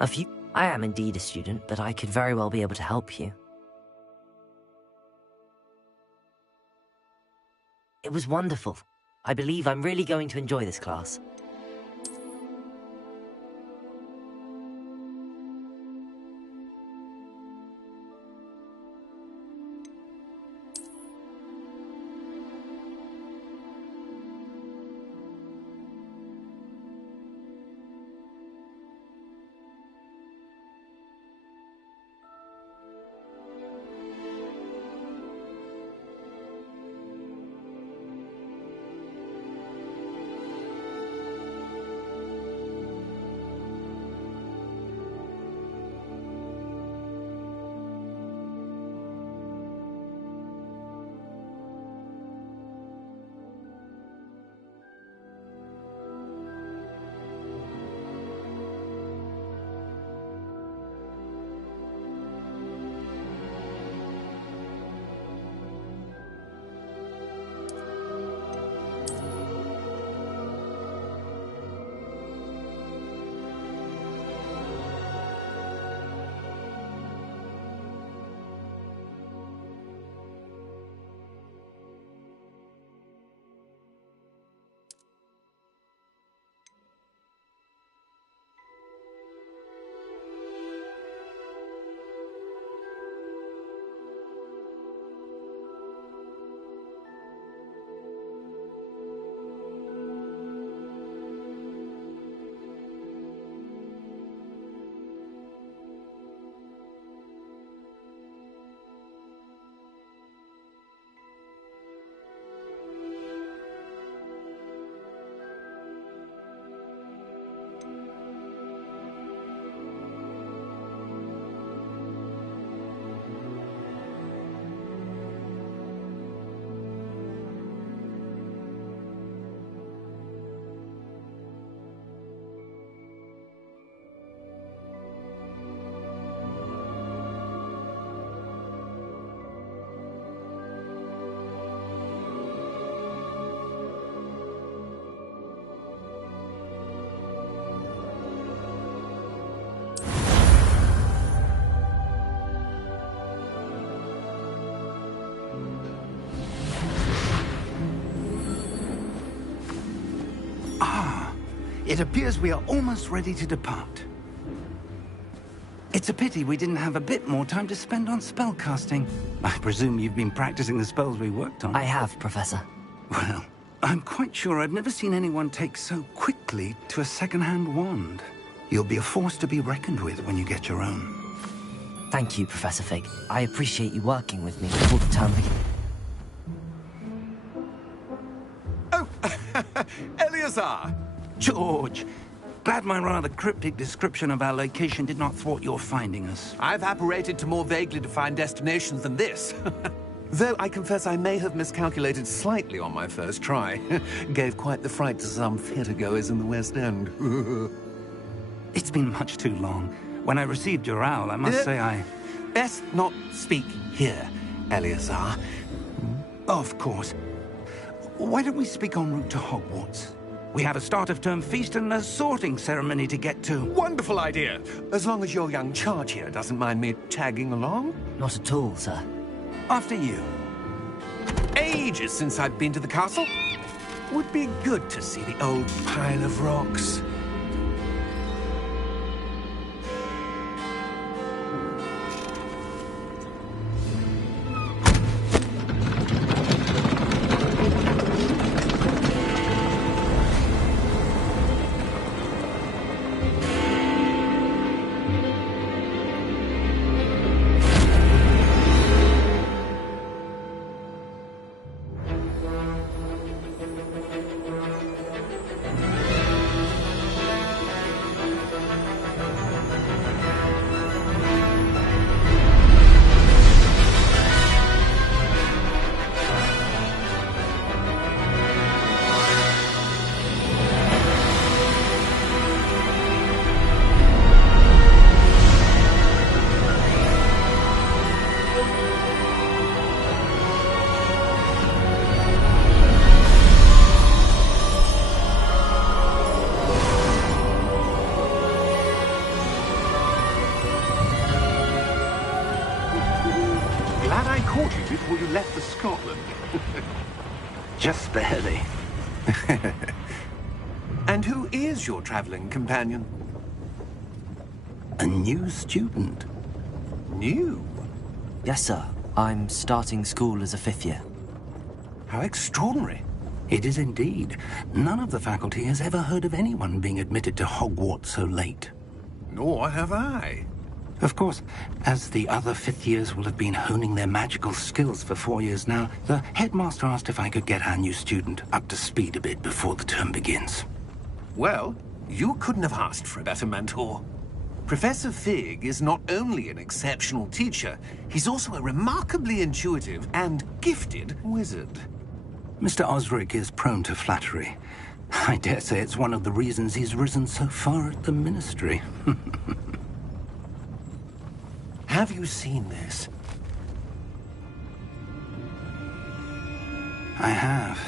A few. I am indeed a student, but I could very well be able to help you. It was wonderful. I believe I'm really going to enjoy this class. It appears we are almost ready to depart. It's a pity we didn't have a bit more time to spend on spellcasting. I presume you've been practicing the spells we worked on. I have, Professor. Well, I'm quite sure I've never seen anyone take so quickly to a second-hand wand. You'll be a force to be reckoned with when you get your own. Thank you, Professor Fig. I appreciate you working with me before the term begins. Oh, Eleazar! George, glad my rather cryptic description of our location did not thwart your finding us. I've apparated to more vaguely defined destinations than this. Though I confess I may have miscalculated slightly on my first try. Gave quite the fright to some theatergoers in the West End. It's been much too long. When I received your owl, I must say I... Best not speak here, Eleazar. Of course. Why don't we speak en route to Hogwarts? We have a start-of-term feast and a sorting ceremony to get to. Wonderful idea! As long as your young charge here doesn't mind me tagging along. Not at all, sir. After you. Ages since I've been to the castle. Would be good to see the old pile of rocks. caught you before you left for Scotland. Just barely. And who is your traveling companion? A new student. New? Yes, sir. I'm starting school as a 5th year. How extraordinary. It is indeed. None of the faculty has ever heard of anyone being admitted to Hogwarts so late. Nor have I. Of course, as the other 5th years will have been honing their magical skills for 4 years now, the headmaster asked if I could get our new student up to speed a bit before the term begins. Well, you couldn't have asked for a better mentor. Professor Fig is not only an exceptional teacher, he's also a remarkably intuitive and gifted wizard. Mr. Osric is prone to flattery. I dare say it's one of the reasons he's risen so far at the Ministry. Have you seen this? I have.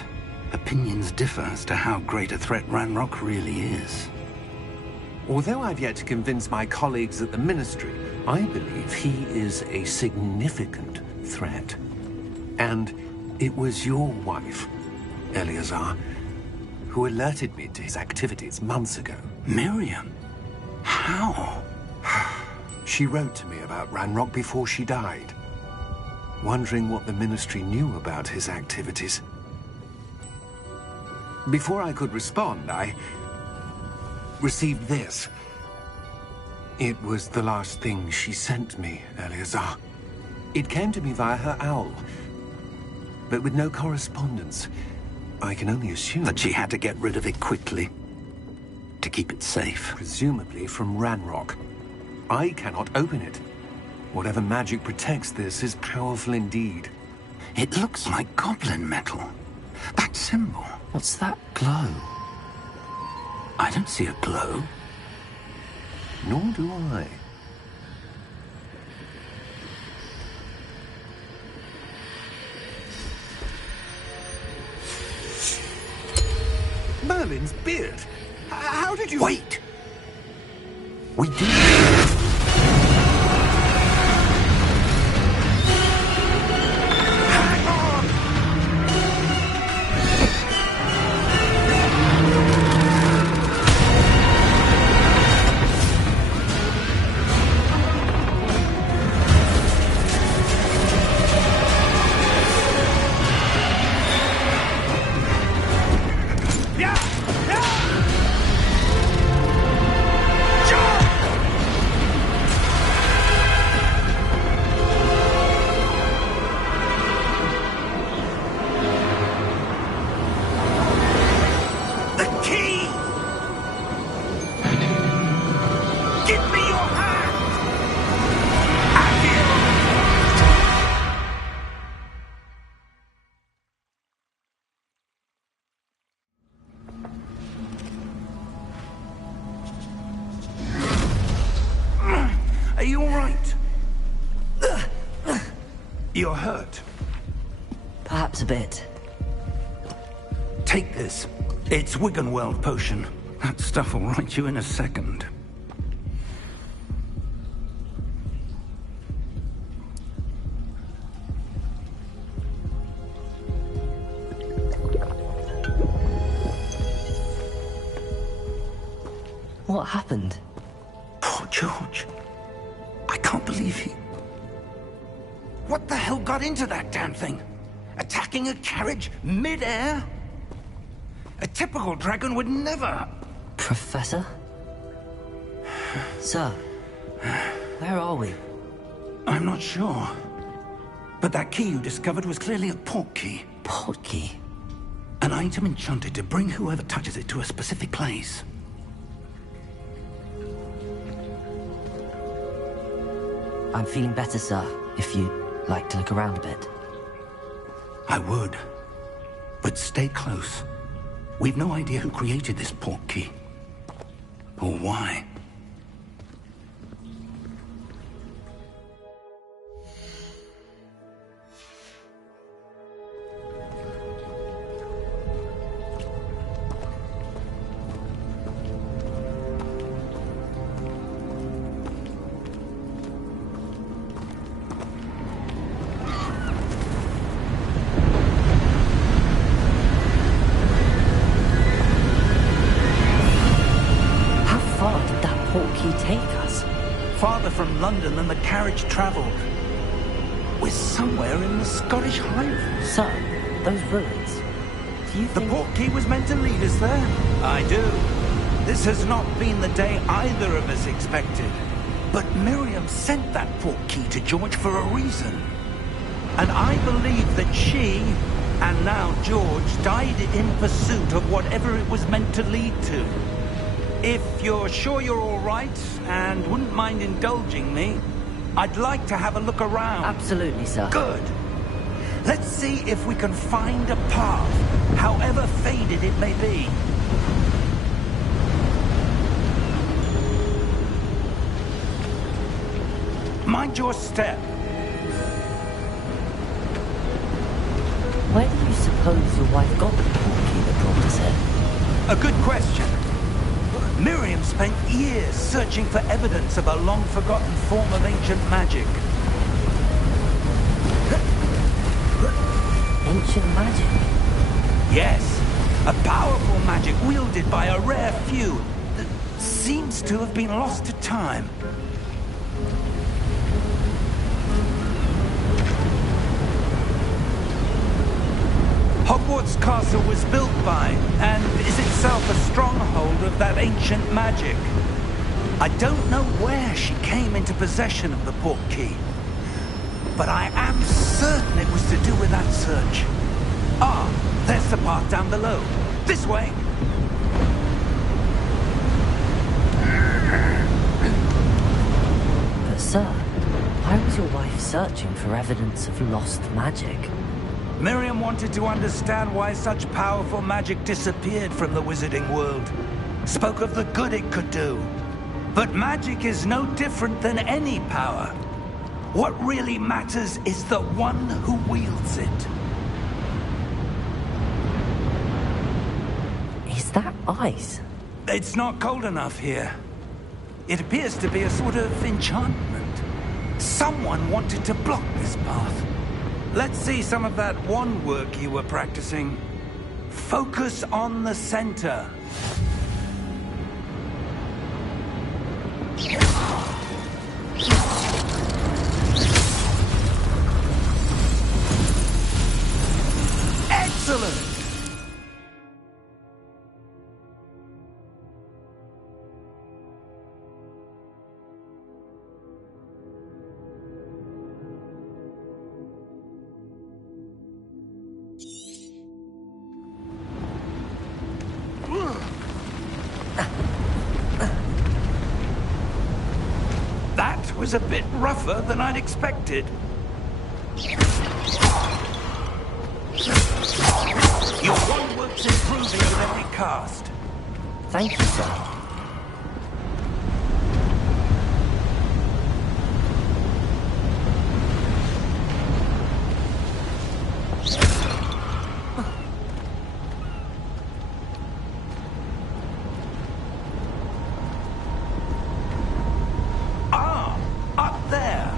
Opinions differ as to how great a threat Ranrock really is. Although I've yet to convince my colleagues at the Ministry, I believe he is a significant threat. And it was your wife, Eleazar, who alerted me to his activities months ago. Miriam? How? She wrote to me about Ranrock before she died, wondering what the Ministry knew about his activities. Before I could respond, I received this. It was the last thing she sent me, Eleazar. It came to me via her owl, but with no correspondence. I can only assume That she had to get rid of it quickly, to keep it safe. presumably from Ranrock. I cannot open it. Whatever magic protects this is powerful indeed. It looks like goblin metal. That symbol. What's that glow? I don't see a glow. Nor do I. Merlin's beard. How did you... Wait! We do. Hang on! Yeah! Yeah! Jump! The key! Give me your hand! Are you all right? You're hurt. Perhaps a bit. Take this. It's Wiggenweld potion. That stuff will right you in a second. What happened? Poor George. I can't believe he... What the hell got into that damn thing? Attacking a carriage mid-air? A typical dragon would never... Professor? Sir, where are we? I'm not sure. But that key you discovered was clearly a port key. Port key? An item enchanted to bring whoever touches it to a specific place. I'm feeling better, sir, if you'd like to look around a bit. I would. But stay close. We've no idea who created this port key. Or why. farther from London than the carriage travelled. We're somewhere in the Scottish Highlands. Sir, those ruins. Do you The think... portkey was meant to lead us there? I do. This has not been the day either of us expected. But Miriam sent that portkey to George for a reason. And I believe that she, and now George, died in pursuit of whatever it was meant to lead to. If you're sure you're all right, and wouldn't mind indulging me, I'd like to have a look around. Absolutely, sir. Good. Let's see if we can find a path, however faded it may be. Mind your step. Where do you suppose your wife got the portkey that brought us here? A good question. Miriam spent years searching for evidence of a long-forgotten form of ancient magic. Ancient magic? Yes, a powerful magic wielded by a rare few that seems to have been lost to time. Hogwarts Castle was built by, and is itself a stronghold of that ancient magic. I don't know where she came into possession of the portkey, but I am certain it was to do with that search. Ah, there's the path down below. This way. But sir, why was your wife searching for evidence of lost magic? Miriam wanted to understand why such powerful magic disappeared from the wizarding world. Spoke of the good it could do. But magic is no different than any power. What really matters is the one who wields it. Is that ice? It's not cold enough here. It appears to be a sort of enchantment. Someone wanted to block this path. Let's see some of that wand work you were practicing. Focus on the center. Excellent! That was a bit rougher than I'd expected. Your wand work's improving with every cast. Thank you, sir. Up there.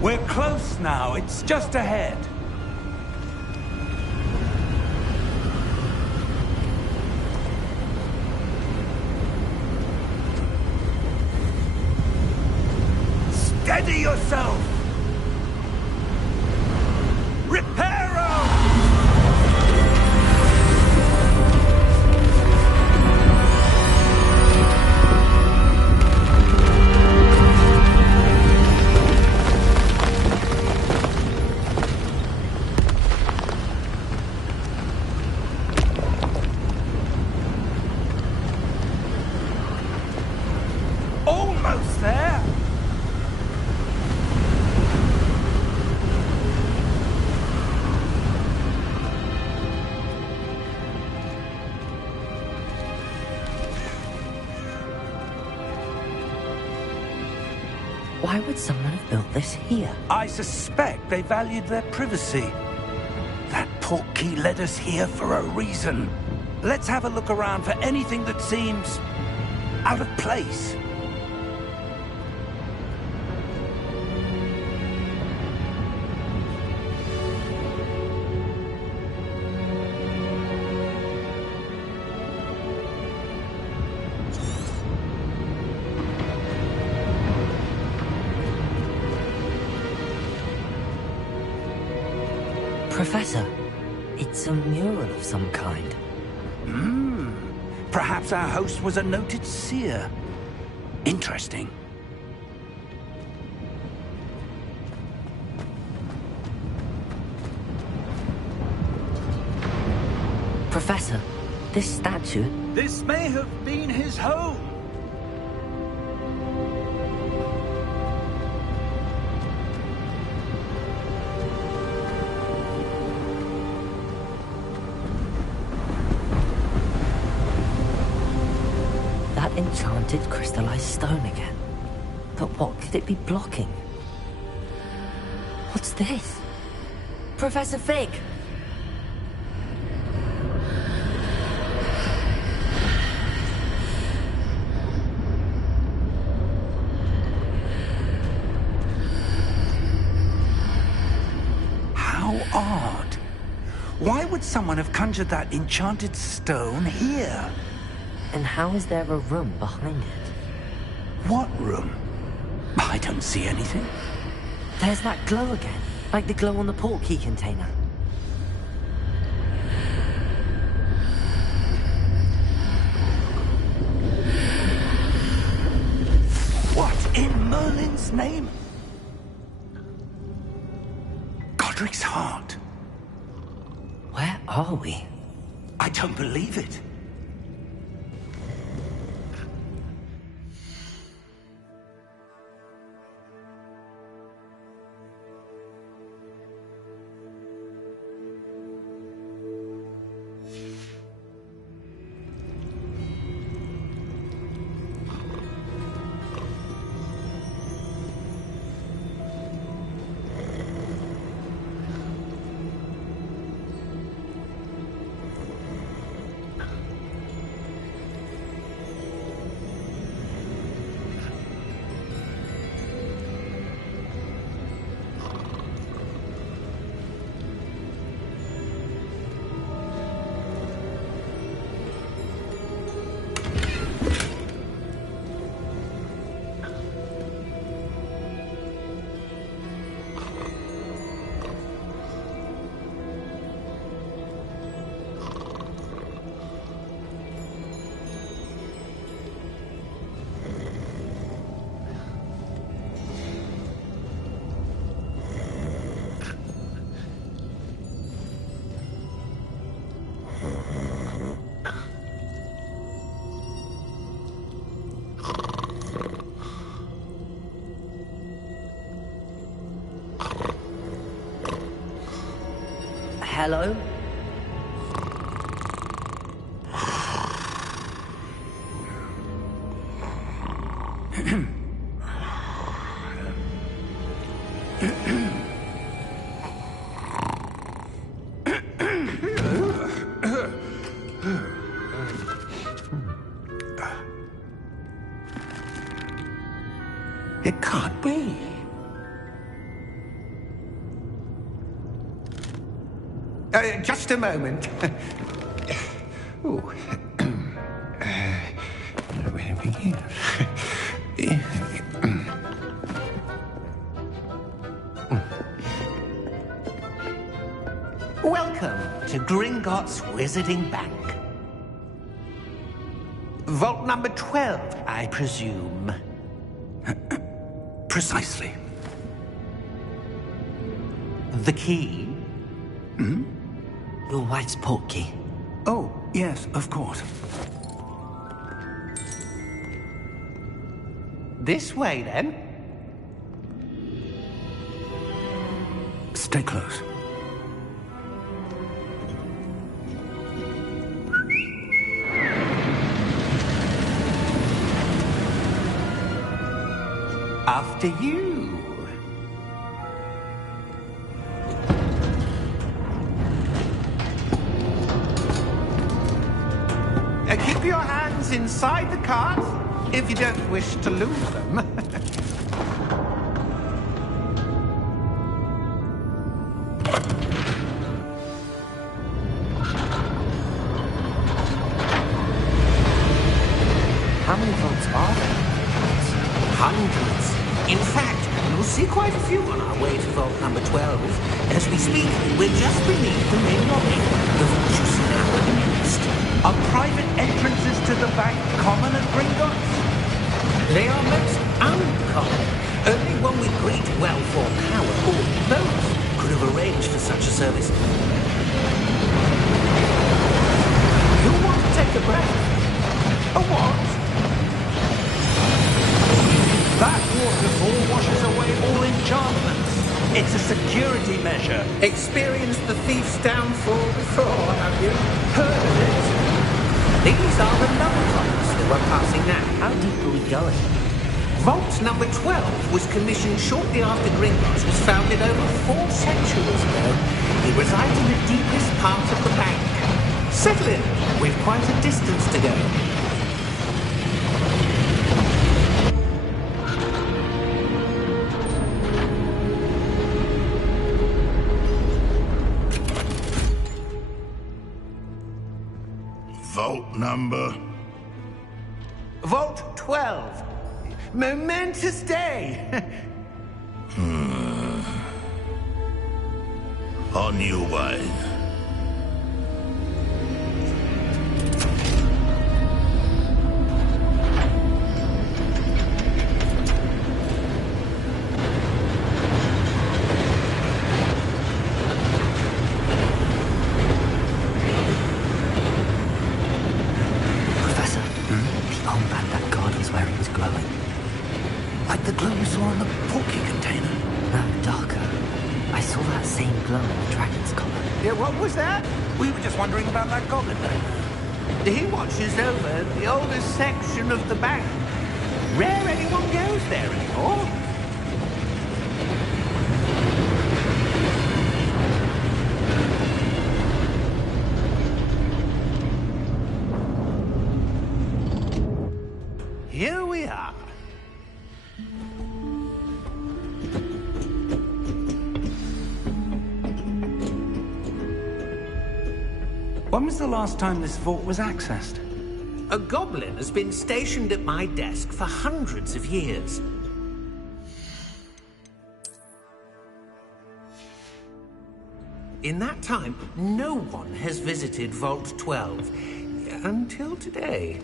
We're close now. It's just ahead. Steady yourself! Reparo! Almost there! Why would someone have built this here? I suspect they valued their privacy. That portkey led us here for a reason. Let's have a look around for anything that seems out of place. Professor, it's a mural of some kind. Perhaps our host was a noted seer. Interesting. Professor, this statue... This may have been his home. That enchanted crystallized stone again. But what could it be blocking? What's this? Professor Fig! How odd. Why would someone have conjured that enchanted stone here? And how is there a room behind it? What room? I don't see anything. There's that glow again, like the glow on the portkey container. What in Merlin's name? Godric's heart. Where are we? I don't believe it. Hello? It can't be. Just a moment. Ooh. Where are we here? to Gringotts Wizarding Bank. Vault number 12, I presume. Precisely. The key? Hmm? Your wife's portkey. Oh, yes, of course. This way, then. Stay close. After you. Keep your hands inside the cart if you don't wish to lose them. How many vaults are there? Hundreds. In fact, you'll see quite a few on our way to vault number 12. As we speak, we're just beneath the main lobby. The vault you see now in the midst. Are private entrances to the bank common at Gringotts? They are most uncommon. Only one with great wealth or power, or both, could have arranged for such a service. You'll want to take a breath. A what? That waterfall washes away all enchantments. It's a security measure. Experienced the thief's downfall before, have you? Heard of it? These are the number vaults that we're passing now. How deep are we going? Vault number 12 was commissioned shortly after Gringotts was founded over 4 centuries ago. It resides in the deepest part of the bank. Settle in. We've quite a distance to go. Vault number? Vault 12. Momentous day. On your way. Like the glow you saw on the portkey container. No, darker. I saw that same glow on the dragon's collar. Yeah, what was that? We were just wondering about that goblin there. He watches over the oldest section of the bank. Rare anyone goes there anymore. Here we are. When was the last time this vault was accessed? A goblin has been stationed at my desk for hundreds of years. In that time, no one has visited Vault 12 until today.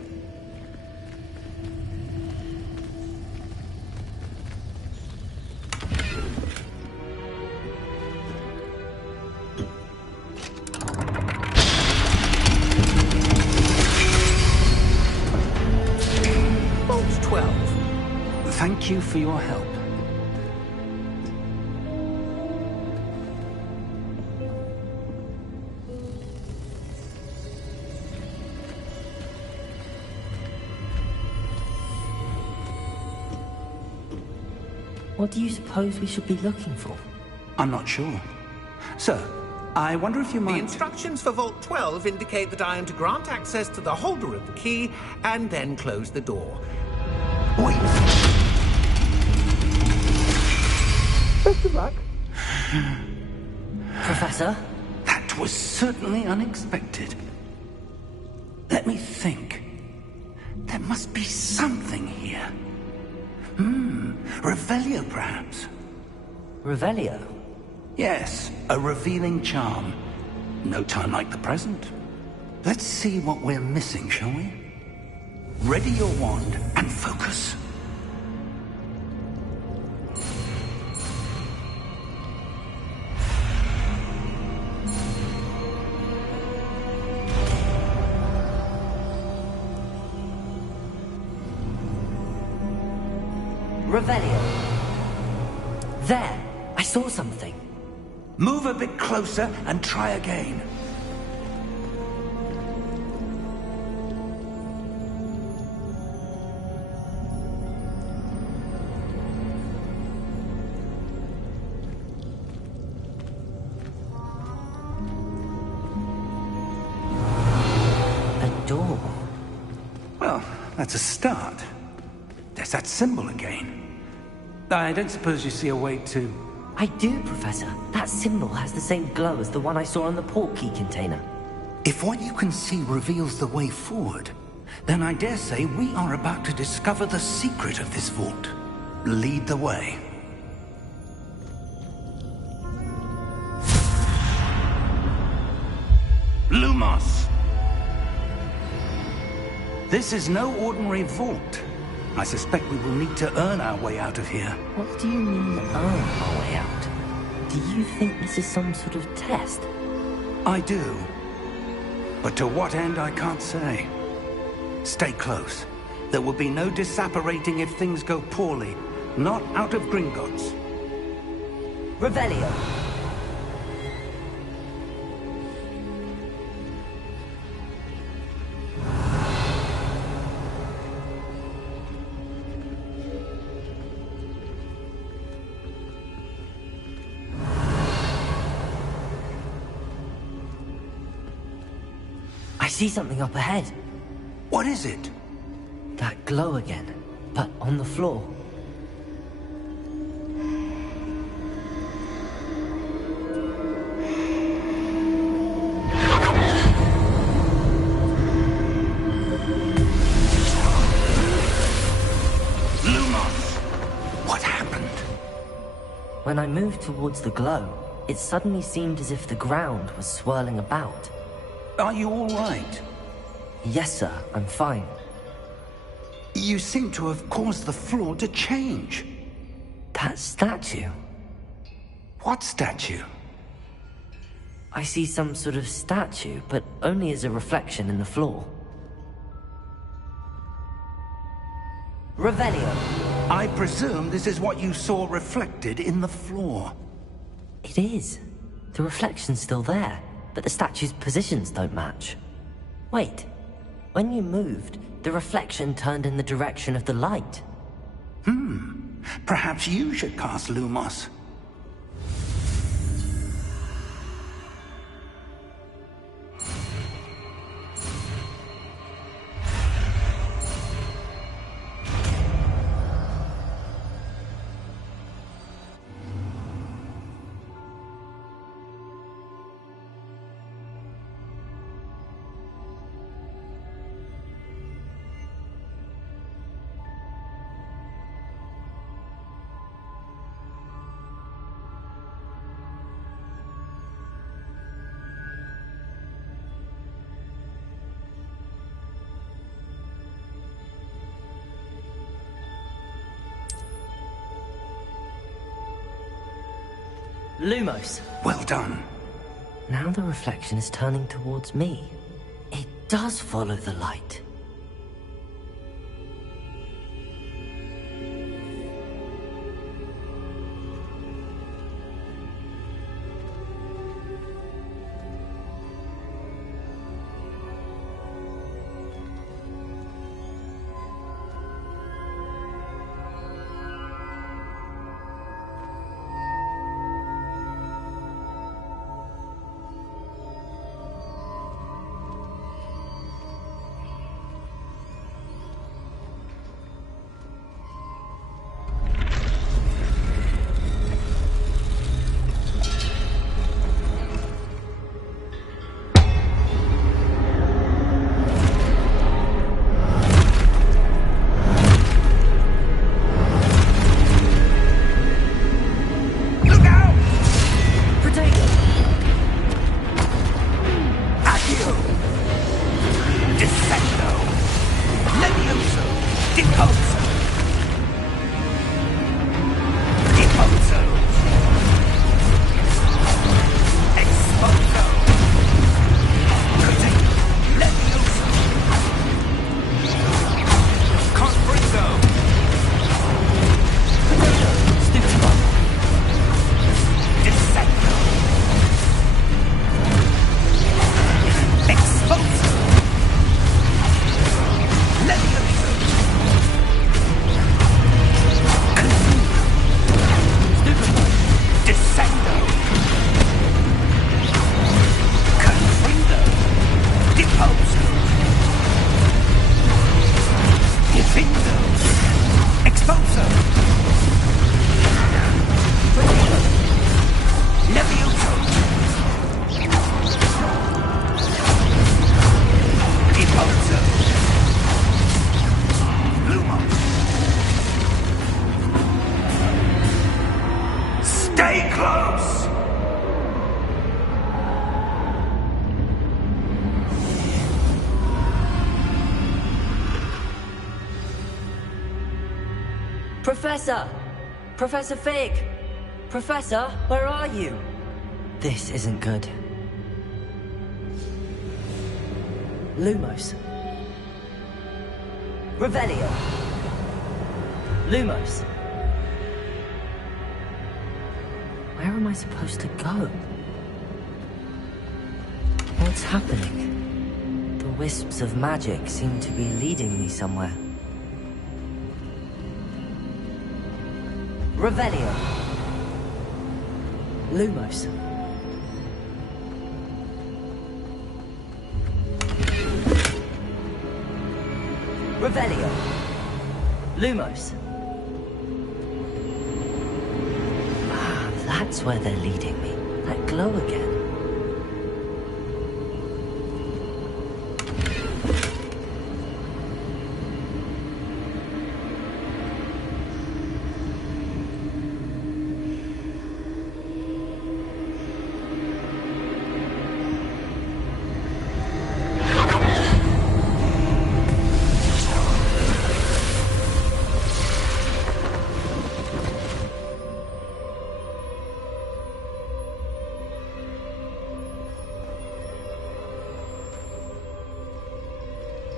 Thank you for your help. What do you suppose we should be looking for? I'm not sure. Sir, I wonder if you might... The instructions for Vault 12 indicate that I am to grant access to the holder of the key and then close the door. Wait. Best of luck. Professor? That was certainly unexpected. Let me think. There must be something here. Revelio, perhaps. Revelio? Yes, a revealing charm. No time like the present. Let's see what we're missing, shall we? Ready your wand and focus. Revelio. There! I saw something. Move a bit closer and try again. A door. Well, that's a start. There's that symbol again. I don't suppose you see a way to... I do, Professor. That symbol has the same glow as the one I saw on the port key container. If what you can see reveals the way forward, then I dare say we are about to discover the secret of this vault. Lead the way. Lumos! This is no ordinary vault. I suspect we will need to earn our way out of here. What do you mean, earn our way out? Do you think this is some sort of test? I do. But to what end, I can't say. Stay close. There will be no disapparating if things go poorly. Not out of Gringotts. Revelio. I see something up ahead. What is it? That glow again, but on the floor. Lumos! What happened? When I moved towards the glow, it suddenly seemed as if the ground was swirling about. Are you all right? Yes, sir, I'm fine. You seem to have caused the floor to change. That statue? What statue? I see some sort of statue, but only as a reflection in the floor. Revelio. I presume this is what you saw reflected in the floor. It is. The reflection's still there, but the statue's positions don't match. Wait. When you moved, the reflection turned in the direction of the light. Perhaps you should cast Lumos. Lumos. Well done. Now the reflection is turning towards me. It does follow the light. Professor! Professor Fig! Professor, where are you? This isn't good. Lumos. Revelio. Lumos. Where am I supposed to go? What's happening? The wisps of magic seem to be leading me somewhere. Revelio. Lumos. Revelio. Lumos. Ah, that's where they're leading me. That glow again.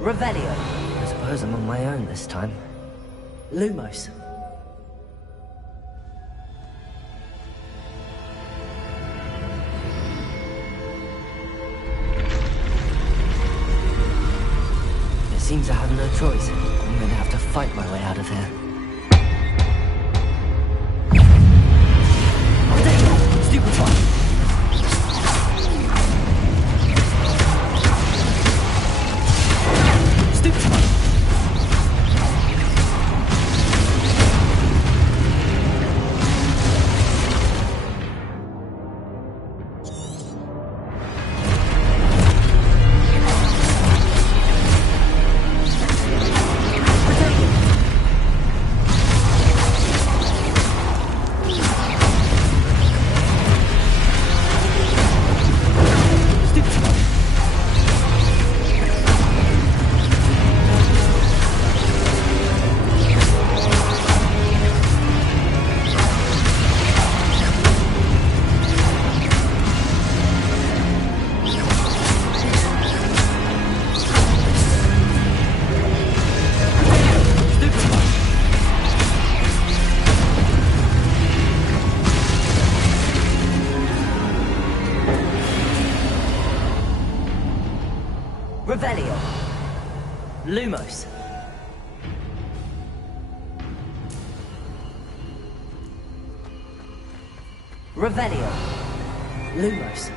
Revelio. I suppose I'm on my own this time. Lumos. It seems I have no choice. I'm gonna have to fight my way out of here. Stupefy! Revelio. Lumos. Revelio. Lumos.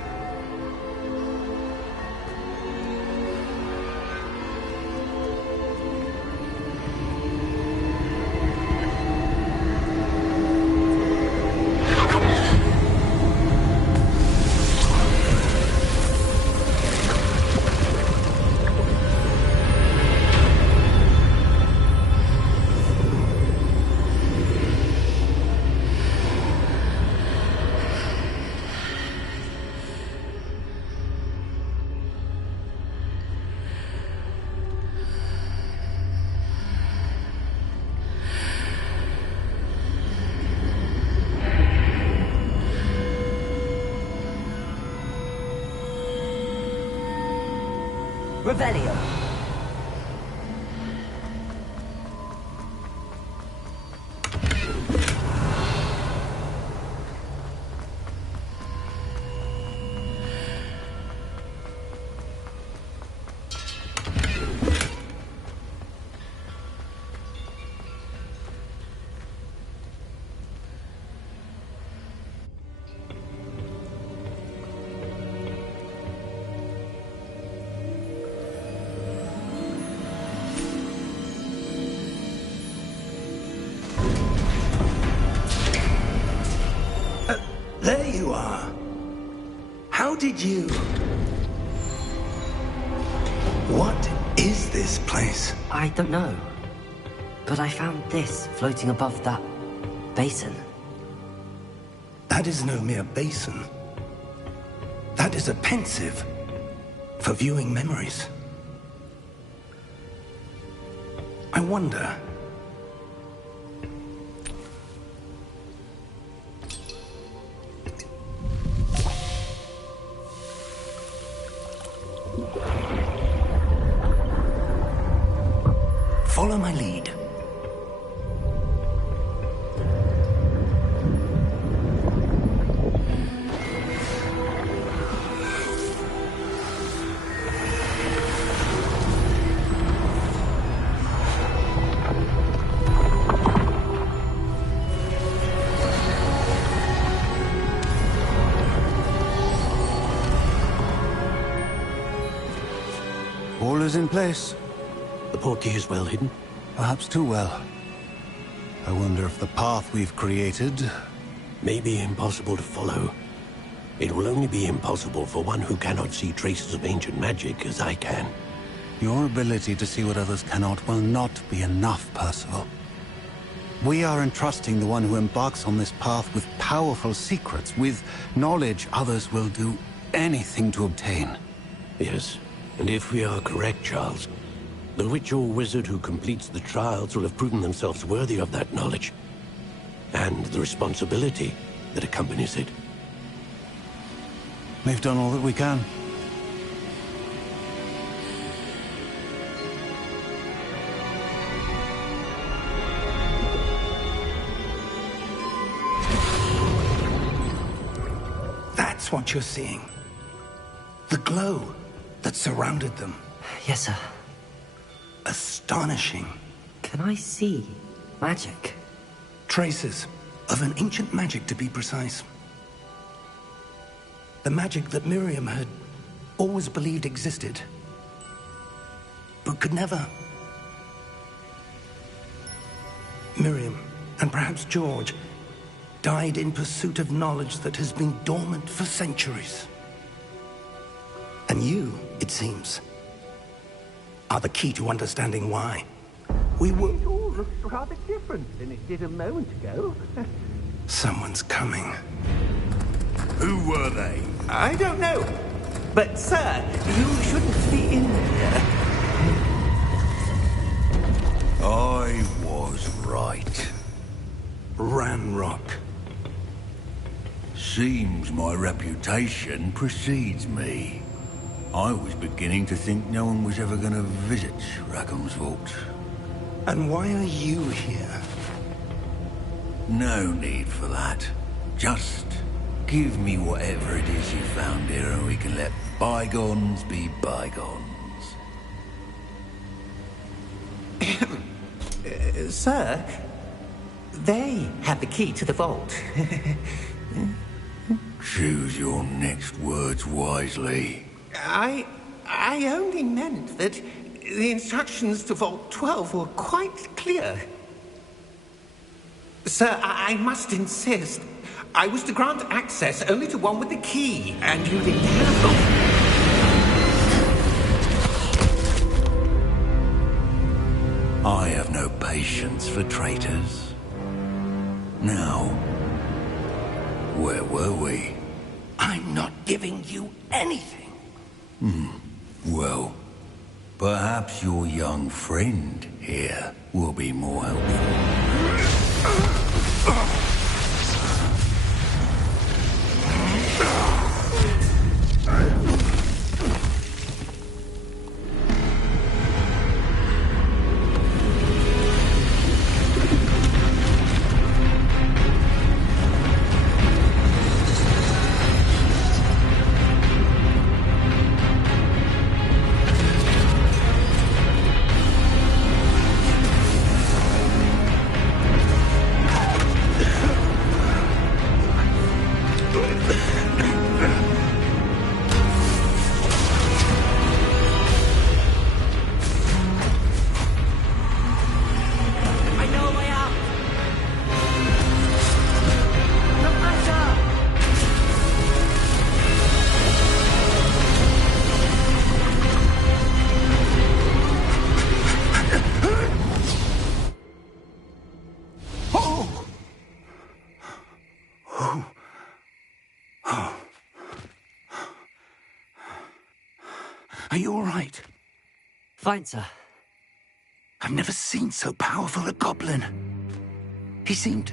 Revelio. There you are. How did you... What is this place? I don't know. But I found this floating above that basin. That is no mere basin. That is a pensive for viewing memories. I wonder... Follow my lead. All is in place. The portkey is well hidden. Perhaps too well. I wonder if the path we've created... May be impossible to follow. It will only be impossible for one who cannot see traces of ancient magic as I can. Your ability to see what others cannot will not be enough, Percival. We are entrusting the one who embarks on this path with powerful secrets, with knowledge others will do anything to obtain. Yes, and if we are correct, Charles, the witch or wizard who completes the trials will have proven themselves worthy of that knowledge, and the responsibility that accompanies it. We've done all that we can. That's what you're seeing. The glow that surrounded them. Yes, sir. Astonishing. Can I see magic? Traces of an ancient magic, to be precise. The magic that Miriam had always believed existed, but could never. Miriam, and perhaps George, died in pursuit of knowledge that has been dormant for centuries. And you, it seems, are the key to understanding why. It all looks rather different than it did a moment ago. Someone's coming. Who were they? I don't know. But, sir, you shouldn't be in here. I was right. Ranrock. Seems my reputation precedes me. I was beginning to think no one was ever going to visit Rackham's vault. And why are you here? No need for that. Just give me whatever it is you found here and we can let bygones be bygones. Sir, they have the key to the vault. Choose your next words wisely. I only meant that the instructions to Vault 12 were quite clear. Sir, I must insist. I was to grant access only to one with the key, and you didn't have them. I have no patience for traitors. Now, where were we? I'm not giving you anything. Well, perhaps your young friend here will be more helpful. Are you all right? Fine, sir. I've never seen so powerful a goblin. He seemed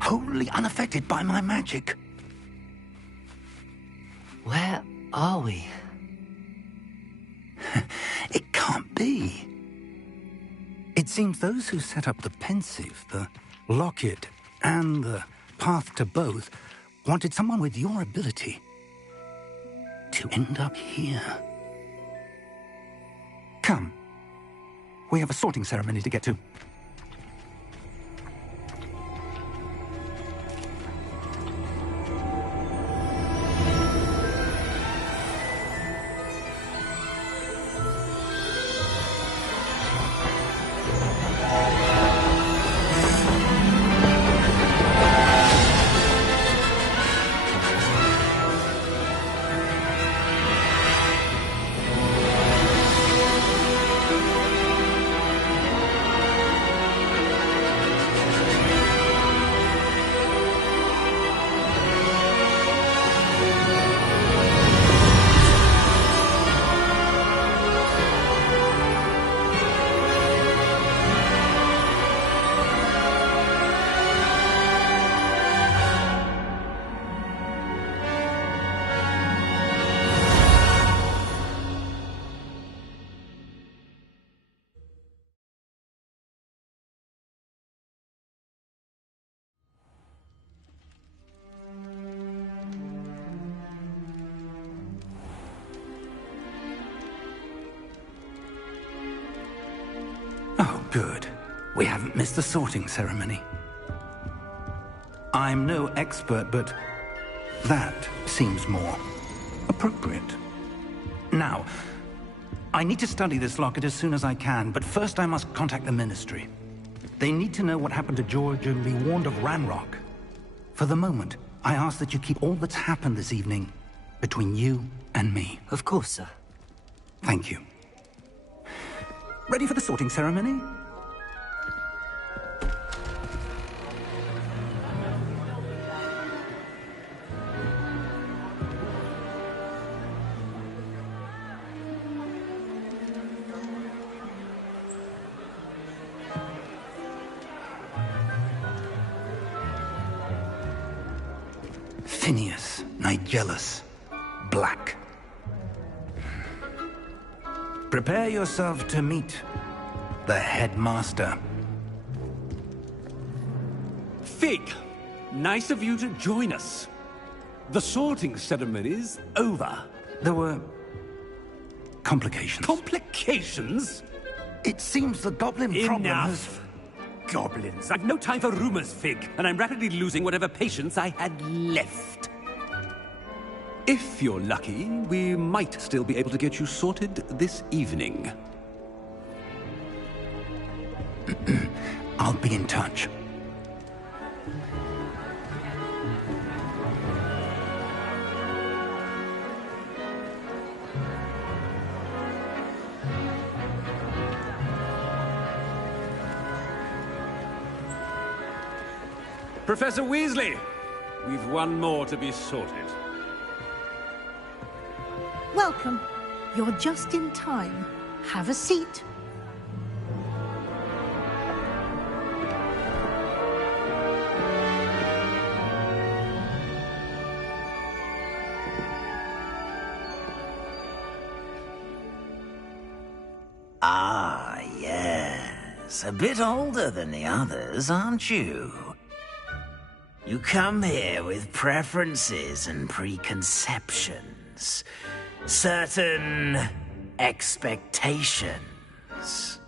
wholly unaffected by my magic. Where are we? It can't be. It seems those who set up the pensive, the locket, and the path to both wanted someone with your ability to end up here. Come. We have a sorting ceremony to get to. Oh, good. We haven't missed the sorting ceremony. I'm no expert, but that seems more appropriate. Now, I need to study this locket as soon as I can, but first I must contact the Ministry. They need to know what happened to George and be warned of Ranrock. For the moment, I ask that you keep all that's happened this evening between you and me. Of course, sir. Thank you. Ready for the sorting ceremony? Phineas, Nigellus, Black. Prepare yourself to meet the headmaster. Fig, nice of you to join us. The sorting ceremony's over. There were complications. Complications? It seems the goblin problem has... Enough! Goblins. I've no time for rumors, Fig, and I'm rapidly losing whatever patience I had left. If you're lucky, we might still be able to get you sorted this evening. I'll be in touch. Professor Weasley, we've one more to be sorted. Welcome. You're just in time. Have a seat. Ah, yes. A bit older than the others, aren't you? You come here with preferences and preconceptions. Certain expectations.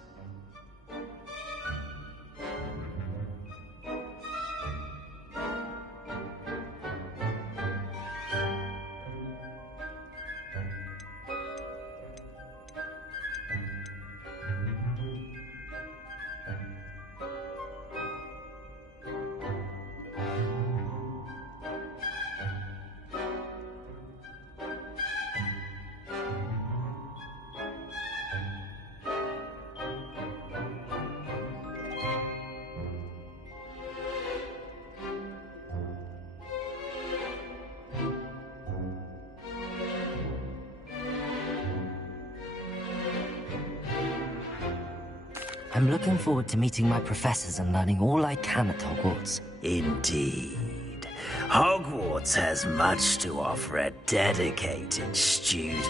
I'm looking forward to meeting my professors and learning all I can at Hogwarts. Indeed. Hogwarts has much to offer a dedicated student.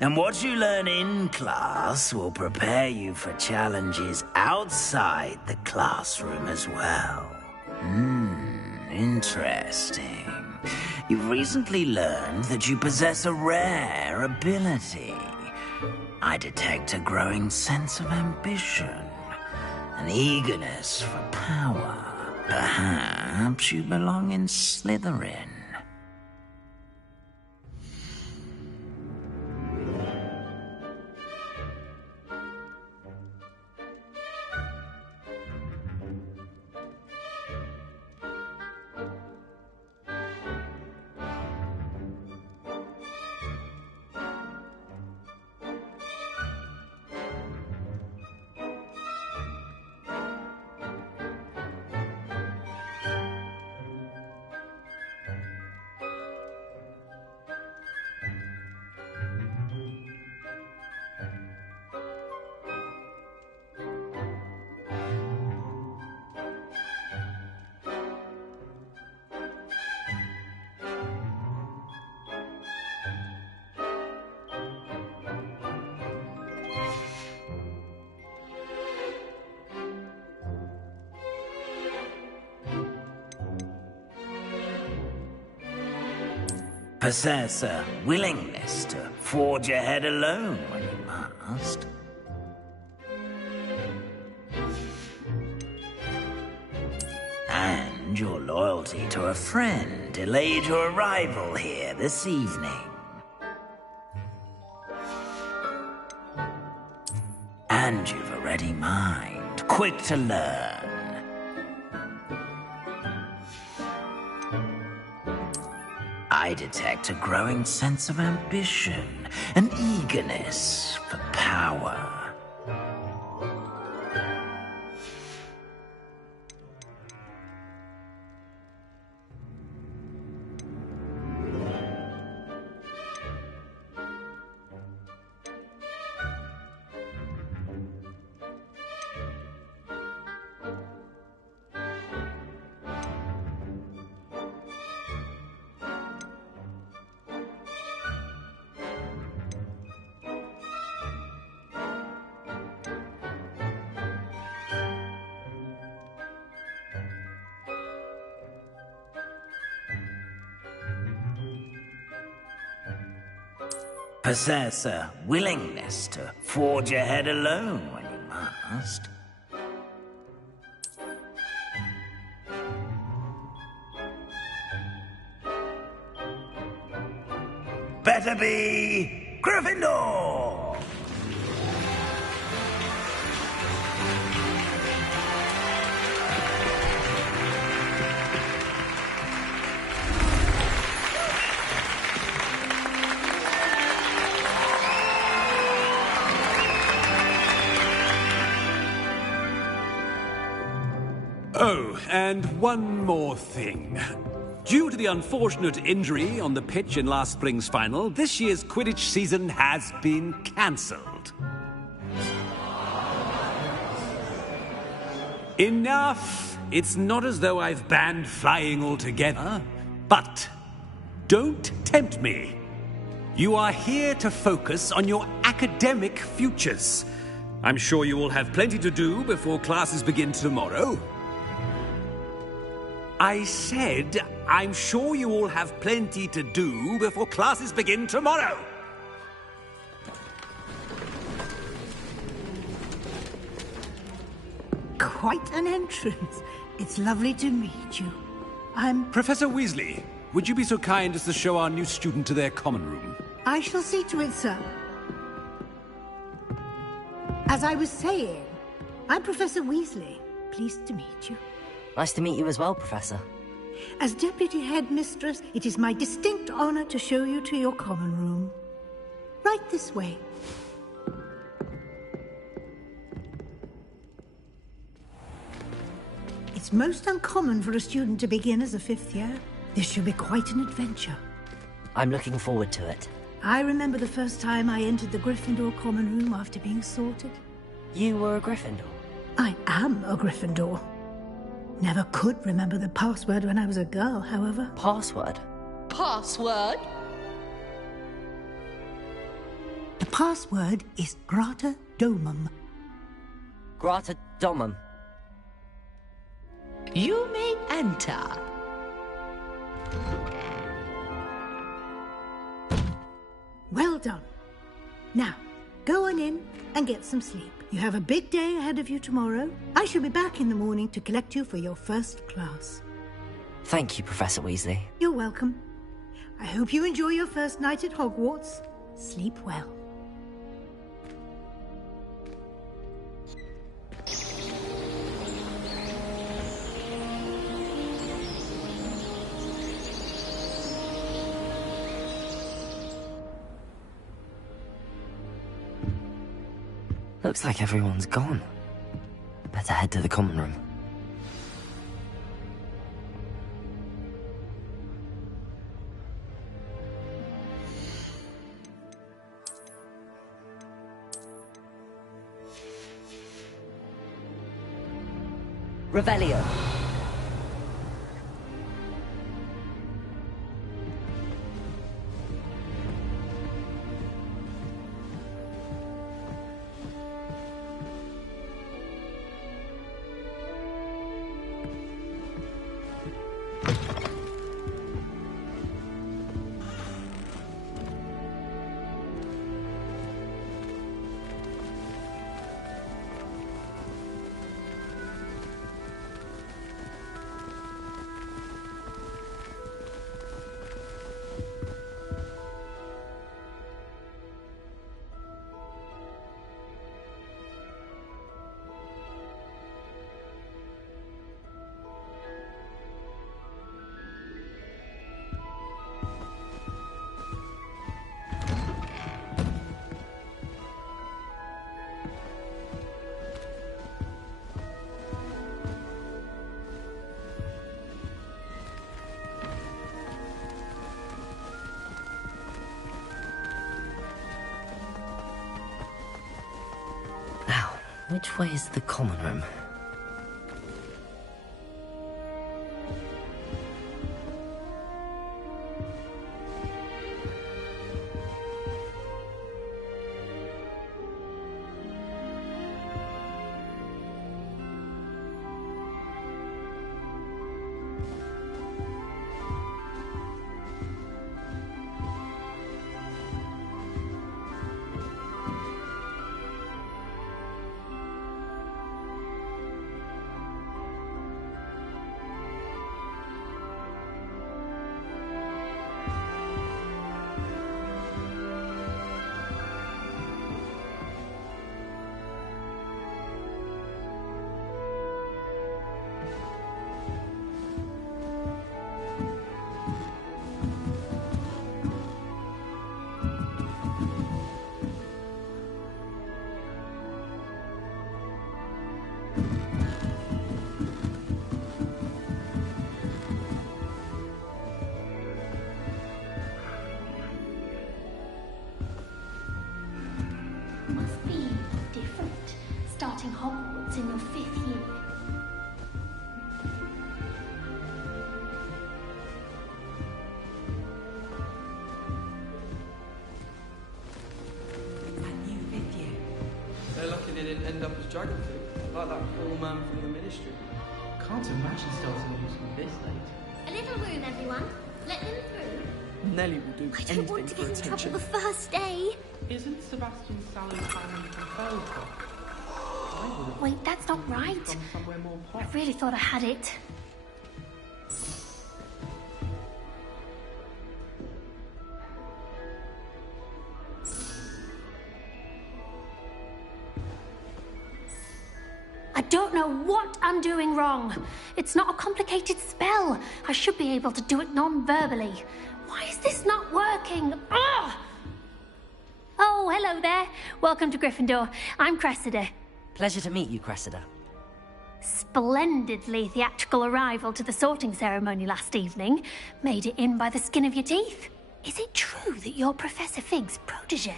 And what you learn in class will prepare you for challenges outside the classroom as well. Interesting. You've recently learned that you possess a rare ability. I detect a growing sense of ambition, an eagerness for power. Perhaps you belong in Slytherin. Possess a willingness to forge ahead alone when you must. And your loyalty to a friend delayed your arrival here this evening. And you've a ready mind, quick to learn. I detect a growing sense of ambition, an eagerness for power. Possess a willingness to forge ahead alone when you must. Better be Gryffindor! Oh, and one more thing. Due to the unfortunate injury on the pitch in last spring's final, this year's Quidditch season has been cancelled. Enough! It's not as though I've banned flying altogether, but don't tempt me. You are here to focus on your academic futures. I'm sure you all have plenty to do before classes begin tomorrow. I said, I'm sure you all have plenty to do before classes begin tomorrow. Quite an entrance. It's lovely to meet you. I'm... Professor Weasley, would you be so kind as to show our new student to their common room? I shall see to it, sir. As I was saying, I'm Professor Weasley. Pleased to meet you. Nice to meet you as well, Professor. As Deputy Headmistress, it is my distinct honor to show you to your common room. Right this way. It's most uncommon for a student to begin as a fifth year. This should be quite an adventure. I'm looking forward to it. I remember the first time I entered the Gryffindor common room after being sorted. You were a Gryffindor? I am a Gryffindor. Never could remember the password when I was a girl, however. Password? Password? password is Grata Domum. Grata Domum. You may enter. Well done. Now, go on in and get some sleep. You have a big day ahead of you tomorrow. I shall be back in the morning to collect you for your first class. Thank you, Professor Weasley. You're welcome. I hope you enjoy your first night at Hogwarts. Sleep well. Looks like everyone's gone. Better head to the common room. Revelio. Which way is the common room? Must be different, starting Hogwarts in your 5th year. They're lucky they didn't end up as dragon food, like that poor man from the ministry. Can't imagine starting a museum this late. A little room, everyone. Let them through. Nelly will do I don't anything want to for get in attention. trouble the first day. Isn't Sebastian Sallow planning from Belfast? Wait, that's not right. From somewhere more I posh. really thought I had it. I don't know what I'm doing wrong. It's not a complicated spell. I should be able to do it non-verbally. Why is this not working? Ugh! Oh, hello there. Welcome to Gryffindor. I'm Cressida. Pleasure to meet you, Cressida. Splendidly theatrical arrival to the sorting ceremony last evening. Made it in by the skin of your teeth. Is it true that you're Professor Fig's protege?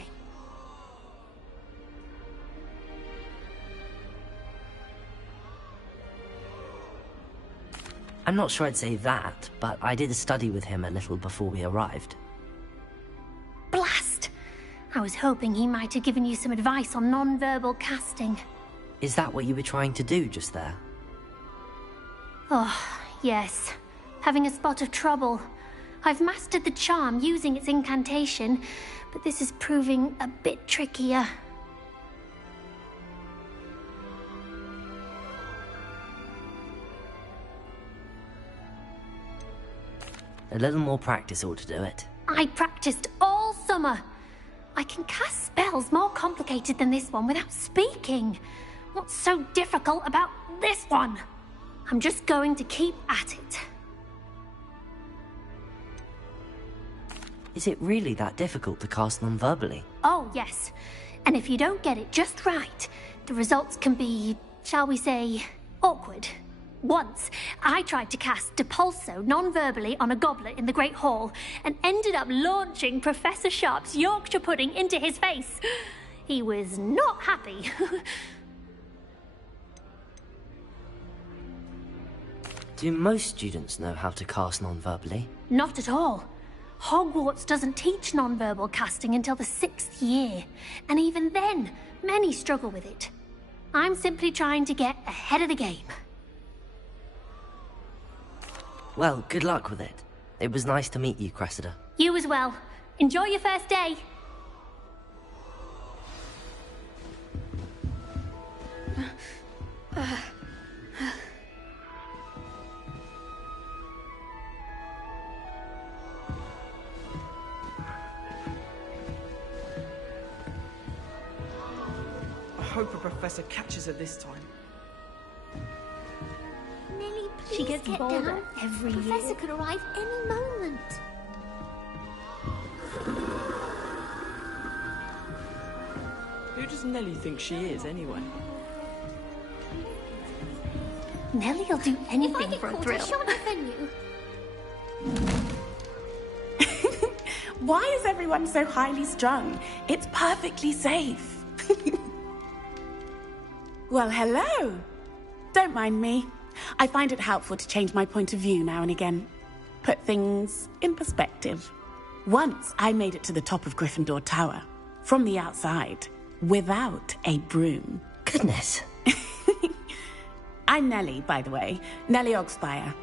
I'm not sure I'd say that, but I did study with him a little before we arrived. Blast! I was hoping he might have given you some advice on non-verbal casting. Is that what you were trying to do just there? Oh, yes. Having a spot of trouble. I've mastered the charm using its incantation, but this is proving a bit trickier. A little more practice ought to do it. I practiced all summer. I can cast spells more complicated than this one without speaking. What's so difficult about this one? I'm just going to keep at it. Is it really that difficult to cast non-verbally? Oh, yes. And if you don't get it just right, the results can be, shall we say, awkward. Once, I tried to cast Depulso non-verbally on a goblet in the Great Hall and ended up launching Professor Sharp's Yorkshire pudding into his face. He was not happy. Do most students know how to cast non-verbally? Not at all. Hogwarts doesn't teach non-verbal casting until the 6th year, and even then, many struggle with it. I'm simply trying to get ahead of the game. Well, good luck with it. It was nice to meet you, Cressida. You as well. Enjoy your first day. I hope a professor catches her this time. Nelly, please She gets get bolder down. every Professor year. could arrive any moment. Who does Nelly think she is, anyway? Nellie'll do If I anything get for a caught, I thrill. shan't defend you. Why is everyone so highly strung? It's perfectly safe. Well, hello. Don't mind me. I find it helpful to change my point of view now and again. Put things in perspective. Once I made it to the top of Gryffindor Tower, from the outside, without a broom. Goodness. I'm Nellie, by the way. Nellie Ogspire.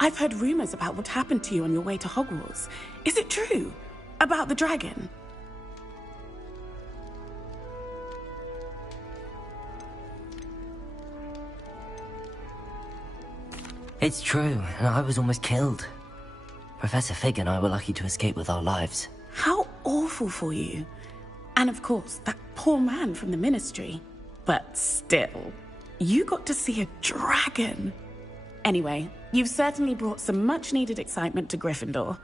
I've heard rumors about what happened to you on your way to Hogwarts. Is it true? About the dragon? It's true, and I was almost killed. Professor Fig and I were lucky to escape with our lives. How awful for you. And of course, that poor man from the Ministry. But still, you got to see a dragon. Anyway, you've certainly brought some much-needed excitement to Gryffindor.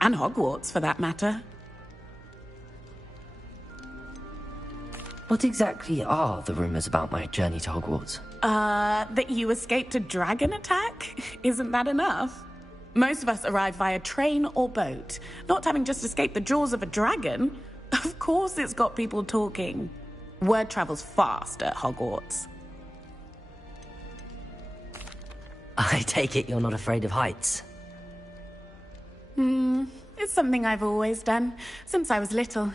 And Hogwarts, for that matter. What exactly are the rumors about my journey to Hogwarts? That you escaped a dragon attack? Isn't that enough? Most of us arrive via train or boat, not having just escaped the jaws of a dragon. Of course it's got people talking. Word travels fast at Hogwarts. I take it you're not afraid of heights. It's something I've always done, since I was little.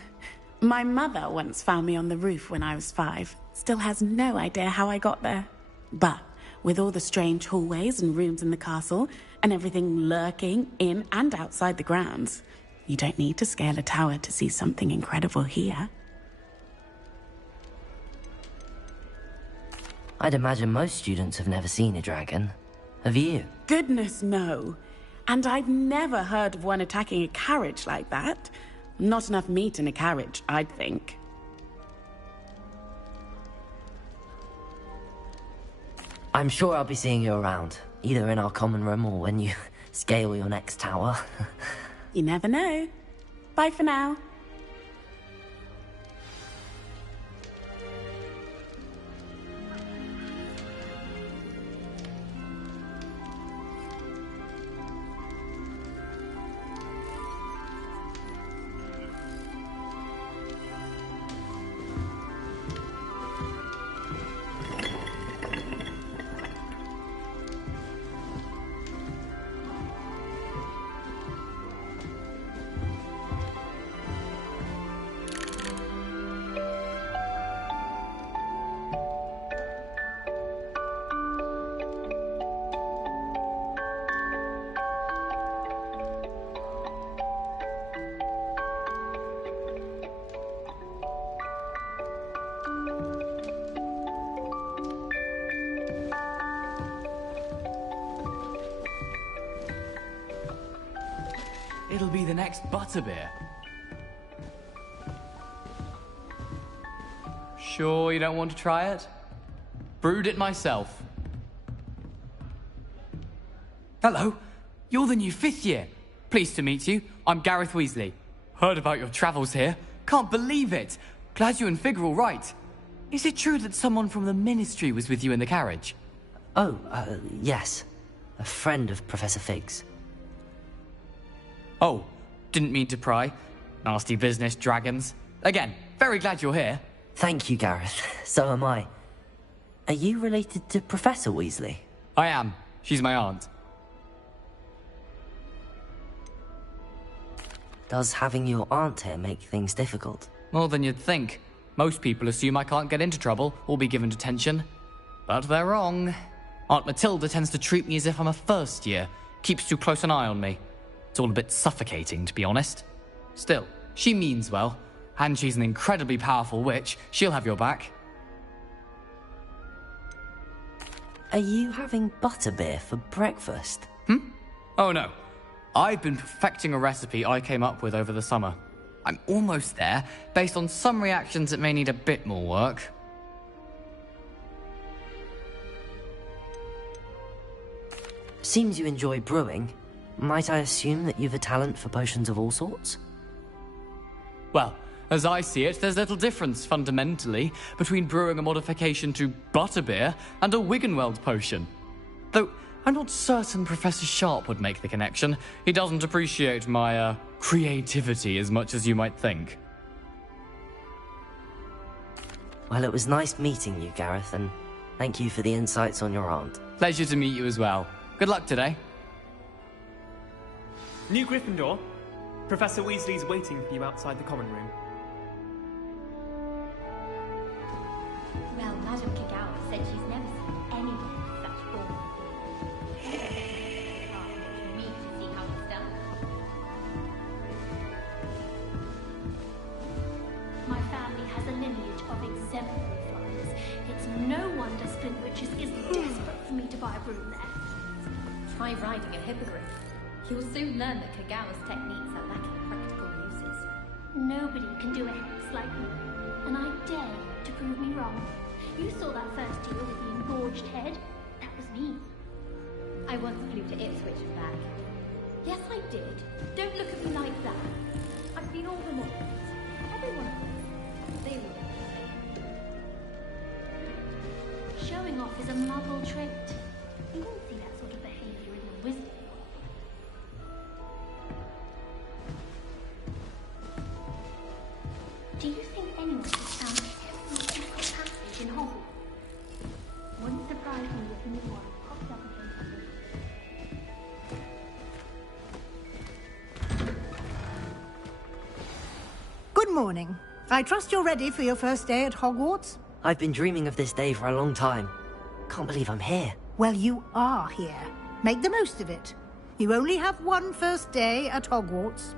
My mother once found me on the roof when I was 5. Still has no idea how I got there. But with all the strange hallways and rooms in the castle, and everything lurking in and outside the grounds, you don't need to scale a tower to see something incredible here. I'd imagine most students have never seen a dragon. Have you? Goodness, no. And I've never heard of one attacking a carriage like that. Not enough meat in a carriage, I'd think. I'm sure I'll be seeing you around, either in our common room or when you scale your next tower. You never know. Bye for now. It'll be the next butterbeer. Sure you don't want to try it? Brewed it myself. Hello, you're the new 5th year. Pleased to meet you. I'm Gareth Weasley. Heard about your travels here. Can't believe it. Glad you and Fig are all right. Is it true that someone from the Ministry was with you in the carriage? Oh, yes. A friend of Professor Fig's. Oh, didn't mean to pry. Nasty business, dragons. Again, very glad you're here. Thank you, Gareth. So am I. Are you related to Professor Weasley? I am. She's my aunt. Does having your aunt here make things difficult? More than you'd think. Most people assume I can't get into trouble or be given detention. But they're wrong. Aunt Matilda tends to treat me as if I'm a first year. Keeps too close an eye on me. It's all a bit suffocating, to be honest. Still, she means well. And she's an incredibly powerful witch. She'll have your back. Are you having butterbeer for breakfast? Oh no. I've been perfecting a recipe I came up with over the summer. I'm almost there. Based on some reactions, it may need a bit more work. Seems you enjoy brewing. Might I assume that you've a talent for potions of all sorts? Well, as I see it, there's little difference, fundamentally, between brewing a modification to butterbeer and a Wiggenweld potion. Though, I'm not certain Professor Sharp would make the connection. He doesn't appreciate my, creativity as much as you might think. Well, it was nice meeting you, Gareth, and thank you for the insights on your aunt. Pleasure to meet you as well. Good luck today. New Gryffindor. Professor Weasley's waiting for you outside the common room. Well, Madame Kagawa said she's never seen anyone with such form. Me to see how it's done. My family has a lineage of exemplary flyers. It's no wonder Splintwitches is desperate for me to buy a broom there. Try riding a hippogriff. You'll soon learn that Kagawa's techniques are lacking practical uses. Nobody can do a hex like me, and I dare you to prove me wrong. You saw that first deal with the engorged head. That was me. I once flew to Ipswich and back. Yes, I did. Don't look at me like that. I've been all the more. Everyone of them. They were the same. Showing off is a muggle trait. You won't see that sort of behavior in the wizarding world. Do you think anyone has found every secret passage in Hogwarts? Wouldn't surprise me if a new one popped up against me. Good morning. I trust you're ready for your first day at Hogwarts? I've been dreaming of this day for a long time. Can't believe I'm here. Well, you are here. Make the most of it. You only have one first day at Hogwarts.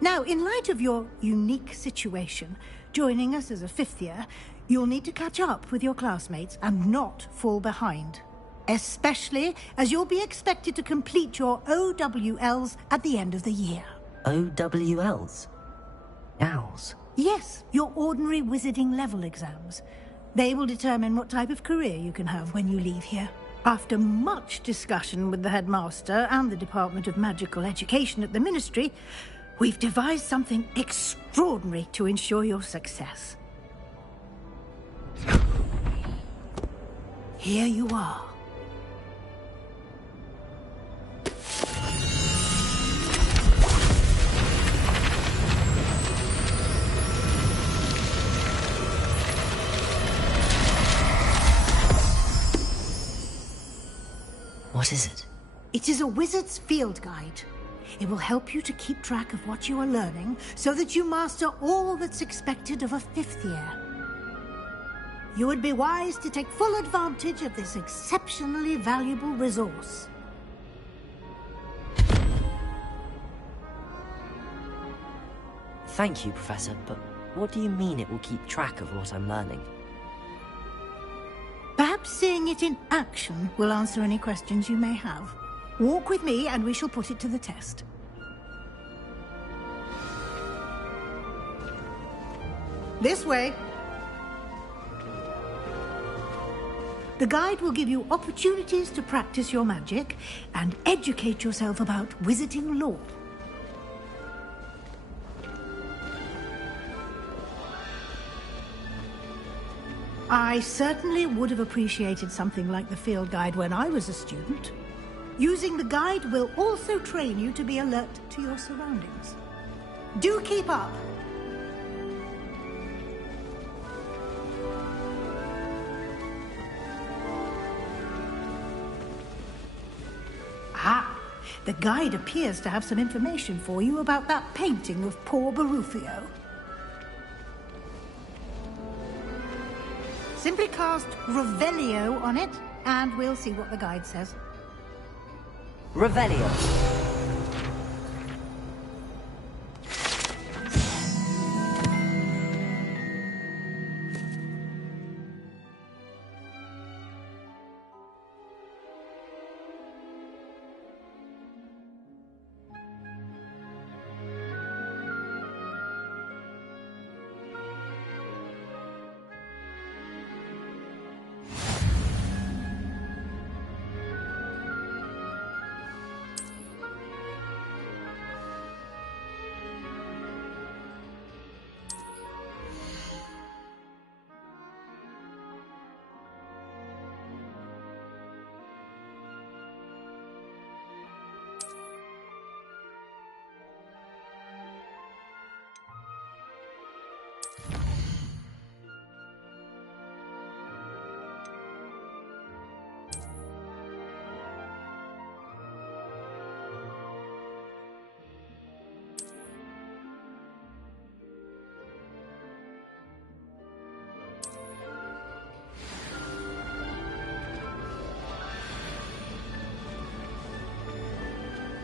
Now, in light of your unique situation, joining us as a 5th year, you'll need to catch up with your classmates and not fall behind. Especially as you'll be expected to complete your OWLs at the end of the year. OWLs? Owls? Yes, your ordinary wizarding level exams. They will determine what type of career you can have when you leave here. After much discussion with the headmaster and the Department of Magical Education at the Ministry, we've devised something extraordinary to ensure your success. Here you are. What is it? It is a wizard's field guide. It will help you to keep track of what you are learning so that you master all that's expected of a 5th year. You would be wise to take full advantage of this exceptionally valuable resource. Thank you, Professor, but what do you mean it will keep track of what I'm learning? Perhaps seeing it in action will answer any questions you may have. Walk with me and we shall put it to the test. This way. The guide will give you opportunities to practice your magic and educate yourself about wizarding lore. I certainly would have appreciated something like the field guide when I was a student. Using the guide will also train you to be alert to your surroundings. Do keep up! Ah, the guide appears to have some information for you about that painting of poor Barufio. Simply cast Revelio on it, and we'll see what the guide says. Revelio.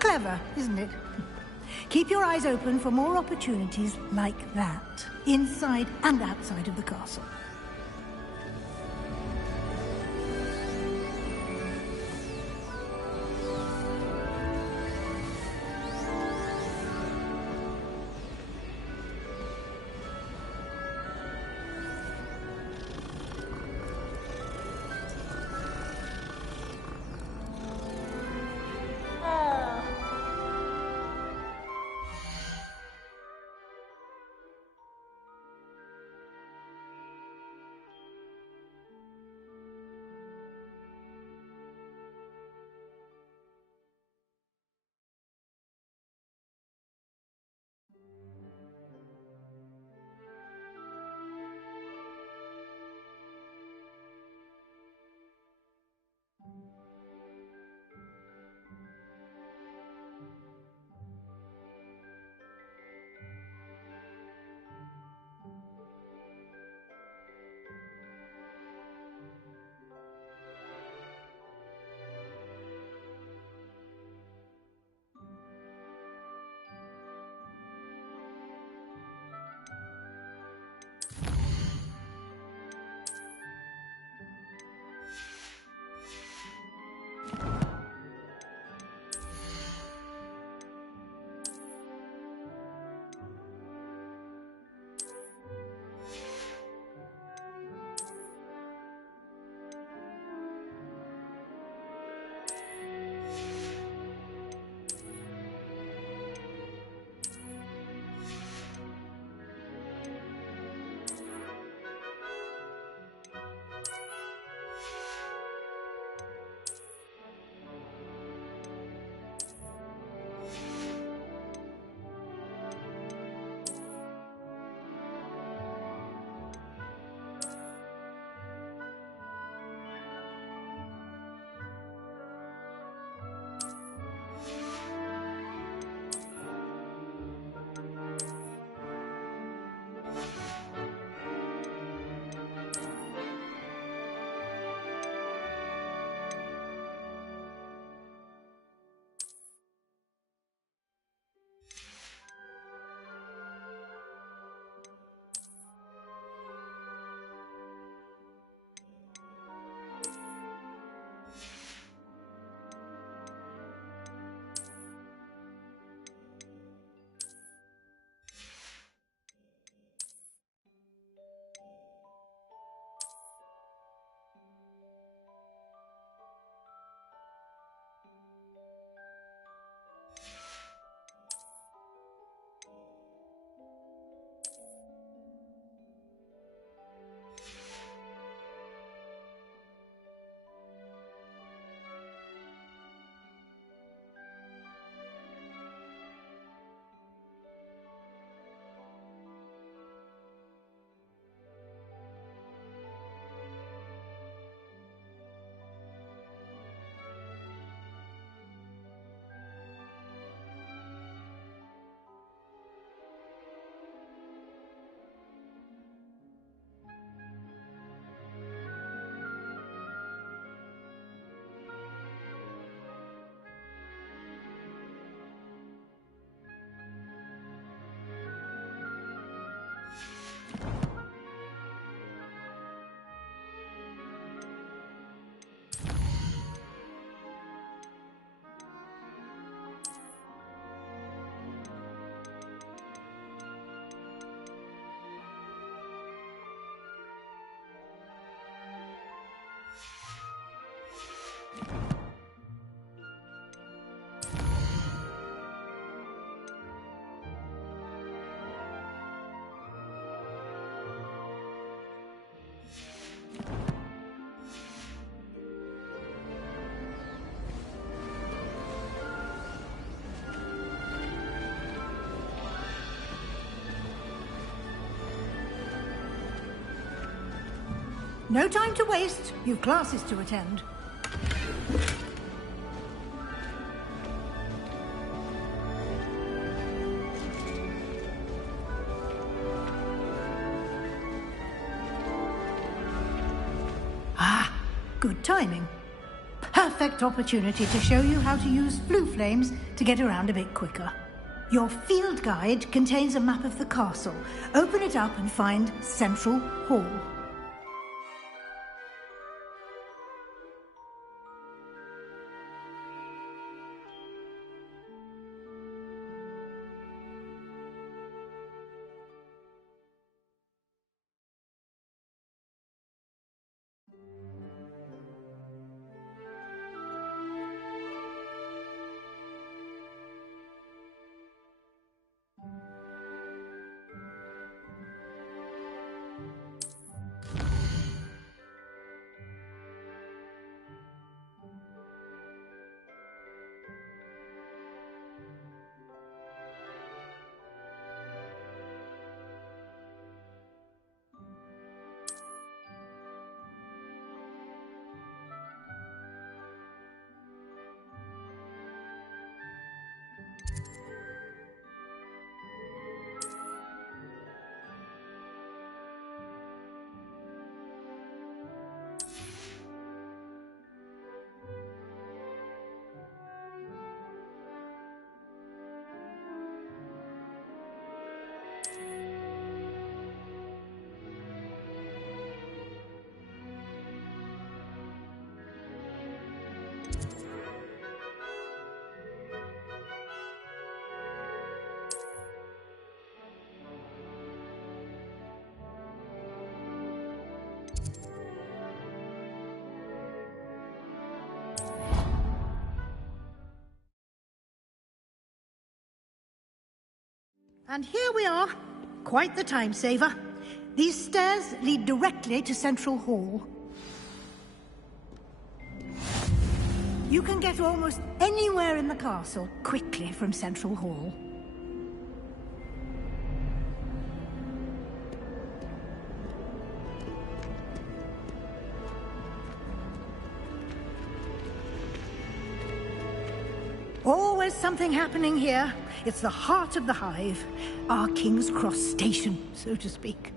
Clever, isn't it? Keep your eyes open for more opportunities like that, inside and outside of the castle. No time to waste. You've classes to attend. Ah, good timing. Perfect opportunity to show you how to use flue flames to get around a bit quicker. Your field guide contains a map of the castle. Open it up and find Central Hall. And here we are. Quite the time saver. These stairs lead directly to Central Hall. You can get almost anywhere in the castle quickly from Central Hall. Always something happening here. It's the heart of the hive. Our King's Cross station, so to speak.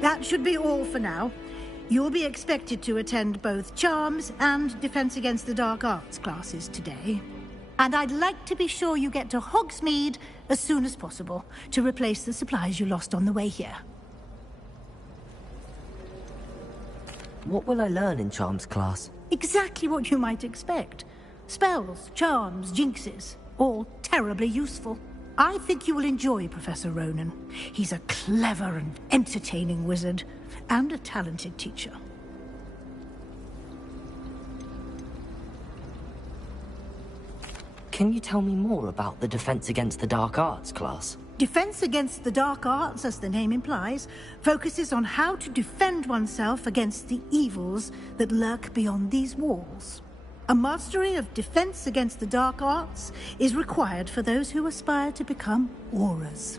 That should be all for now. You'll be expected to attend both Charms and Defense Against the Dark Arts classes today. And I'd like to be sure you get to Hogsmeade as soon as possible to replace the supplies you lost on the way here. What will I learn in Charms class? Exactly what you might expect. Spells, charms, jinxes, all terribly useful. I think you will enjoy Professor Ronan. He's a clever and entertaining wizard, and a talented teacher. Can you tell me more about the Defense Against the Dark Arts class? Defense Against the Dark Arts, as the name implies, focuses on how to defend oneself against the evils that lurk beyond these walls. A mastery of Defense Against the Dark Arts is required for those who aspire to become Aurors.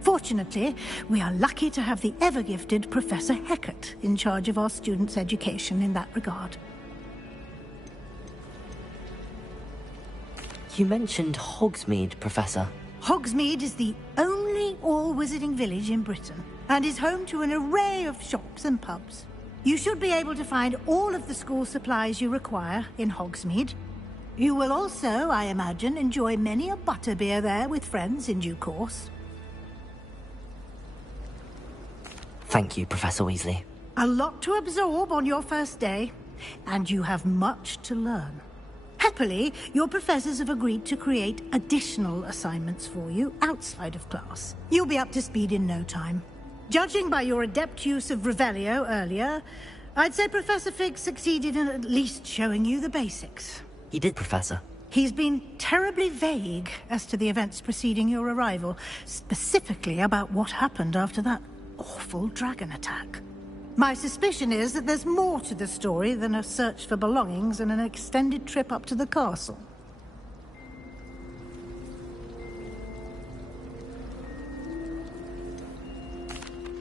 Fortunately, we are lucky to have the ever-gifted Professor Hecat in charge of our students' education in that regard. You mentioned Hogsmeade, Professor. Hogsmeade is the only all-wizarding village in Britain, and is home to an array of shops and pubs. You should be able to find all of the school supplies you require in Hogsmeade. You will also, I imagine, enjoy many a butterbeer there with friends in due course. Thank you, Professor Weasley. A lot to absorb on your first day, and you have much to learn. Happily, your professors have agreed to create additional assignments for you outside of class. You'll be up to speed in no time. Judging by your adept use of Revelio earlier, I'd say Professor Fig succeeded in at least showing you the basics. He did, Professor. He's been terribly vague as to the events preceding your arrival, specifically about what happened after that awful dragon attack. My suspicion is that there's more to the story than a search for belongings and an extended trip up to the castle.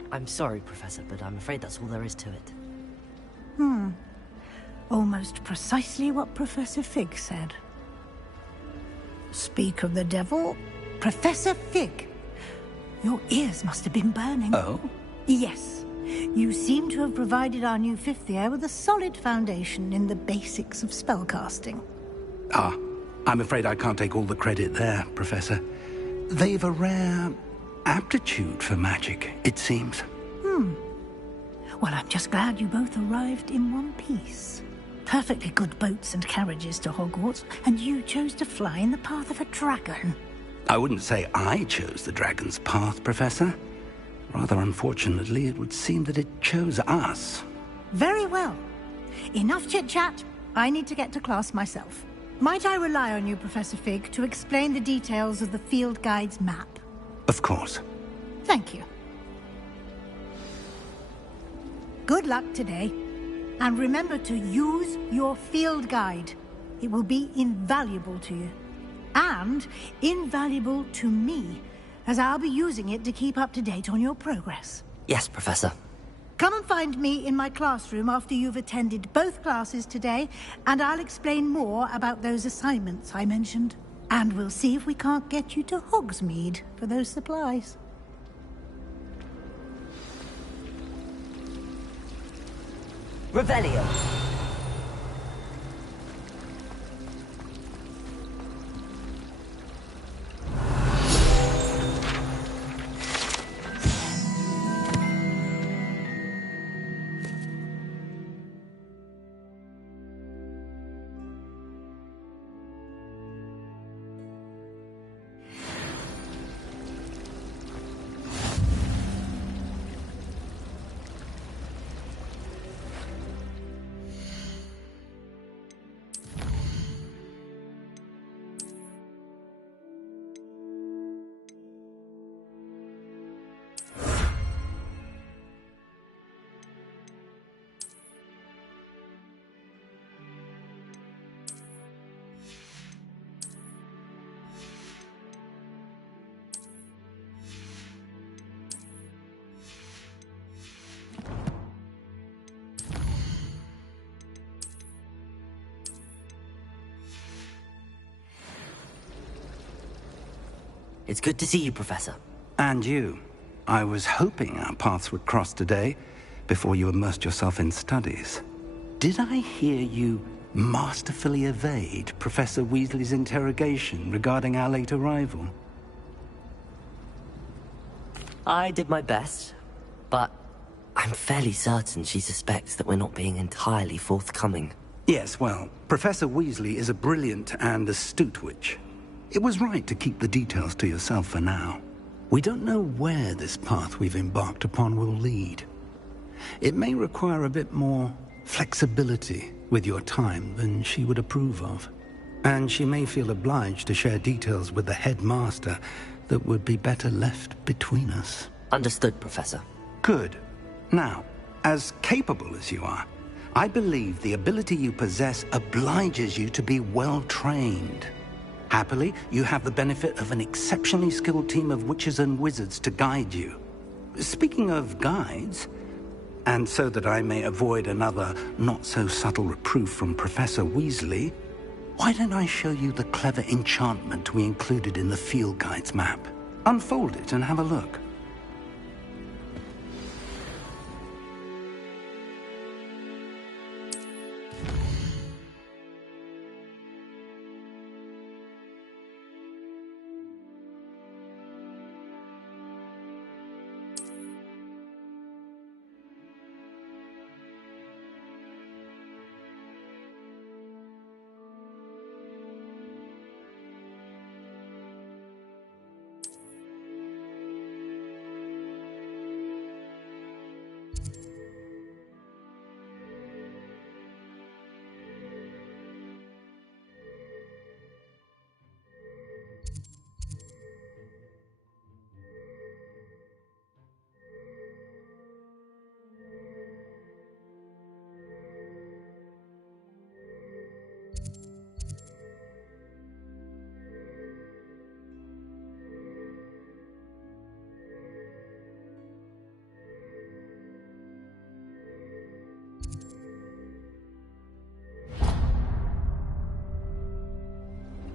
I'm sorry, Professor, but I'm afraid that's all there is to it. Almost precisely what Professor Fig said. Speak of the devil, Professor Fig. Your ears must have been burning. Oh? Yes. You seem to have provided our new fifth year with a solid foundation in the basics of spellcasting. Ah, I'm afraid I can't take all the credit there, Professor. They've a rare aptitude for magic, it seems. Well, I'm just glad you both arrived in one piece. Perfectly good boats and carriages to Hogwarts, and you chose to fly in the path of a dragon. I wouldn't say I chose the dragon's path, Professor. Rather unfortunately, it would seem that it chose us. Very well. Enough chit-chat. I need to get to class myself. Might I rely on you, Professor Fig, to explain the details of the field guide's map? Of course. Thank you. Good luck today. And remember to use your field guide. It will be invaluable to you. And invaluable to me, as I'll be using it to keep up to date on your progress. Yes, Professor. Come and find me in my classroom after you've attended both classes today, and I'll explain more about those assignments I mentioned. And we'll see if we can't get you to Hogsmeade for those supplies. Revelio! It's good to see you, Professor. And you. I was hoping our paths would cross today, before you immersed yourself in studies. Did I hear you masterfully evade Professor Weasley's interrogation regarding our late arrival? I did my best, but I'm fairly certain she suspects that we're not being entirely forthcoming. Yes, well, Professor Weasley is a brilliant and astute witch. It was right to keep the details to yourself for now. We don't know where this path we've embarked upon will lead. It may require a bit more flexibility with your time than she would approve of. And she may feel obliged to share details with the headmaster that would be better left between us. Understood, Professor. Good. Now, as capable as you are, I believe the ability you possess obliges you to be well-trained. Happily, you have the benefit of an exceptionally skilled team of witches and wizards to guide you. Speaking of guides, and so that I may avoid another not-so-subtle reproof from Professor Weasley, why don't I show you the clever enchantment we included in the field guide's map? Unfold it and have a look.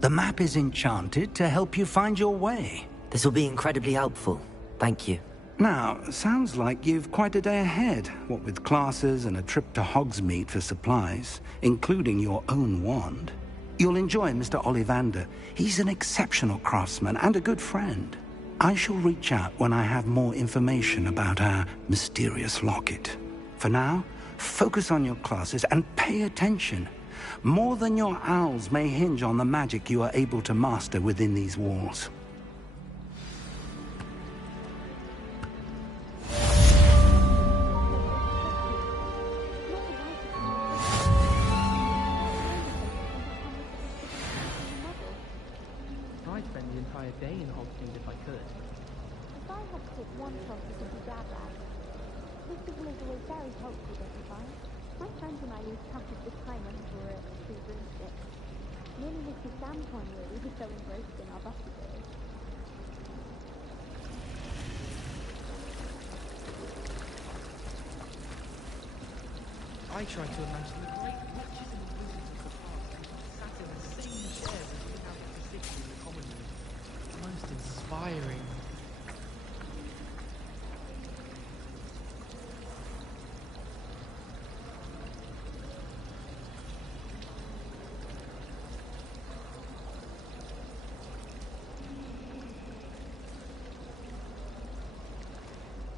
The map is enchanted to help you find your way. This will be incredibly helpful. Thank you. Now, sounds like you've quite a day ahead, what with classes and a trip to Hogsmeade for supplies, including your own wand. You'll enjoy Mr. Ollivander. He's an exceptional craftsman and a good friend. I shall reach out when I have more information about our mysterious locket. For now, focus on your classes and pay attention. More than your owls may hinge on the magic you are able to master within these walls. I'd spend the entire day in Hogsmeade if I could. If I had to pick one shop to simply grab at, this people is always very helpful, don't you find? My friends and I lose track of the time when we were at Tree Broomstick. Nearly missed exam time really, we were so engrossed in our bussy days. I try to imagine the great witches and wizards of the past sat in the same chairs as we have to sit in the common room. Most inspiring.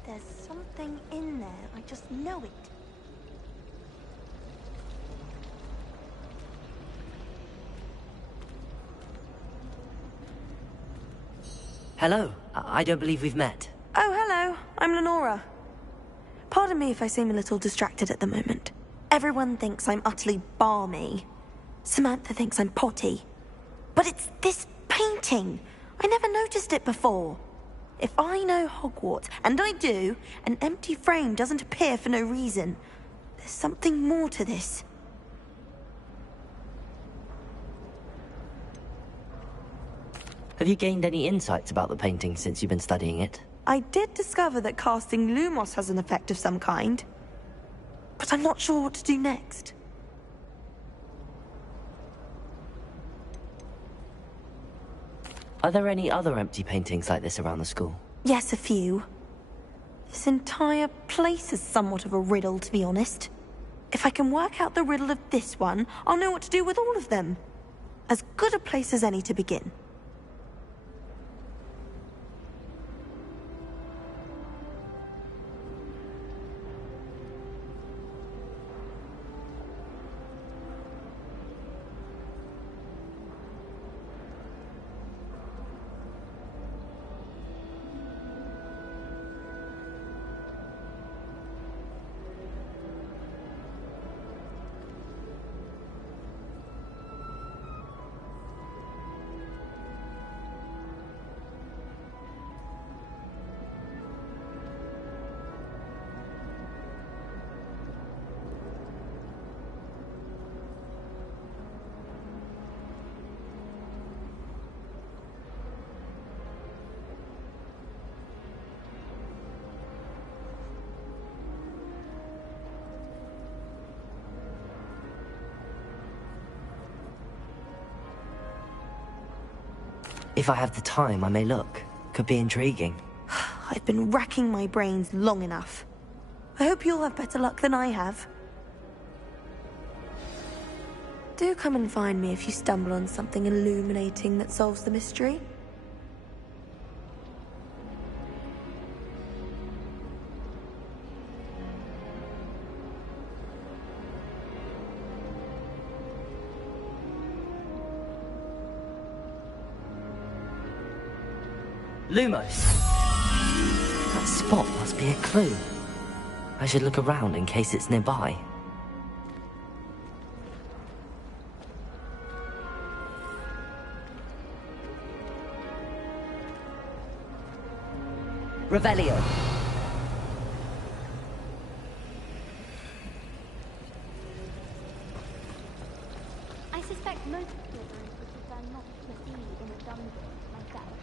There's something in there, I just know it. Hello. I don't believe we've met. Oh, hello. I'm Lenora. Pardon me if I seem a little distracted at the moment. Everyone thinks I'm utterly balmy. Samantha thinks I'm potty. But it's this painting. I never noticed it before. If I know Hogwarts, and I do, an empty frame doesn't appear for no reason. There's something more to this. Have you gained any insights about the painting since you've been studying it? I did discover that casting Lumos has an effect of some kind. But I'm not sure what to do next. Are there any other empty paintings like this around the school? Yes, a few. This entire place is somewhat of a riddle, to be honest. If I can work out the riddle of this one, I'll know what to do with all of them. As good a place as any to begin. If I have the time, I may look. Could be intriguing. I've been racking my brains long enough. I hope you'll have better luck than I have. Do come and find me if you stumble on something illuminating that solves the mystery. Lumos! That spot must be a clue. I should look around in case it's nearby. Revelio. I suspect most Slytherins would prefer not to proceed in a dungeon myself.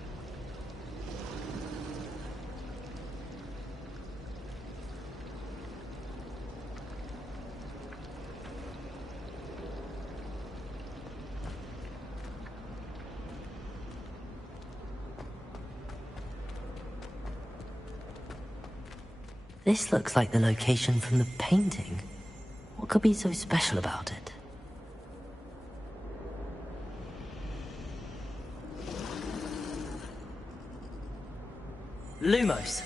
This looks like the location from the painting. What could be so special about it? Lumos!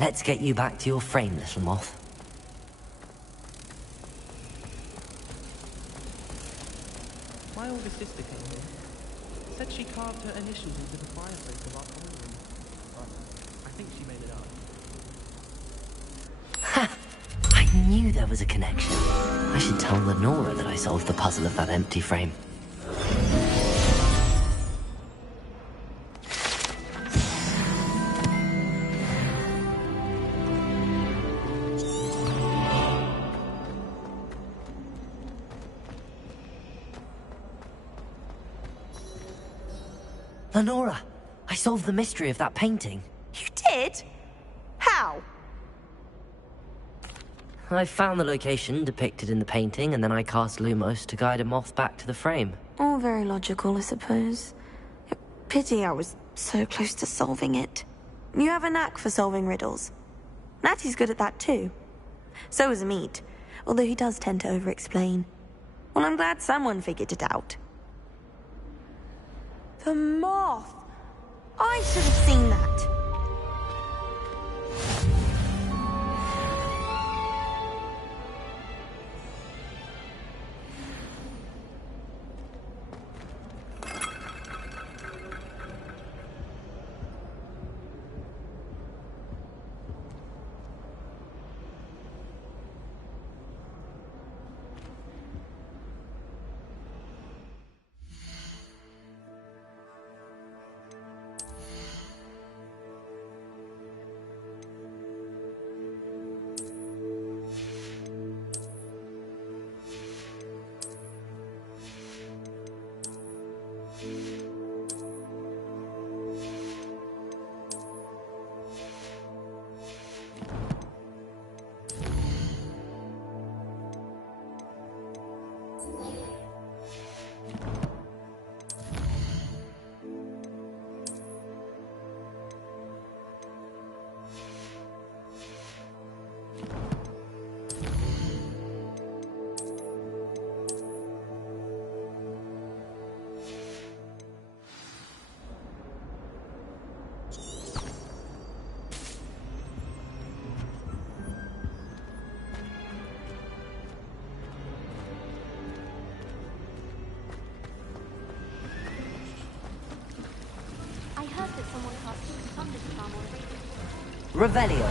Let's get you back to your frame, little moth. My older sister came here. Said she carved her initials into the fireplace of our common room. But I think she made it up. Ha! I knew there was a connection. I should tell Lenora that I solved the puzzle of that empty frame. Lenora, I solved the mystery of that painting. You did? How? I found the location depicted in the painting, and then I cast Lumos to guide a moth back to the frame. All very logical, I suppose. Pity I was so close to solving it. You have a knack for solving riddles. Natty's good at that too. So is Amit, although he does tend to over-explain. Well, I'm glad someone figured it out. The moth! I should have seen that. Revelio.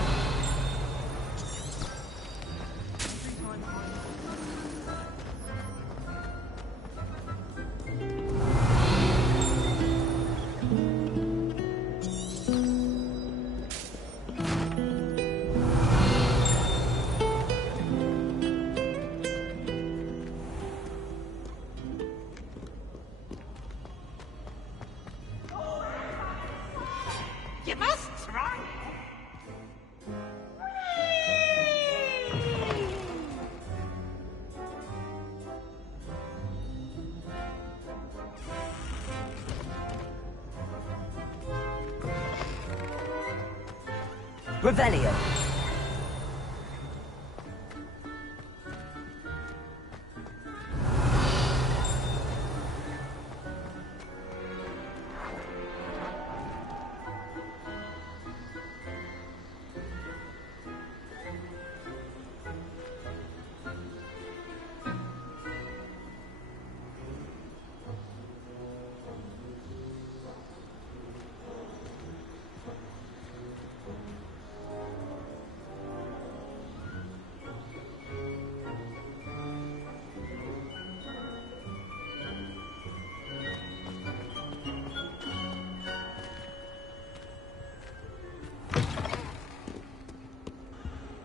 You must try. Revelio.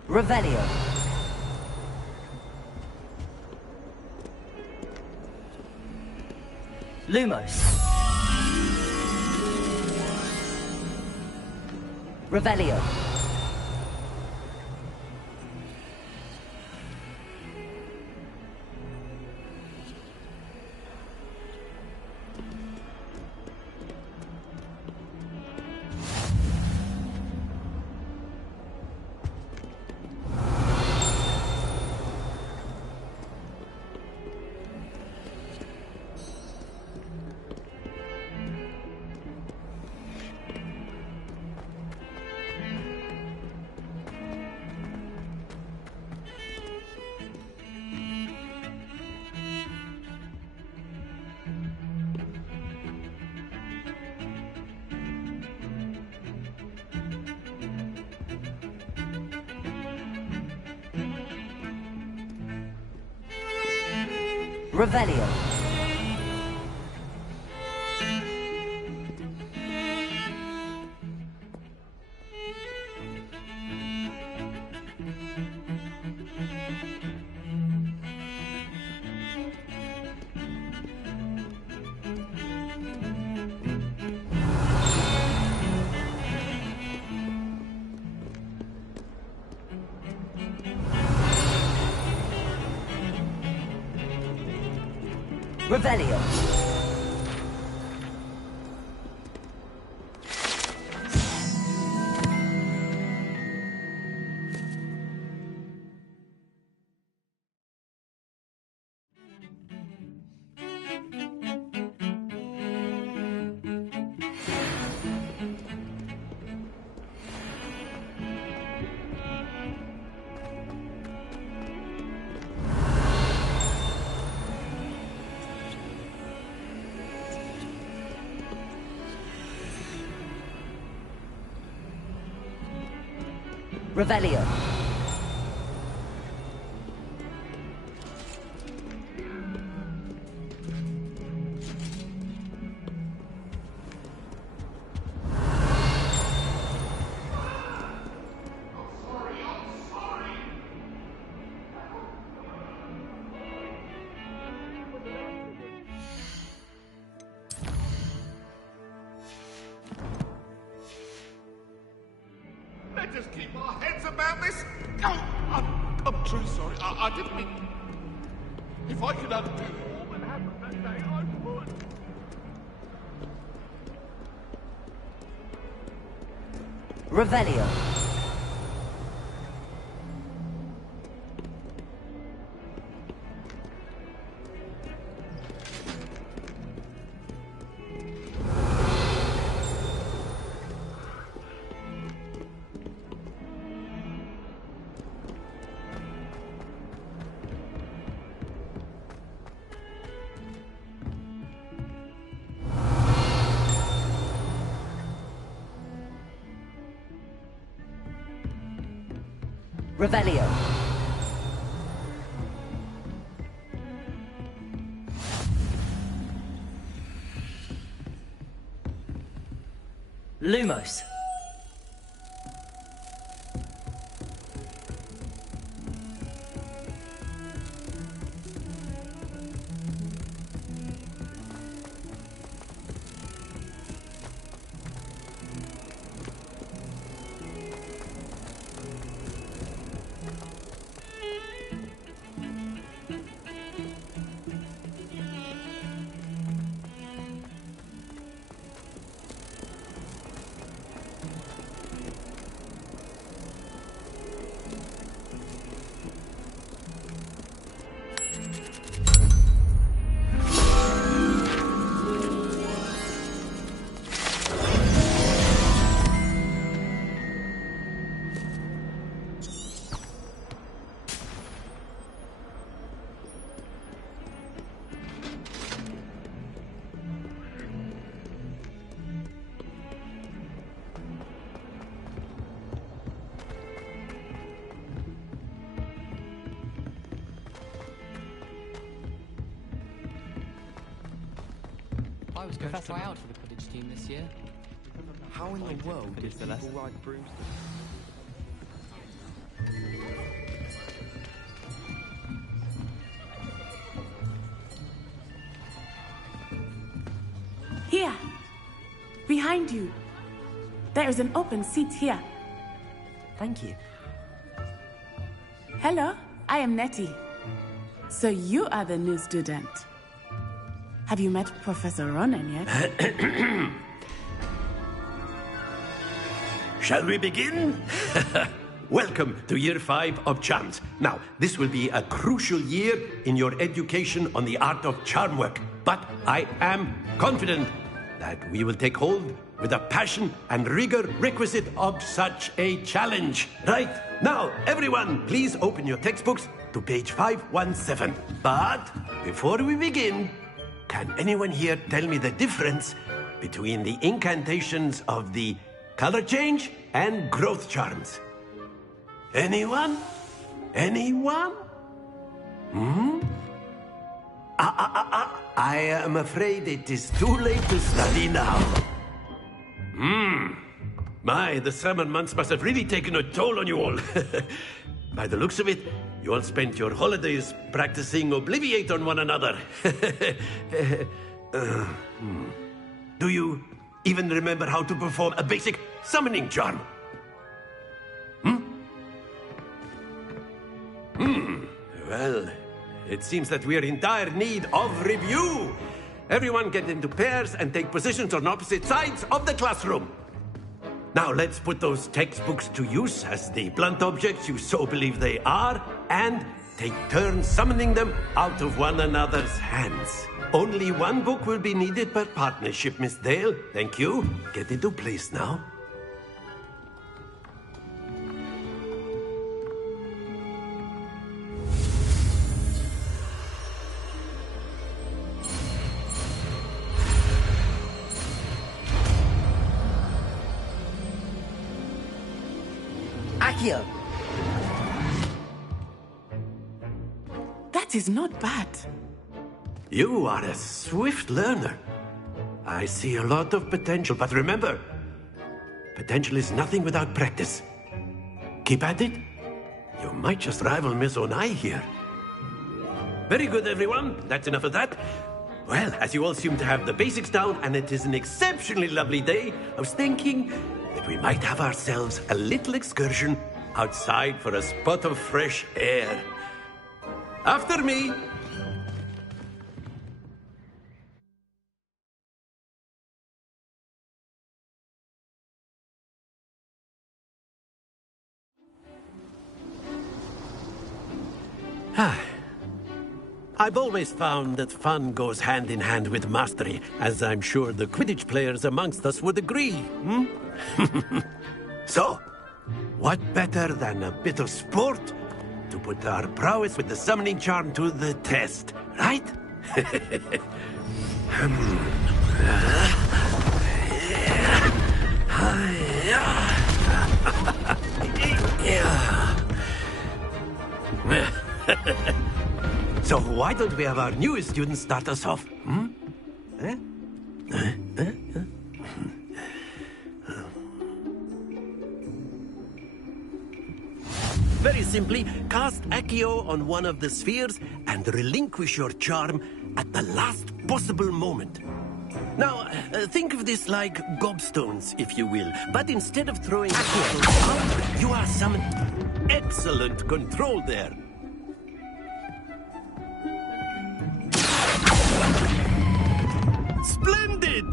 Revelio. Lumos. Revelio. Revelio. Revelio. Revelio. Let us keep our heads about this. Oh, I'm truly sorry. I didn't mean... If I could undo all that happened that day, I would. Revelio. Revelio. Lumos. I was going to try out for the Quidditch team this year. How in the world did people ride broomsticks? Here! Behind you! There is an open seat here. Thank you. Hello, I am Nettie. So you are the new student. Have you met Professor Ronan yet? Shall we begin? Welcome to Year 5 of Charms. Now, this will be a crucial year in your education on the art of charm work. But I am confident that we will take hold with the passion and rigor requisite of such a challenge. Right, now, everyone, please open your textbooks to page 517. But before we begin, can anyone here tell me the difference between the incantations of the color change and growth charms? Anyone? Anyone? I am afraid it is too late to study now. My, the summer months must have really taken a toll on you all. By the looks of it, you all spent your holidays practicing Obliviate on one another. Do you even remember how to perform a basic summoning charm? Well, it seems that we are in dire need of review. Everyone get into pairs and take positions on opposite sides of the classroom. Now let's put those textbooks to use as the blunt objects you so believe they are, and take turns summoning them out of one another's hands. Only one book will be needed per partnership, Miss Dale. Thank you. Get into place now. Accio! That is not bad. You are a swift learner. I see a lot of potential, but remember, potential is nothing without practice. Keep at it. You might just rival Miss Onai here. Very good, everyone. That's enough of that. Well, as you all seem to have the basics down, and it is an exceptionally lovely day, I was thinking that we might have ourselves a little excursion outside for a spot of fresh air. After me. I've always found that fun goes hand in hand with mastery, as I'm sure the Quidditch players amongst us would agree. So, what better than a bit of sport to put our prowess with the summoning charm to the test, right? So why don't we have our newest student start us off? Very simply, cast Accio on one of the spheres and relinquish your charm at the last possible moment. Now, think of this like gobstones, if you will. But instead of throwing Accio out, you are summoned. Excellent control there. Splendid!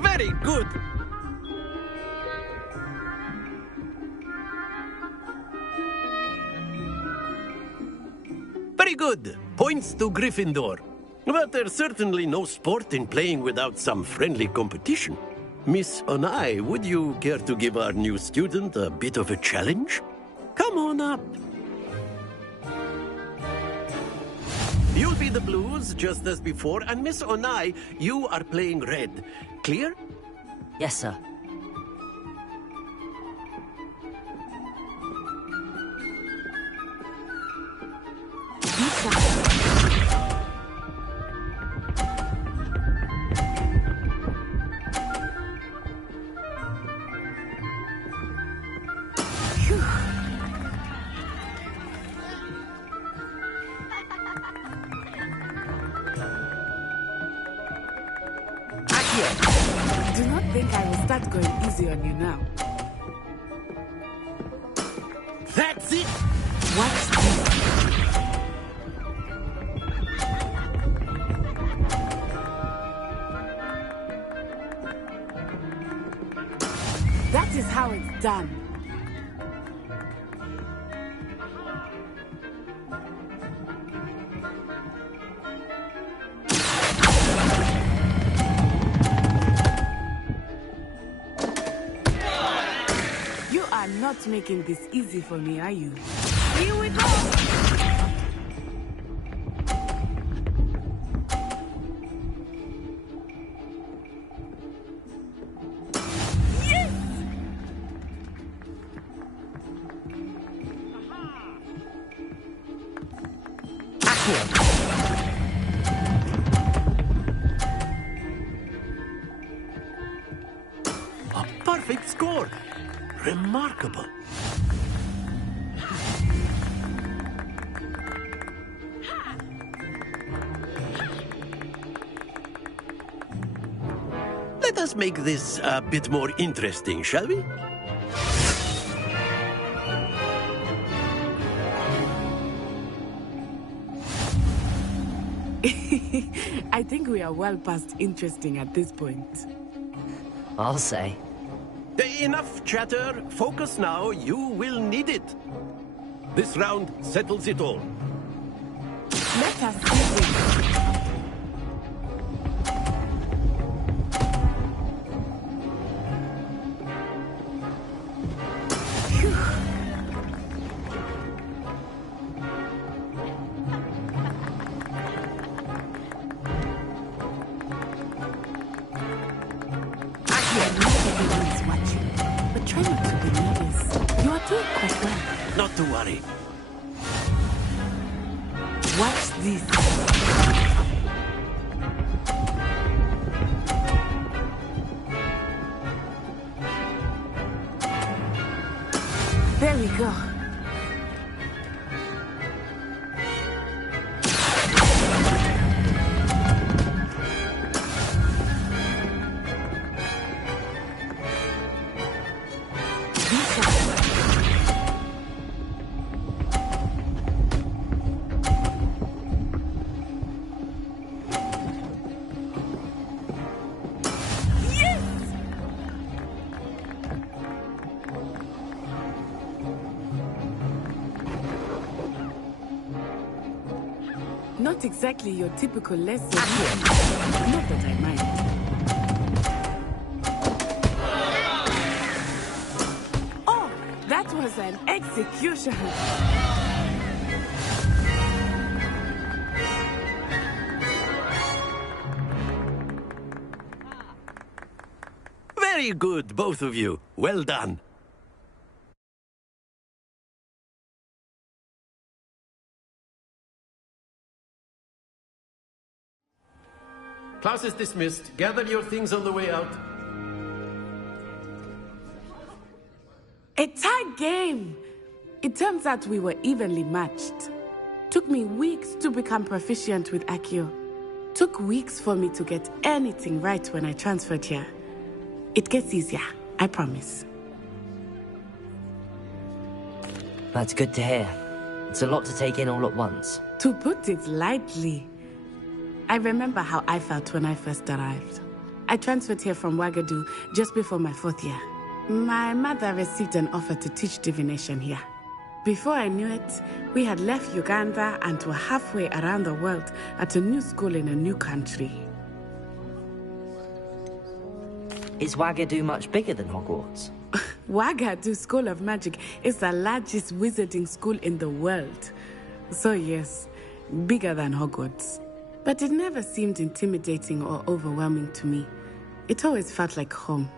Very good. Very good. Points to Gryffindor. But there's certainly no sport in playing without some friendly competition. Miss Onai, would you care to give our new student a bit of a challenge? Come on up. You'll be the blues, just as before, and Miss Onai, you are playing red. Clear? Yes, sir. Do not think I will start going easy on you now. That's it! Watch this. That is how it's done. You are not making this easy for me, are you? Here we go! score. Remarkable. Let us make this a bit more interesting, shall we? I think we are well past interesting at this point. I'll say. Enough chatter. Focus now. You will need it. This round settles it all. Let us see this. Not to worry. Watch this. There we go. Not exactly your typical lesson. Not that I mind. Oh, that was an execution. Very good, both of you. Well done. Class is dismissed. Gather your things on the way out. A tight game. It turns out we were evenly matched. Took me weeks to become proficient with Accio. Took weeks for me to get anything right when I transferred here. It gets easier, I promise. That's good to hear. It's a lot to take in all at once. To put it lightly. I remember how I felt when I first arrived. I transferred here from Wagadu just before my 4th year. My mother received an offer to teach divination here. Before I knew it, we had left Uganda and were halfway around the world at a new school in a new country. Is Wagadu much bigger than Hogwarts? Wagadu School of Magic is the largest wizarding school in the world. So yes, bigger than Hogwarts. But it never seemed intimidating or overwhelming to me. It always felt like home.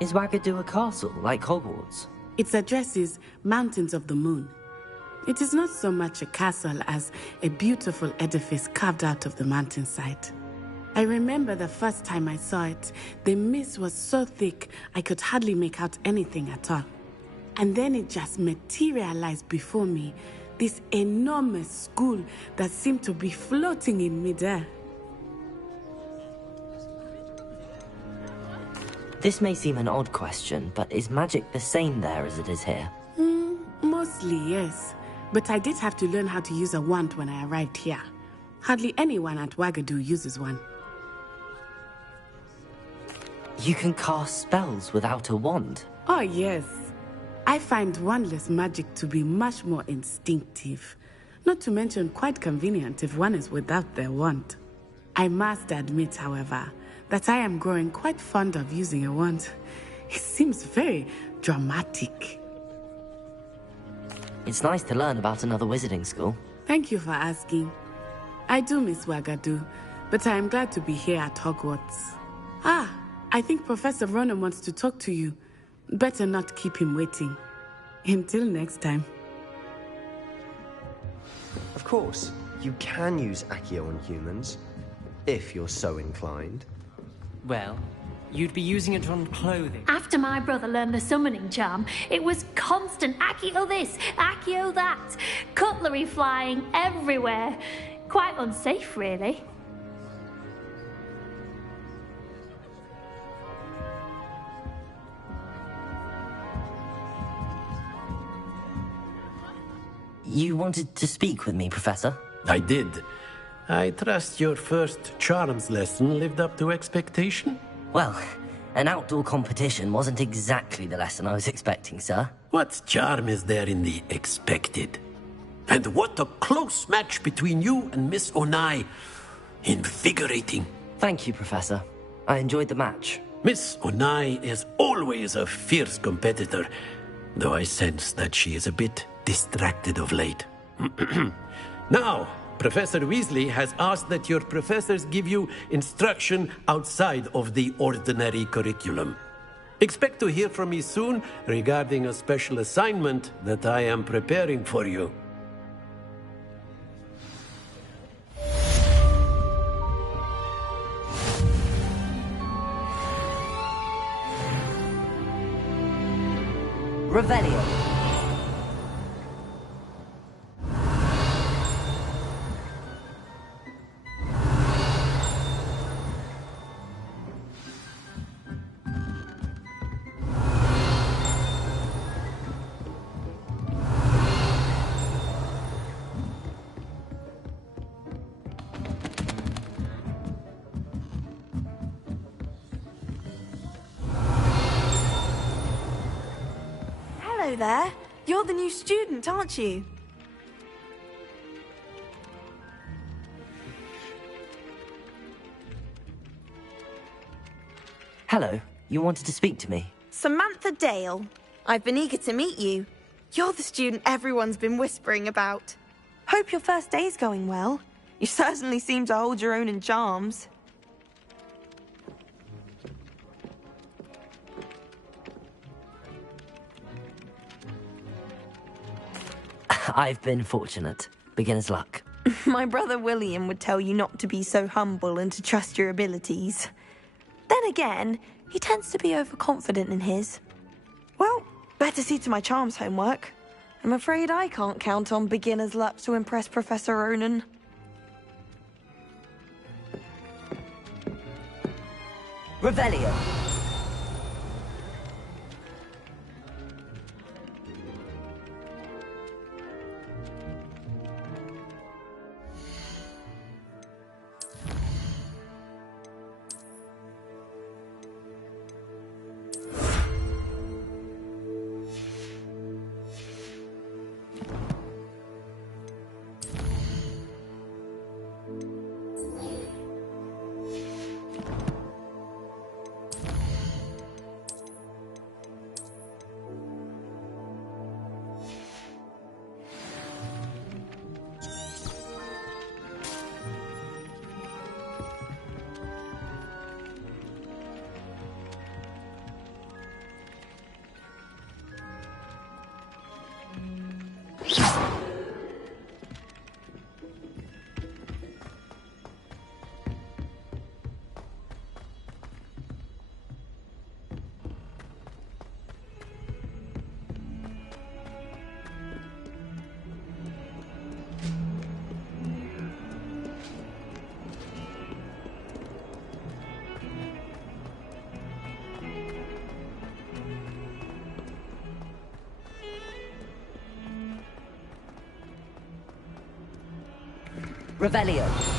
Is Wagadu a castle, like Hogwarts? Its address is Mountains of the Moon. It is not so much a castle as a beautiful edifice carved out of the mountainside. I remember the first time I saw it, the mist was so thick I could hardly make out anything at all. And then it just materialized before me, this enormous school that seemed to be floating in midair. This may seem an odd question, but is magic the same there as it is here? Mostly, yes. But I did have to learn how to use a wand when I arrived here. Hardly anyone at Wagadu uses one. You can cast spells without a wand? Oh, yes. I find wandless magic to be much more instinctive. Not to mention quite convenient if one is without their wand. I must admit, however, that I am growing quite fond of using a wand. It seems very dramatic. It's nice to learn about another wizarding school. Thank you for asking. I do miss Wagadu, but I am glad to be here at Hogwarts. I think Professor Ronan wants to talk to you. Better not keep him waiting. Until next time. Of course, you can use Accio on humans, if you're so inclined. Well, you'd be using it on clothing. After my brother learned the summoning charm, it was constant Accio this, Accio that, cutlery flying everywhere. Quite unsafe, really. You wanted to speak with me, Professor? I did. I trust your first charms lesson lived up to expectation? Well, an outdoor competition wasn't exactly the lesson I was expecting, sir. What charm is there in the expected? And what a close match between you and Miss Onai. Invigorating. Thank you, Professor. I enjoyed the match. Miss Onai is always a fierce competitor, though I sense that she is a bit distracted of late. Now, Professor Weasley has asked that your professors give you instruction outside of the ordinary curriculum. Expect to hear from me soon regarding a special assignment that I am preparing for you. Revelio. Hello there. You're the new student, aren't you? Hello. You wanted to speak to me? Samantha Dale. I've been eager to meet you. You're the student everyone's been whispering about. Hope your first day's going well. You certainly seem to hold your own in charms. I've been fortunate. Beginner's luck. My brother William would tell you not to be so humble and to trust your abilities. Then again, he tends to be overconfident in his. Well, better see to my charms homework. I'm afraid I can't count on beginner's luck to impress Professor Ronan. Revelio. Revelio.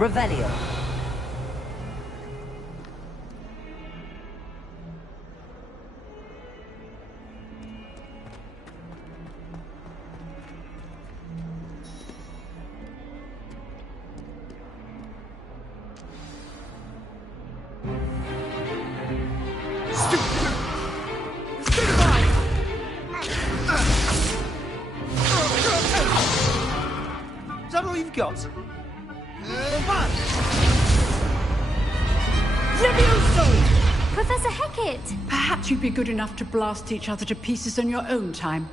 Revelio. you've got. Levioso! Professor Hecat! Perhaps you'd be good enough to blast each other to pieces on your own time.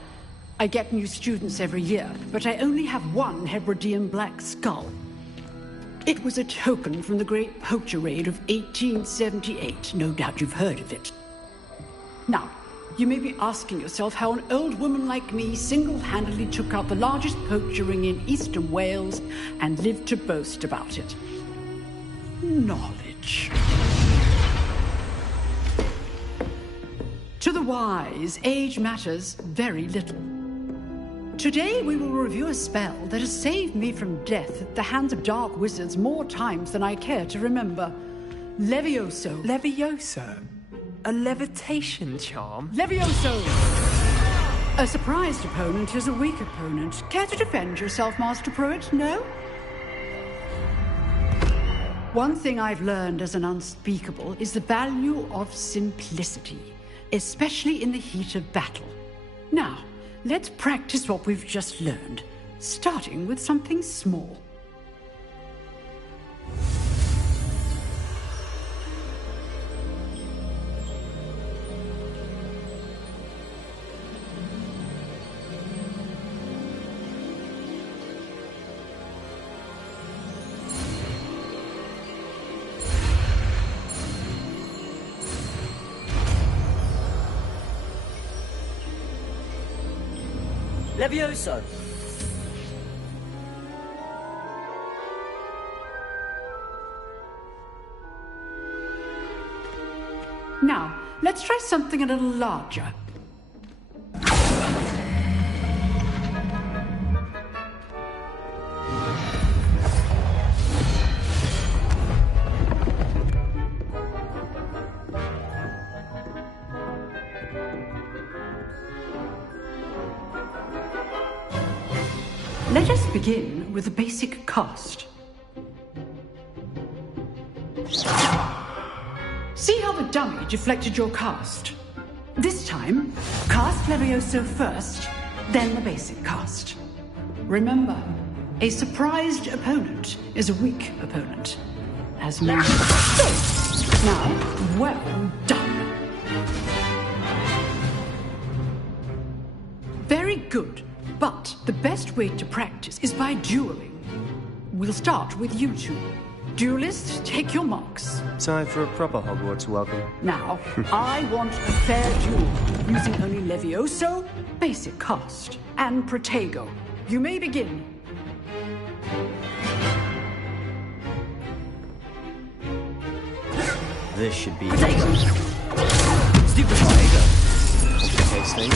I get new students every year, but I only have one Hebridean black skull. It was a token from the Great Poacher Raid of 1878. No doubt you've heard of it. Now, you may be asking yourself how an old woman like me single-handedly took out the largest poacher ring in eastern Wales and lived to boast about it. Knowledge. To the wise, age matters very little. Today we will review a spell that has saved me from death at the hands of dark wizards more times than I care to remember. Levioso. Levioso? A levitation charm? Levioso! A surprised opponent is a weak opponent. Care to defend yourself, Master Pruitt? No? One thing I've learned as an unspeakable is the value of simplicity, especially in the heat of battle. Now, let's practice what we've just learned, starting with something small. Levioso! Now, let's try something a little larger. Let us begin with a basic cast. See how the dummy deflected your cast? This time, cast Levioso first, then the basic cast. Remember, a surprised opponent is a weak opponent. As now, well done. Very good. But the best way to practice is by dueling. We'll start with you two. Duelists, take your marks. Time for a proper Hogwarts welcome. Now, I want a fair duel, using only Levioso, basic cast, and Protego. You may begin. This should be... Protego! Stupid Protego! Complicates things.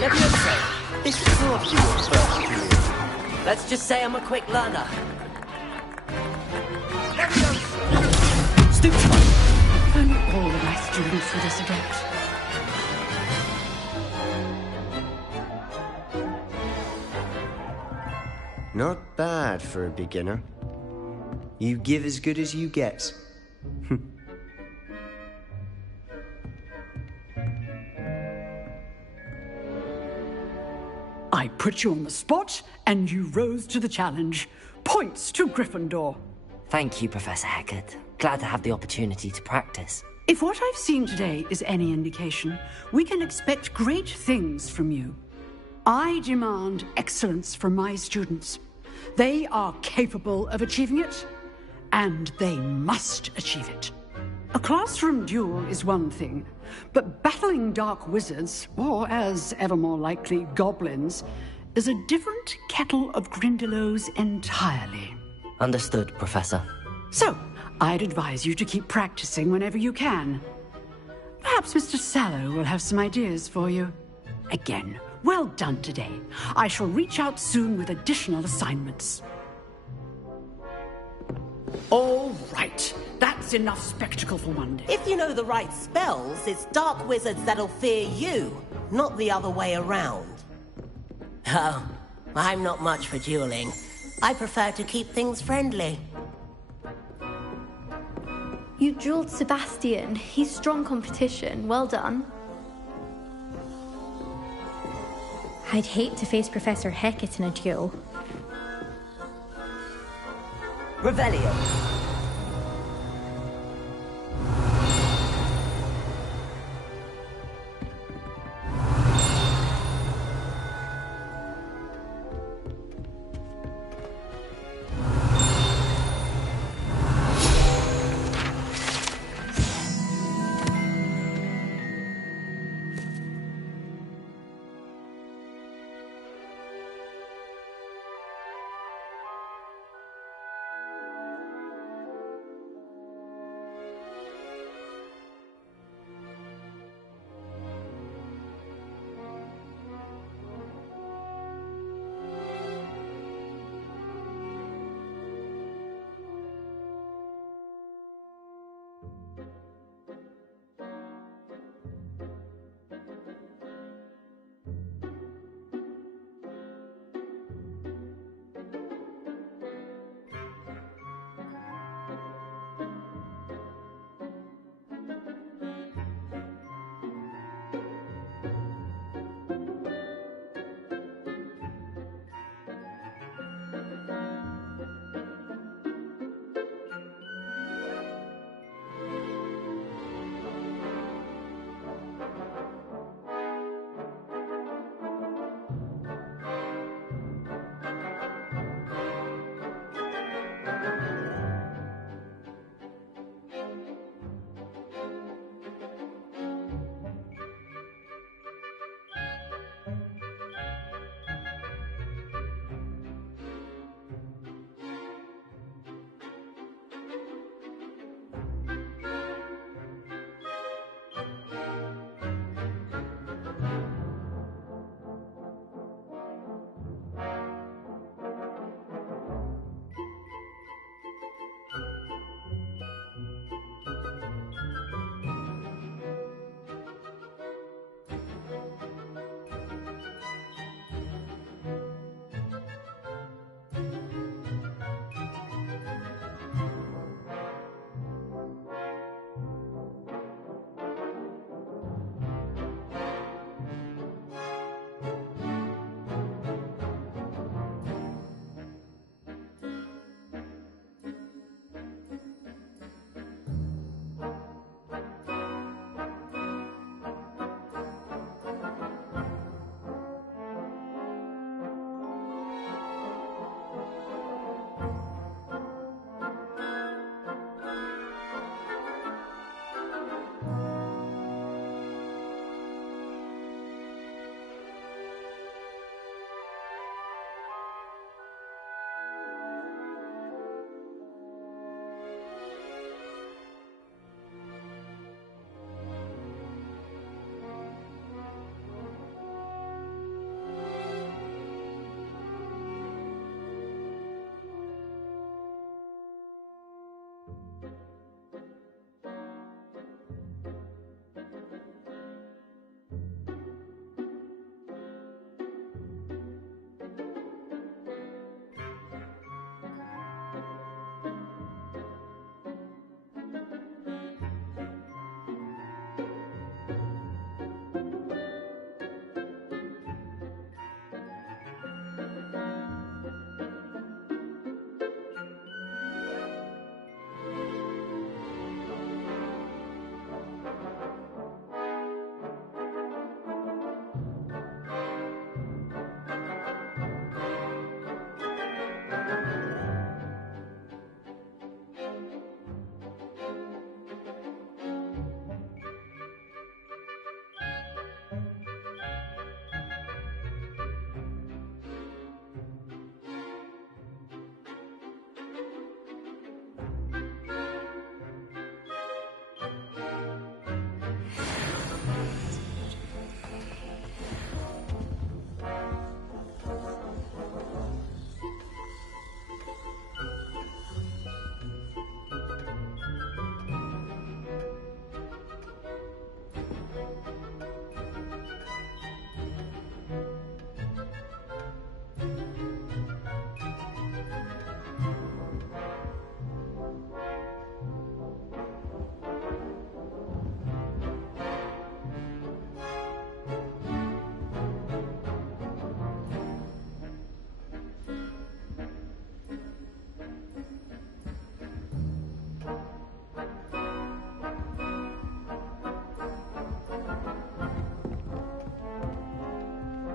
Levioso! This can't be your first duel. Let's just say I'm a quick learner. Stupid! If only all of my students were this adept. Not bad for a beginner. You give as good as you get. I put you on the spot, and you rose to the challenge. Points to Gryffindor. Thank you, Professor Hecat. Glad to have the opportunity to practice. If what I've seen today is any indication, we can expect great things from you. I demand excellence from my students. They are capable of achieving it, and they must achieve it. A classroom duel is one thing, but battling dark wizards, or as ever more likely, goblins, is a different kettle of Grindylows entirely. Understood, Professor. So, I'd advise you to keep practicing whenever you can. Perhaps Mr. Sallow will have some ideas for you. Again, well done today. I shall reach out soon with additional assignments. All right. That's enough spectacle for one day. If you know the right spells, it's dark wizards that'll fear you, not the other way around. Oh, I'm not much for dueling. I prefer to keep things friendly. You dueled Sebastian. He's strong competition. Well done. I'd hate to face Professor Hecat in a duel. Revelio.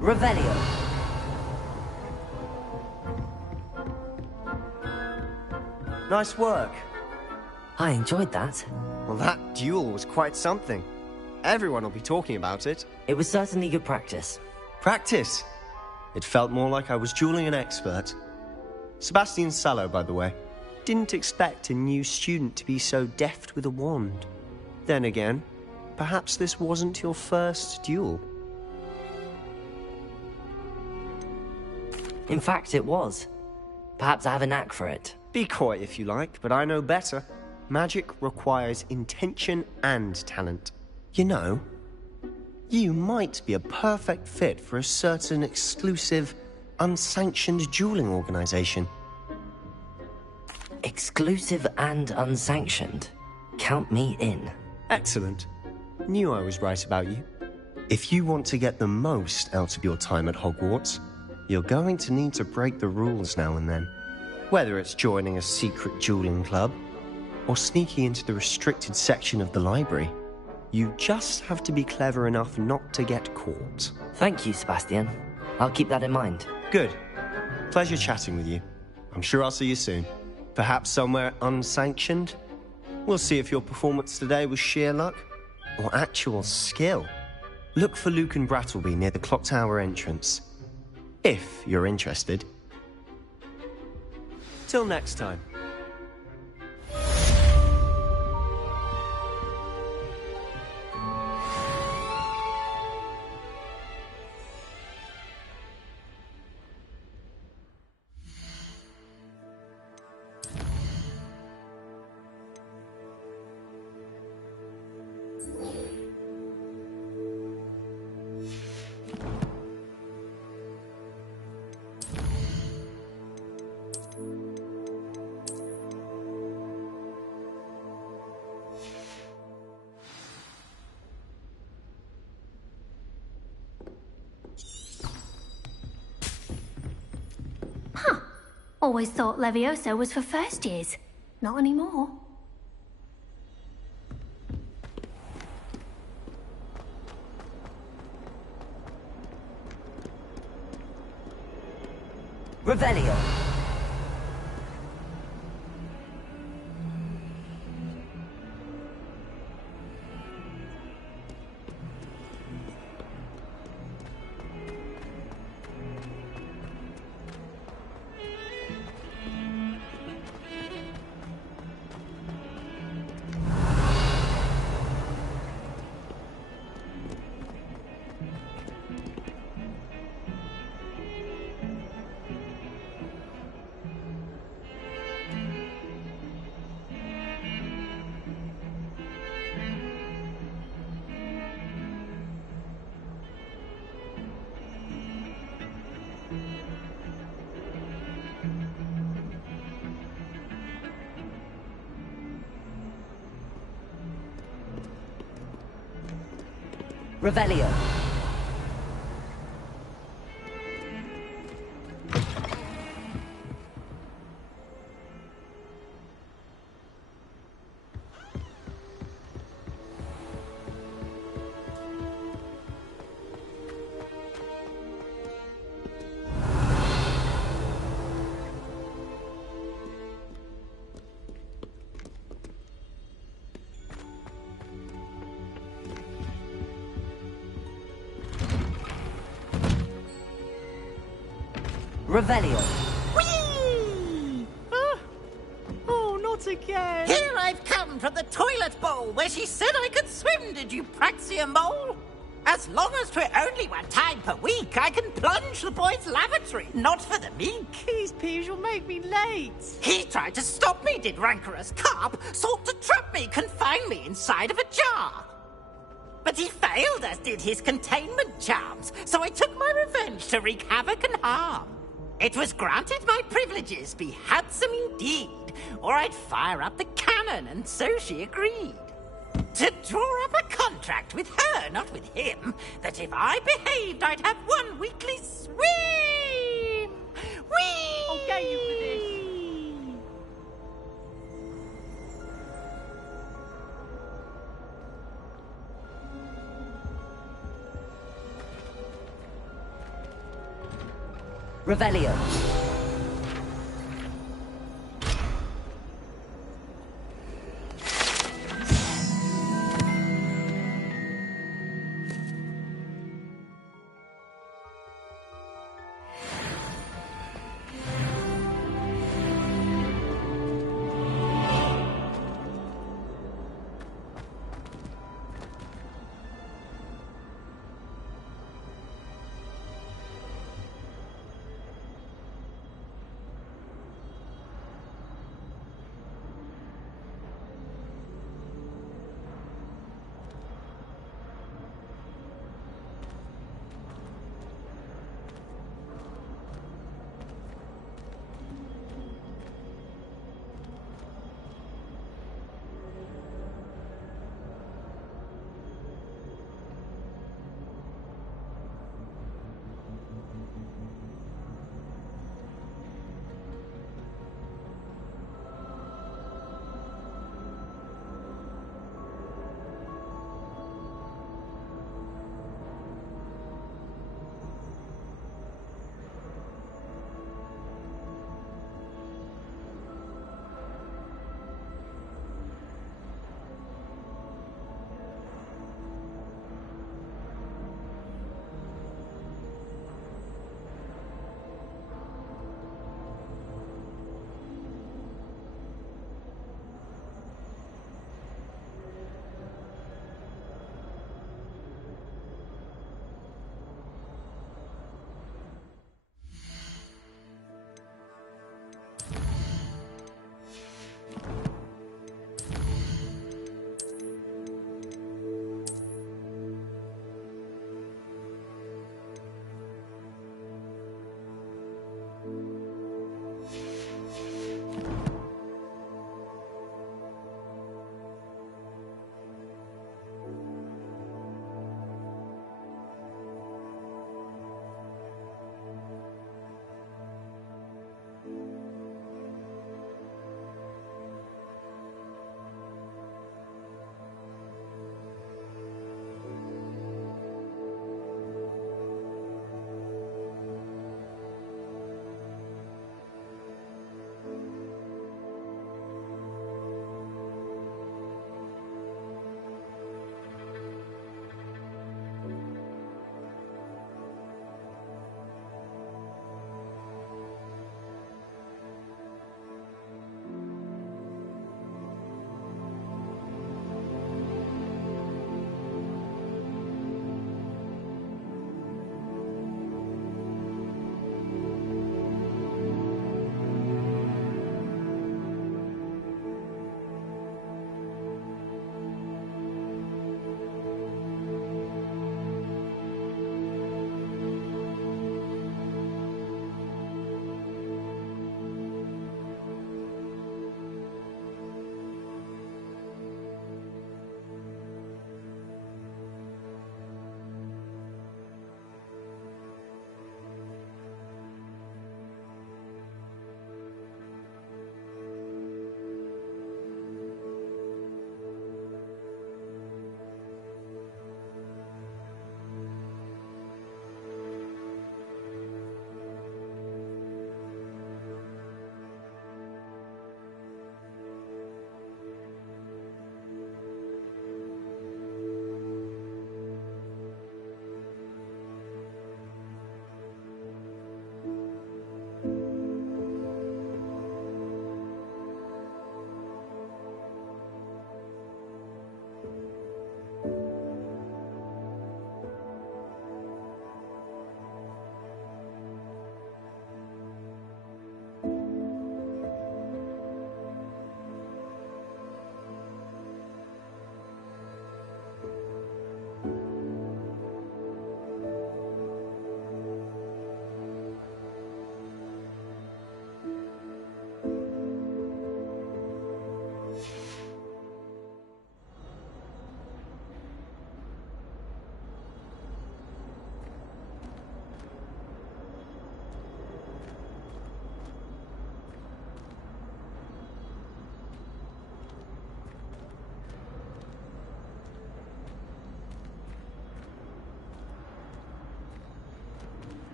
Revelio. Nice work. I enjoyed that. Well, that duel was quite something. Everyone will be talking about it. It was certainly good practice. Practice? It felt more like I was dueling an expert. Sebastian Sallow, by the way. Didn't expect a new student to be so deft with a wand. Then again, perhaps this wasn't your first duel. In fact, it was. Perhaps I have a knack for it. Be coy if you like, but I know better. Magic requires intention and talent. You know, you might be a perfect fit for a certain exclusive, unsanctioned dueling organization. Exclusive and unsanctioned. Count me in. Excellent. Knew I was right about you. If you want to get the most out of your time at Hogwarts, you're going to need to break the rules now and then. Whether it's joining a secret dueling club, or sneaking into the restricted section of the library, you just have to be clever enough not to get caught. Thank you, Sebastian. I'll keep that in mind. Good. Pleasure chatting with you. I'm sure I'll see you soon. Perhaps somewhere unsanctioned? We'll see if your performance today was sheer luck, or actual skill. Look for Luke and Brattleby near the clock tower entrance. If you're interested. Till next time. Always thought Levioso was for first years. Not anymore. Revelio. Revelio. Revelio. Whee! Oh, not again! Here I've come from the toilet bowl where she said I could swim, did you praxia mole? As long as 'twere only one time per week, I can plunge the boy's lavatory, not for the meek. These peas will make me late. He tried to stop me, did rancorous carp, sought to trap me, confine me inside of a jar. But he failed, as did his containment charms, so I took my revenge to wreak havoc and harm. It was granted my privileges be handsome indeed, or I'd fire up the cannon, and so she agreed. To draw up a contract with her, not with him, that if I behaved, I'd have one weekly swim! Whee! I'll get you for this. Revelio.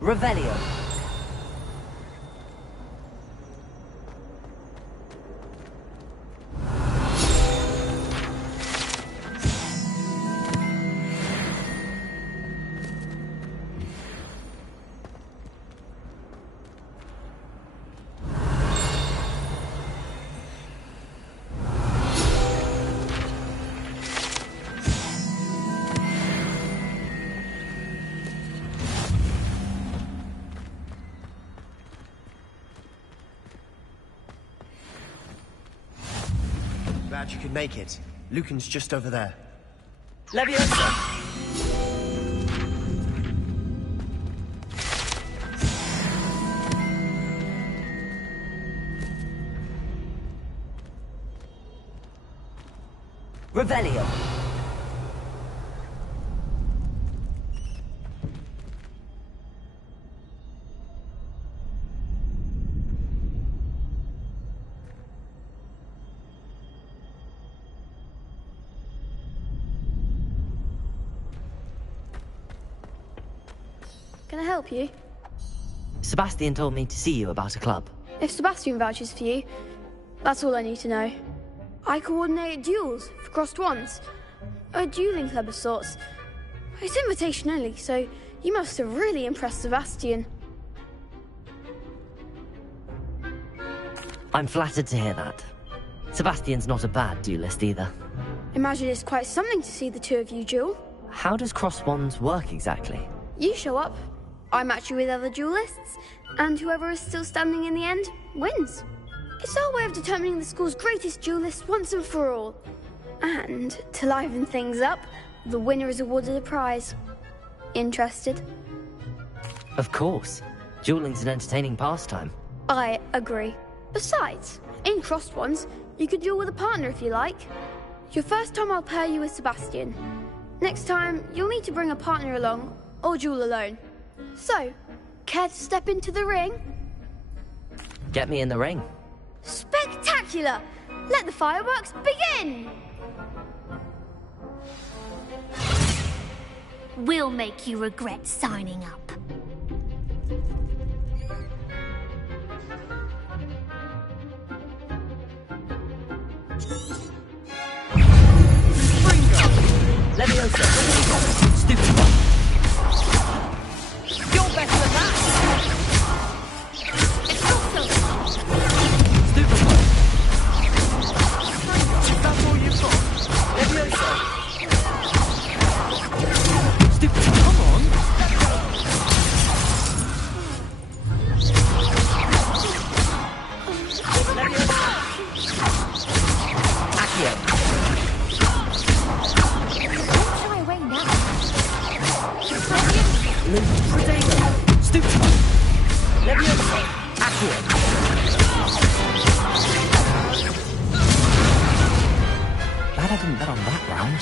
Revelio. Glad you could make it. Lucan's just over there. Leviosa! Revelio. Can I help you? Sebastian told me to see you about a club. If Sebastian vouches for you, that's all I need to know. I coordinate duels for crossed wands. A dueling club of sorts. It's invitation only, so you must have really impressed Sebastian. I'm flattered to hear that. Sebastian's not a bad duelist either. Imagine it's quite something to see the two of you duel. How does cross wands work exactly? You show up, I match you with other duelists, and whoever is still standing in the end wins. It's our way of determining the school's greatest duelist once and for all. And to liven things up, the winner is awarded a prize. Interested? Of course. Dueling's an entertaining pastime. I agree. Besides, in crossed ones, you could duel with a partner if you like. Your first time I'll pair you with Sebastian. Next time, you'll need to bring a partner along, or duel alone. So, care to step into the ring? Get me in the ring. Spectacular! Let the fireworks begin! We'll make you regret signing up. Leviosa! Stupid one! You're better than that! It's awesome! Stupid one! That's all you've got? Leviosa! Stupid one, come on! Leviosa! Accio! Potato! Stupid! Leviosa! Accio! Glad I didn't bet on that round.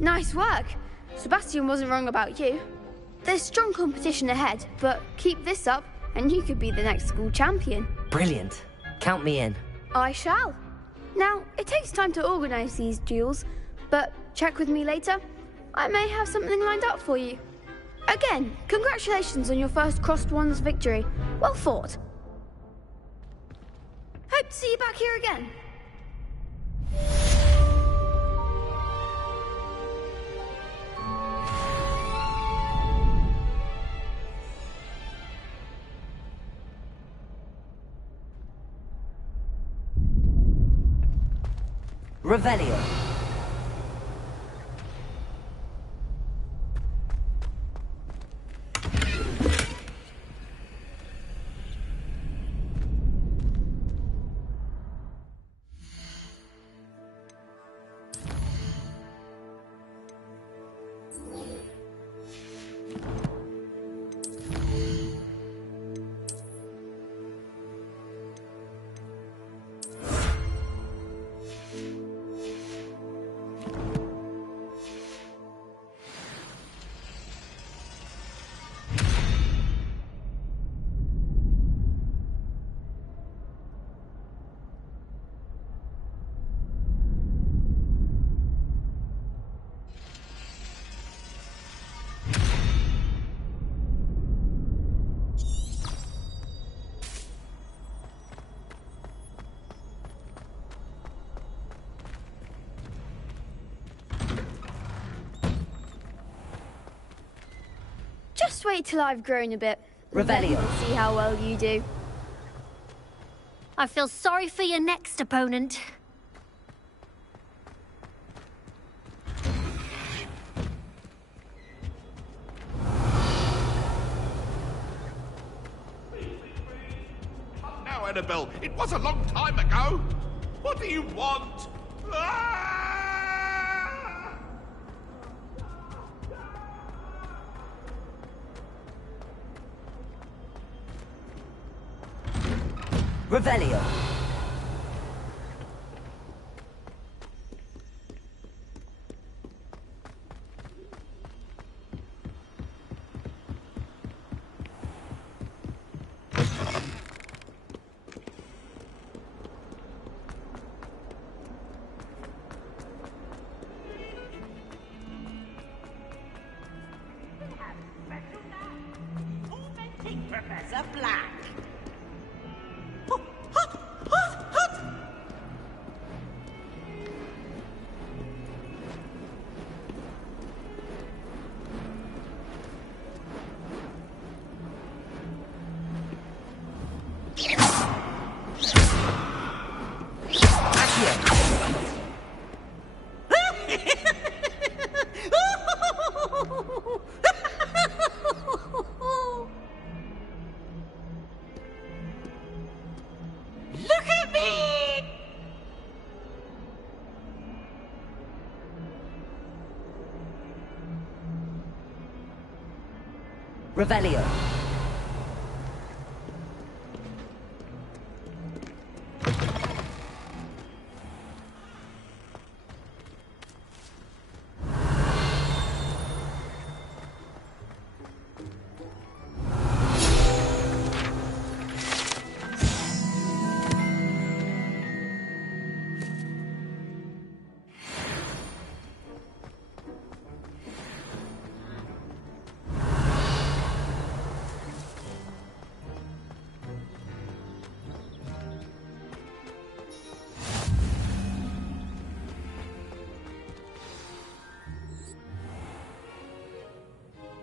Nice work. Sebastian wasn't wrong about you. There's strong competition ahead, but keep this up and you could be the next school champion. Brilliant. Count me in. I shall. Now, it takes time to organise these duels, but check with me later. I may have something lined up for you. Again, congratulations on your first crossed wands victory. Well fought. Hope to see you back here again. Revelio. Just wait till I've grown a bit. Revelio. Then we'll see how well you do. I feel sorry for your next opponent. Now, Annabelle, it was a long time ago. What do you want? Ah! Revelio. Professor Black. Look at me! Revelio.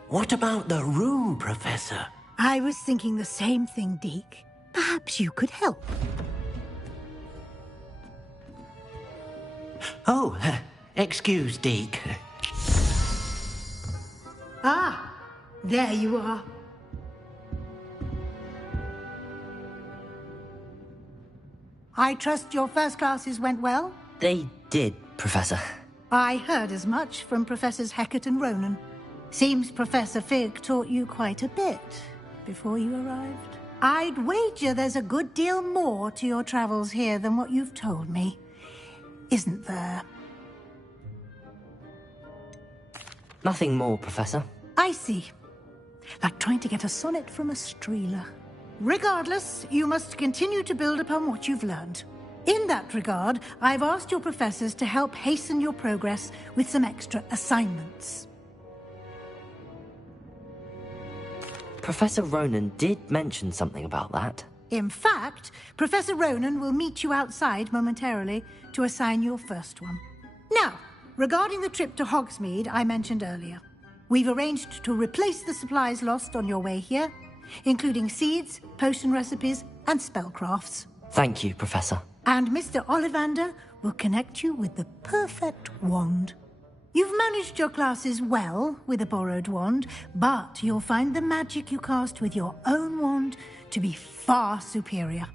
What about the room, Professor? I was thinking the same thing, Deke. Perhaps you could help. Oh, excuse, Deke. Ah, there you are. I trust your first classes went well? They did, Professor. I heard as much from Professors Hecat and Ronan. Seems Professor Fig taught you quite a bit before you arrived. I'd wager there's a good deal more to your travels here than what you've told me. Isn't there? Nothing more, Professor. I see. Like trying to get a sonnet from a streeler. Regardless, you must continue to build upon what you've learned. In that regard, I've asked your professors to help hasten your progress with some extra assignments. Professor Ronan did mention something about that. In fact, Professor Ronan will meet you outside momentarily to assign your first one. Now, regarding the trip to Hogsmeade I mentioned earlier, we've arranged to replace the supplies lost on your way here, including seeds, potion recipes, and spellcrafts. Thank you, Professor. And Mr. Ollivander will connect you with the perfect wand. You've managed your classes well with a borrowed wand, but you'll find the magic you cast with your own wand to be far superior.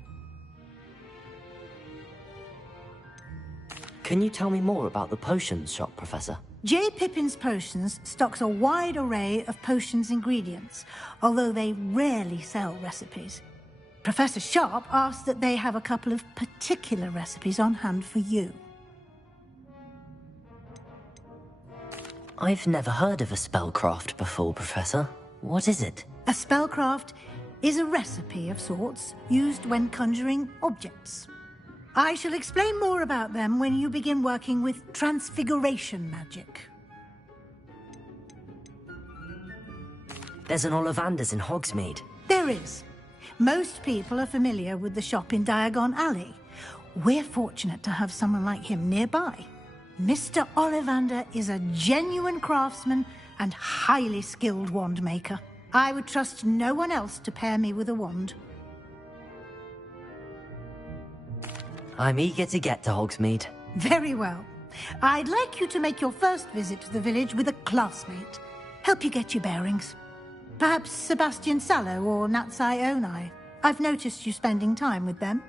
Can you tell me more about the potions shop, Professor? J. Pippin's Potions stocks a wide array of potions ingredients, although they rarely sell recipes. Professor Sharp asked that they have a couple of particular recipes on hand for you. I've never heard of a spellcraft before, Professor. What is it? A spellcraft is a recipe of sorts used when conjuring objects. I shall explain more about them when you begin working with transfiguration magic. There's an Ollivander's in Hogsmeade. There is. Most people are familiar with the shop in Diagon Alley. We're fortunate to have someone like him nearby. Mr. Ollivander is a genuine craftsman and highly skilled wand maker. I would trust no one else to pair me with a wand. I'm eager to get to Hogsmeade. Very well. I'd like you to make your first visit to the village with a classmate. Help you get your bearings. Perhaps Sebastian Sallow or Natsai Onai. I've noticed you spending time with them.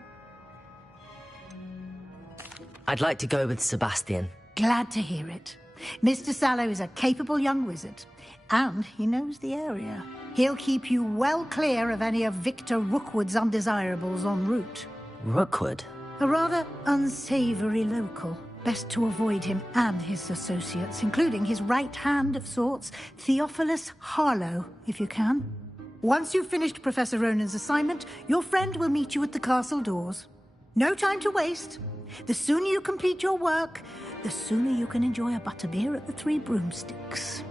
I'd like to go with Sebastian. Glad to hear it. Mr. Sallow is a capable young wizard, and he knows the area. He'll keep you well clear of any of Victor Rookwood's undesirables en route. Rookwood? A rather unsavory local. Best to avoid him and his associates, including his right hand of sorts, Theophilus Harlow, if you can. Once you've finished Professor Ronan's assignment, your friend will meet you at the castle doors. No time to waste. The sooner you complete your work, the sooner you can enjoy a butterbeer at the Three Broomsticks.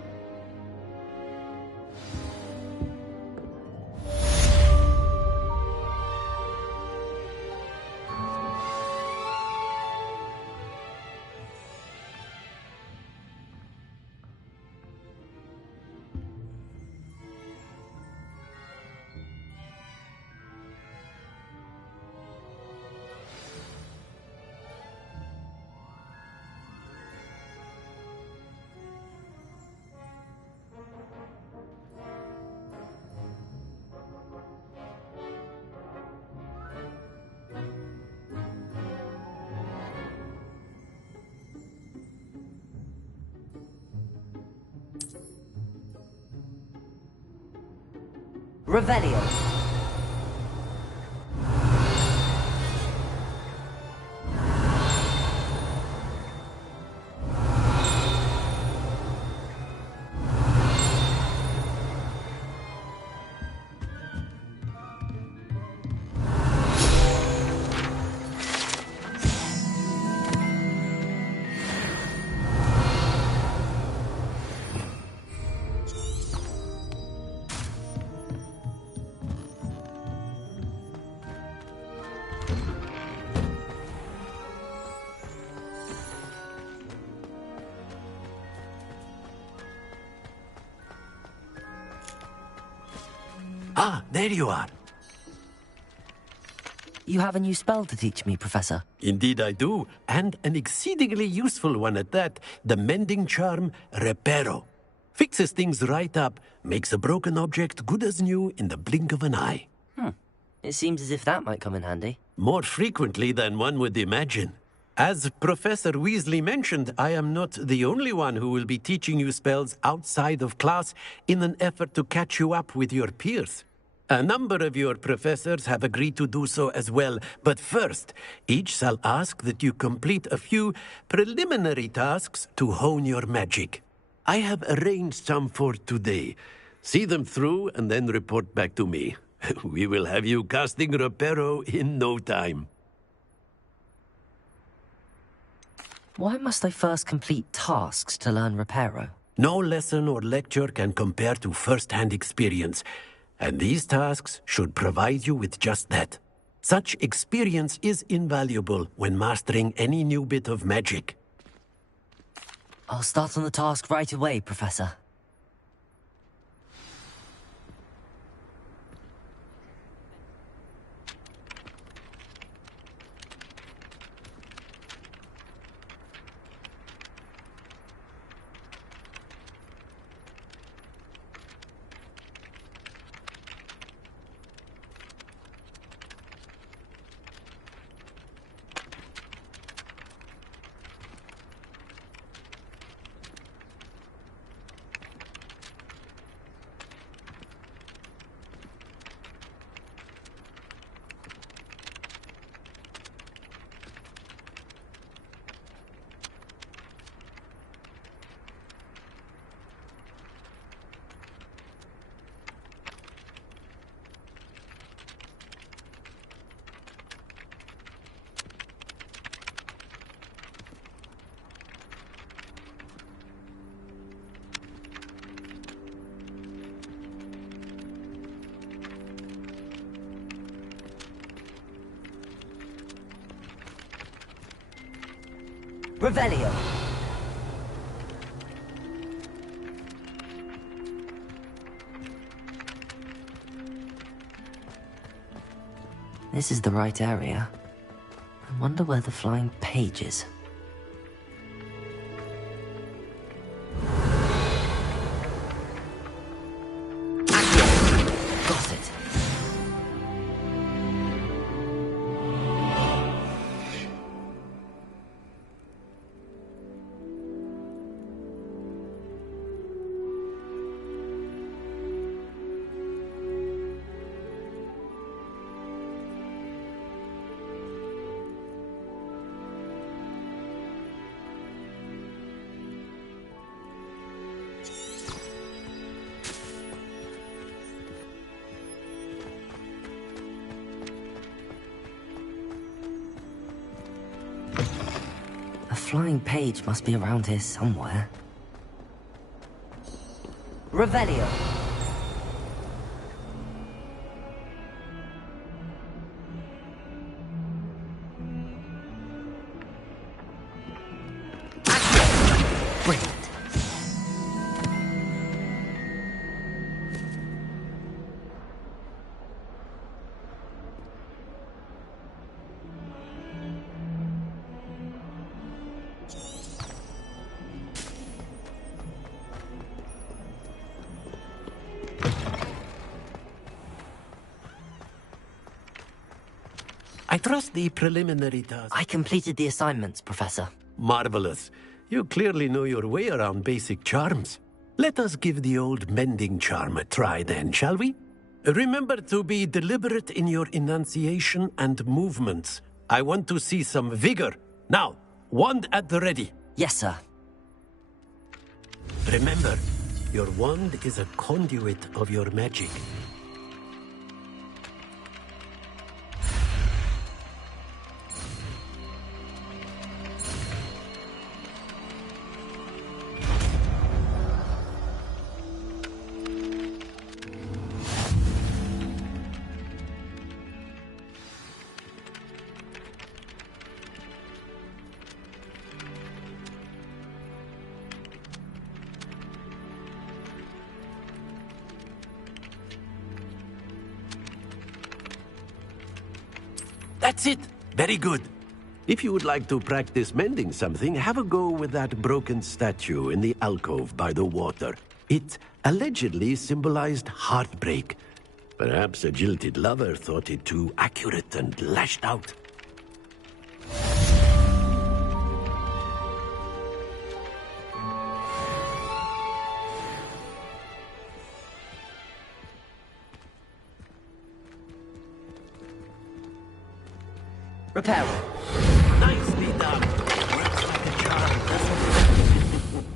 Revelio. Ah, there you are. You have a new spell to teach me, Professor. Indeed I do, and an exceedingly useful one at that. The mending charm, Reparo. Fixes things right up, makes a broken object good as new in the blink of an eye. It seems as if that might come in handy. More frequently than one would imagine. As Professor Weasley mentioned, I am not the only one who will be teaching you spells outside of class in an effort to catch you up with your peers. A number of your professors have agreed to do so as well, but first, each shall ask that you complete a few preliminary tasks to hone your magic. I have arranged some for today. See them through and then report back to me. We will have you casting Reparo in no time. Why must I first complete tasks to learn Reparo? No lesson or lecture can compare to first-hand experience, and these tasks should provide you with just that. Such experience is invaluable when mastering any new bit of magic. I'll start on the task right away, Professor. Revelio. This is the right area. I wonder where the flying page is. Got it. A flying page must be around here somewhere. Revelio. Brilliant. I trust the preliminary task. I completed the assignments, Professor. Marvelous. You clearly know your way around basic charms. Let us give the old mending charm a try then, shall we? Remember to be deliberate in your enunciation and movements. I want to see some vigor. Now, wand at the ready. Yes, sir. Remember, your wand is a conduit of your magic. That's it. Very good. If you would like to practice mending something, have a go with that broken statue in the alcove by the water. It allegedly symbolized heartbreak. Perhaps a jilted lover thought it too accurate and lashed out. Repair. Nicely done. Works like a charm, doesn't it?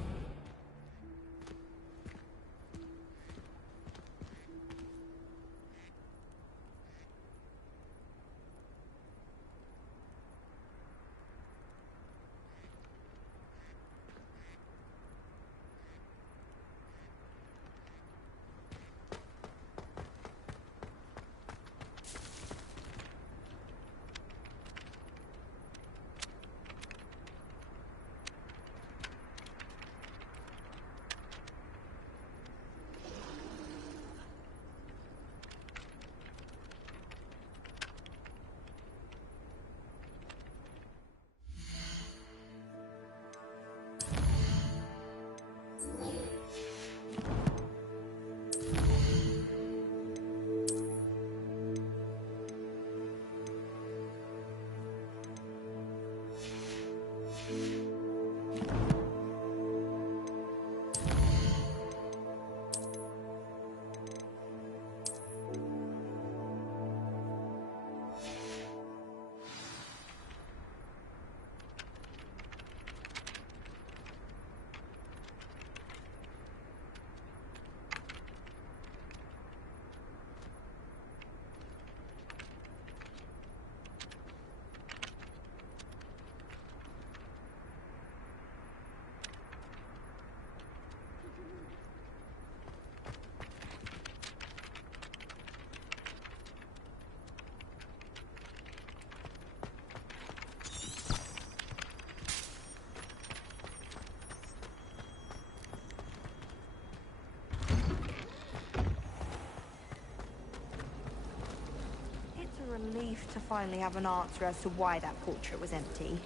relief to finally have an answer as to why that portrait was empty.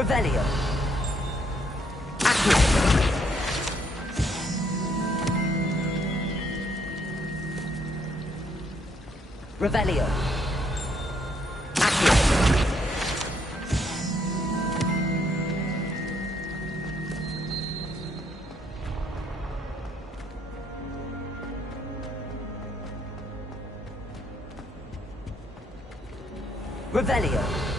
Revelio. Revelio. Revelio.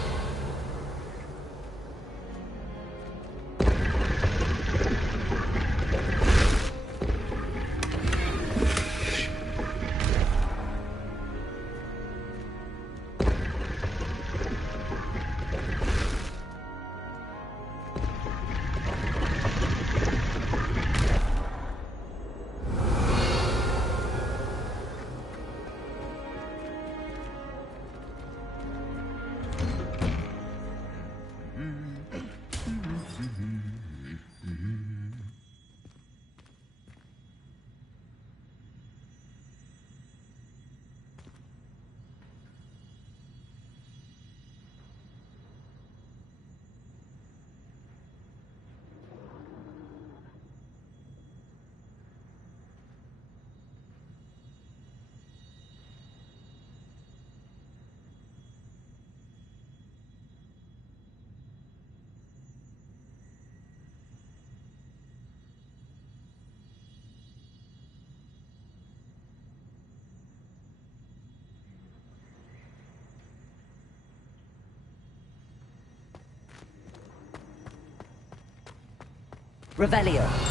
Revelio.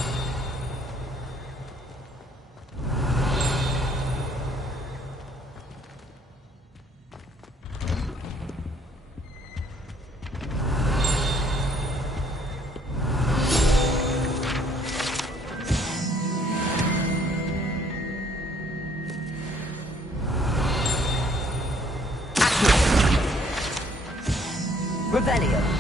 Revelio.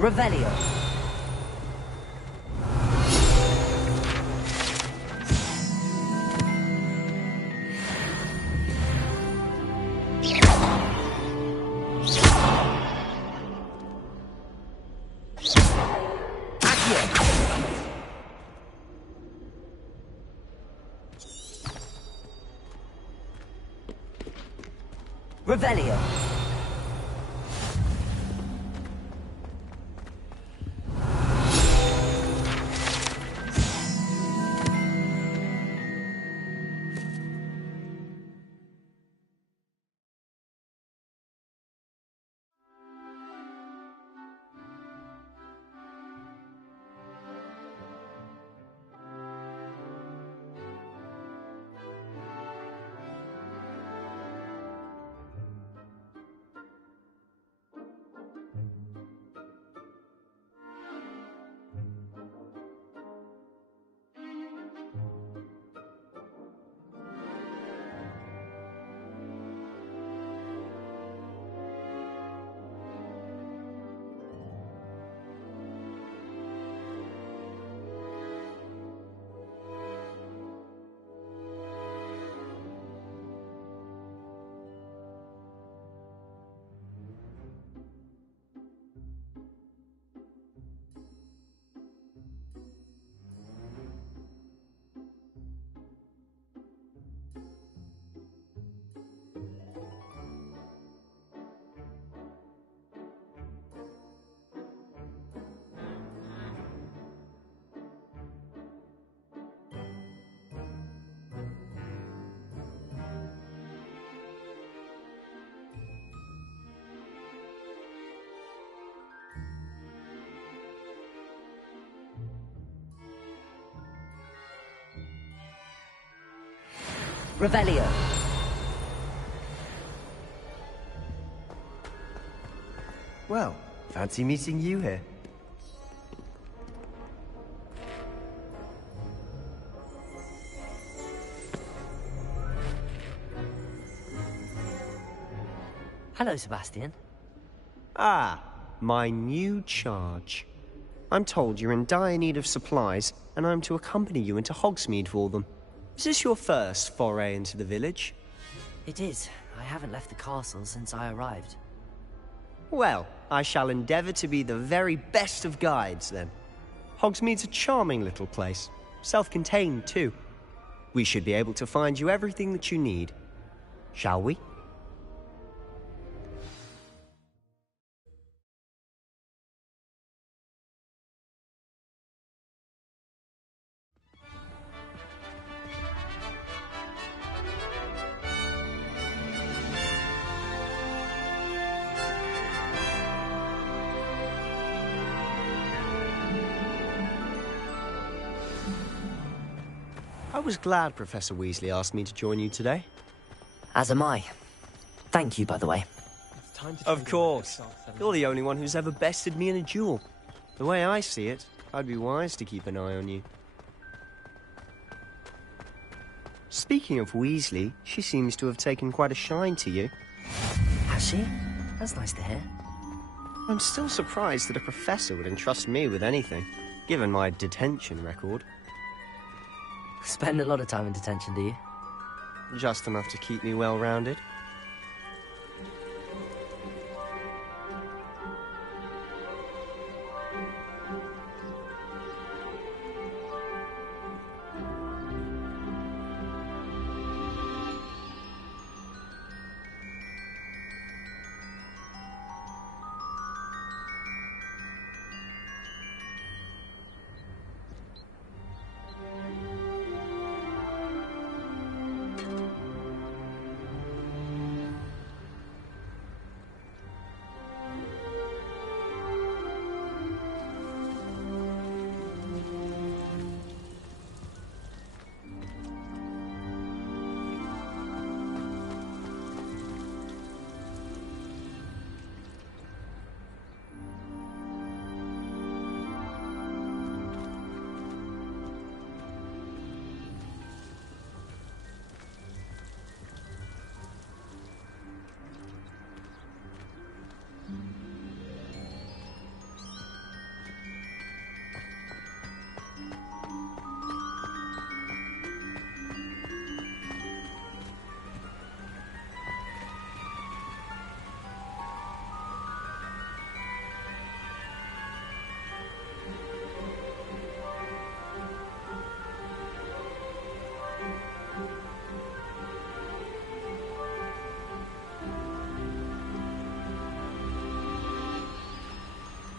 Revelio. Revelio. Revelio. Well, fancy meeting you here. Hello, Sebastian. Ah, my new charge. I'm told you're in dire need of supplies, and I'm to accompany you into Hogsmeade for them. Is this your first foray into the village? It is. I haven't left the castle since I arrived. Well, I shall endeavour to be the very best of guides, then. Hogsmeade's a charming little place. Self-contained, too. We should be able to find you everything that you need. Shall we? I was glad Professor Weasley asked me to join you today. As am I. Thank you, by the way. Of course. You're the only one who's ever bested me in a duel. The way I see it, I'd be wise to keep an eye on you. Speaking of Weasley, she seems to have taken quite a shine to you. Has she? That's nice to hear. I'm still surprised that a professor would entrust me with anything, given my detention record. Spend a lot of time in detention, do you? Just enough to keep me well-rounded.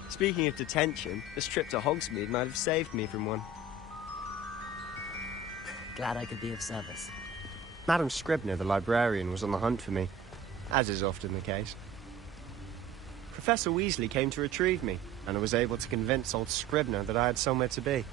Speaking of detention, this trip to Hogsmeade might have saved me from one. Glad I could be of service. Madam Scribner, the librarian, was on the hunt for me, as is often the case. Professor Weasley came to retrieve me, and I was able to convince old Scribner that I had somewhere to be.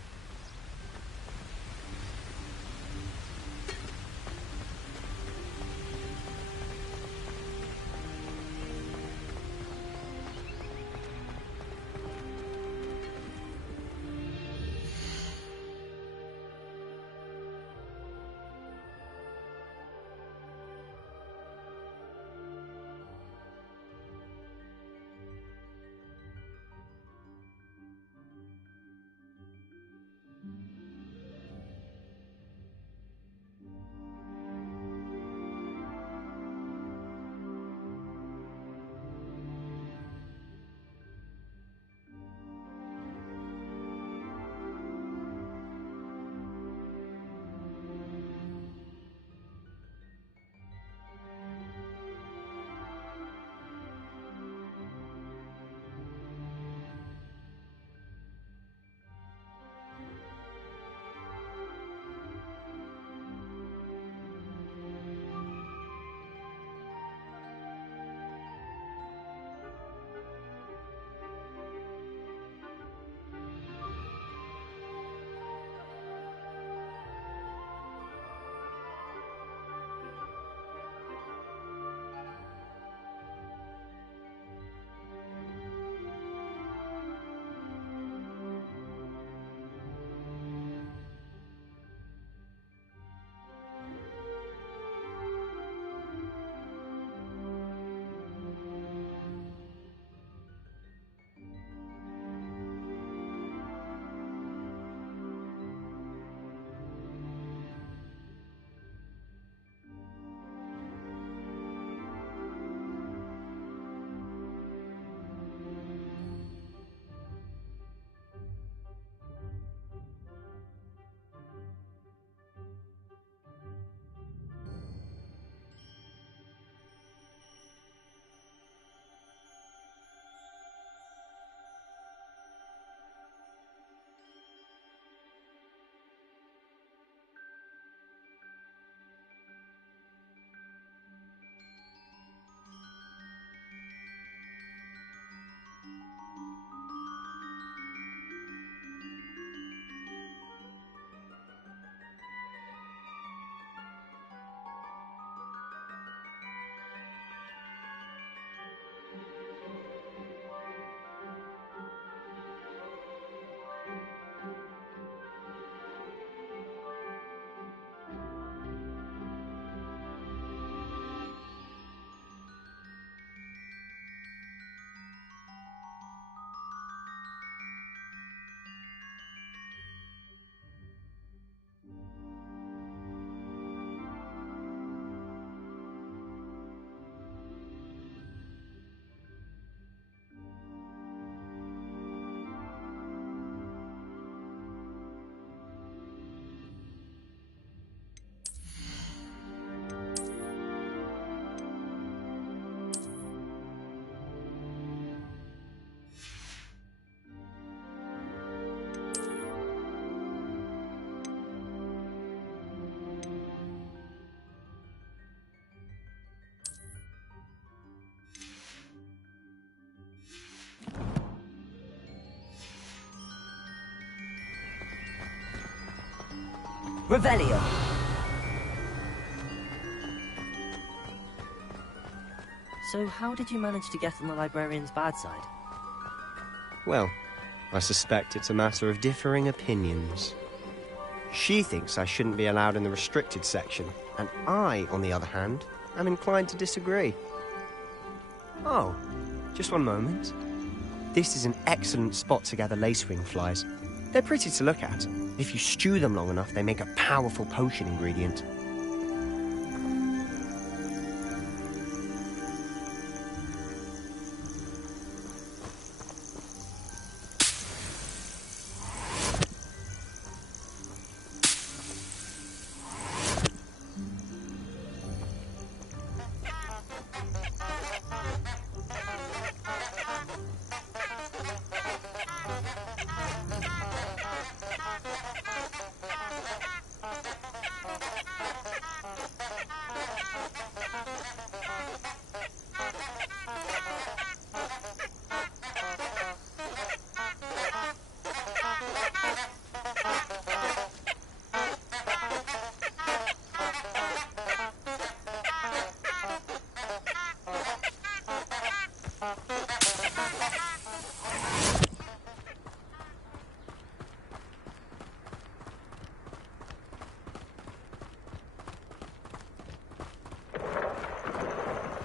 Revelio. So how did you manage to get on the librarian's bad side? Well, I suspect it's a matter of differing opinions. She thinks I shouldn't be allowed in the restricted section, and I, on the other hand, am inclined to disagree. Oh, just one moment. This is an excellent spot to gather lacewing flies. They're pretty to look at. If you stew them long enough, they make a powerful potion ingredient.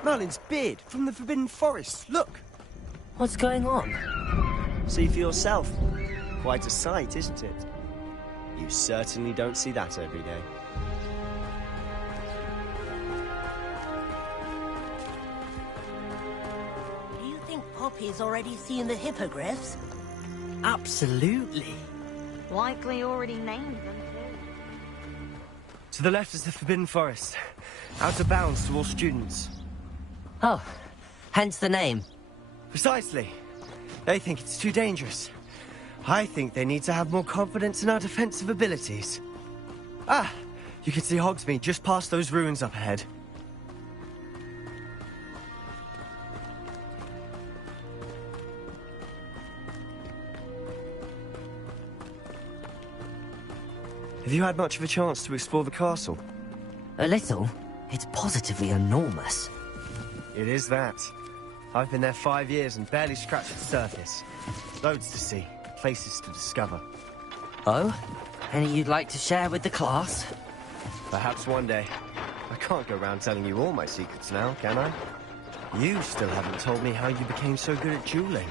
Merlin's beard from the Forbidden Forest. Look! What's going on? See for yourself. Quite a sight, isn't it? You certainly don't see that every day. Do you think Poppy's already seen the hippogriffs? Absolutely. Likely already named them too. To the left is the Forbidden Forest. Out of bounds to all students. Oh, hence the name. Precisely. They think it's too dangerous. I think they need to have more confidence in our defensive abilities. Ah, you can see Hogsmeade just past those ruins up ahead. Have you had much of a chance to explore the castle? A little. It's positively enormous. It is that. I've been there 5 years and barely scratched the surface. Loads to see, places to discover. Oh? Any you'd like to share with the class? Perhaps one day. I can't go around telling you all my secrets now, can I? You still haven't told me how you became so good at dueling.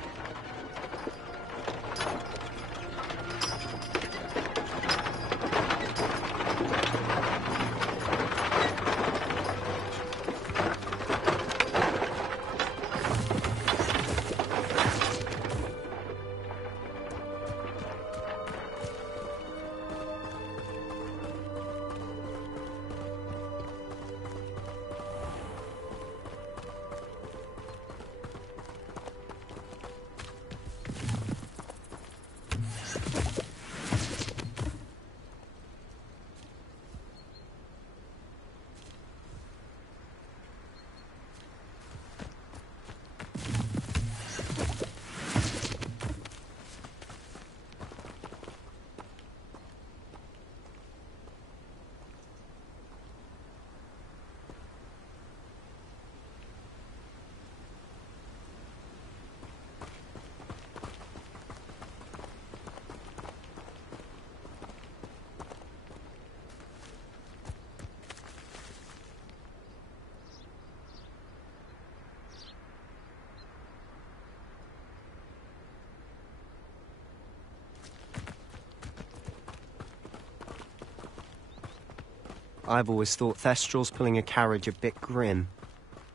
I've always thought Thestrals pulling a carriage a bit grim.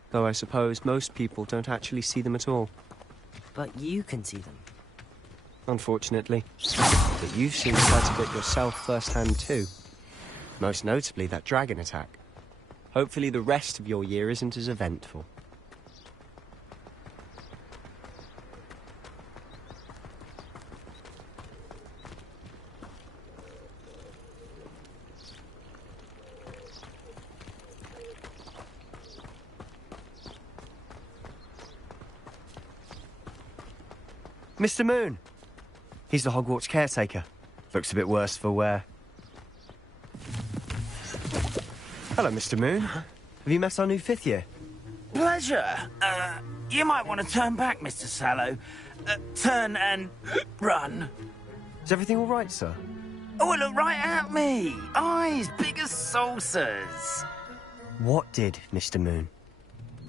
Though I suppose most people don't actually see them at all. But you can see them. Unfortunately. But you've seen quite a bit yourself firsthand too. Most notably that dragon attack. Hopefully the rest of your year isn't as eventful. Mr. Moon! He's the Hogwarts caretaker. Looks a bit worse for wear. Hello, Mr. Moon. Have you met our new 5th year? Pleasure. You might want to turn back, Mr. Sallow. Turn and run. Is everything all right, sir? Oh, look right at me. Eyes big as saucers. What did, Mr. Moon?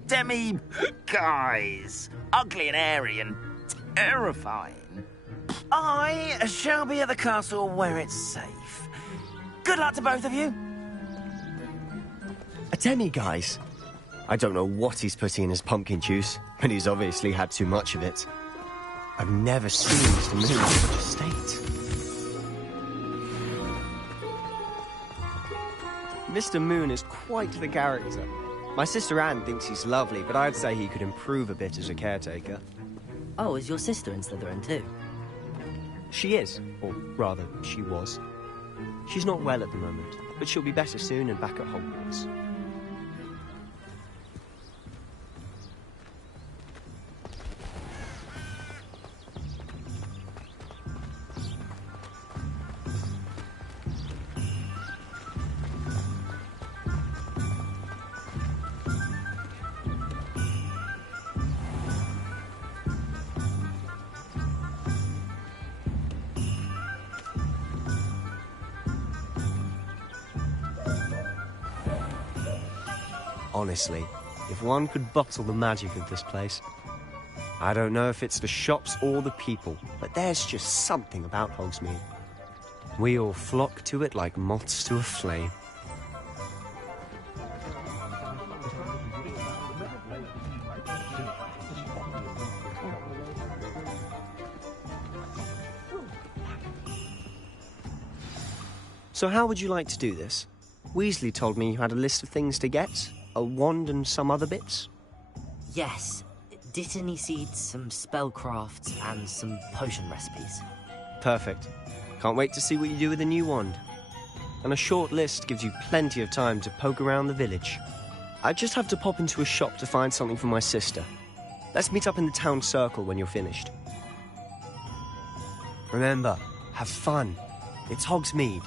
Demi guys. Ugly and airy and terrifying. I shall be at the castle where it's safe. Good luck to both of you. A demi-guise? I don't know what he's putting in his pumpkin juice, but he's obviously had too much of it. I've never seen Mr. Moon in such a state. Mr. Moon is quite the character. My sister Anne thinks he's lovely, but I'd say he could improve a bit as a caretaker. Oh, is your sister in Slytherin too? She is, or rather, she was. She's not well at the moment, but she'll be better soon and back at Hogwarts. Honestly, if one could bottle the magic of this place. I don't know if it's the shops or the people, but there's just something about Hogsmeade. We all flock to it like moths to a flame. So how would you like to do this? Weasley told me you had a list of things to get. A wand and some other bits? Yes. Dittany seeds, some spellcrafts, and some potion recipes. Perfect. Can't wait to see what you do with the new wand. And a short list gives you plenty of time to poke around the village. I just have to pop into a shop to find something for my sister. Let's meet up in the town circle when you're finished. Remember, have fun. It's Hogsmeade.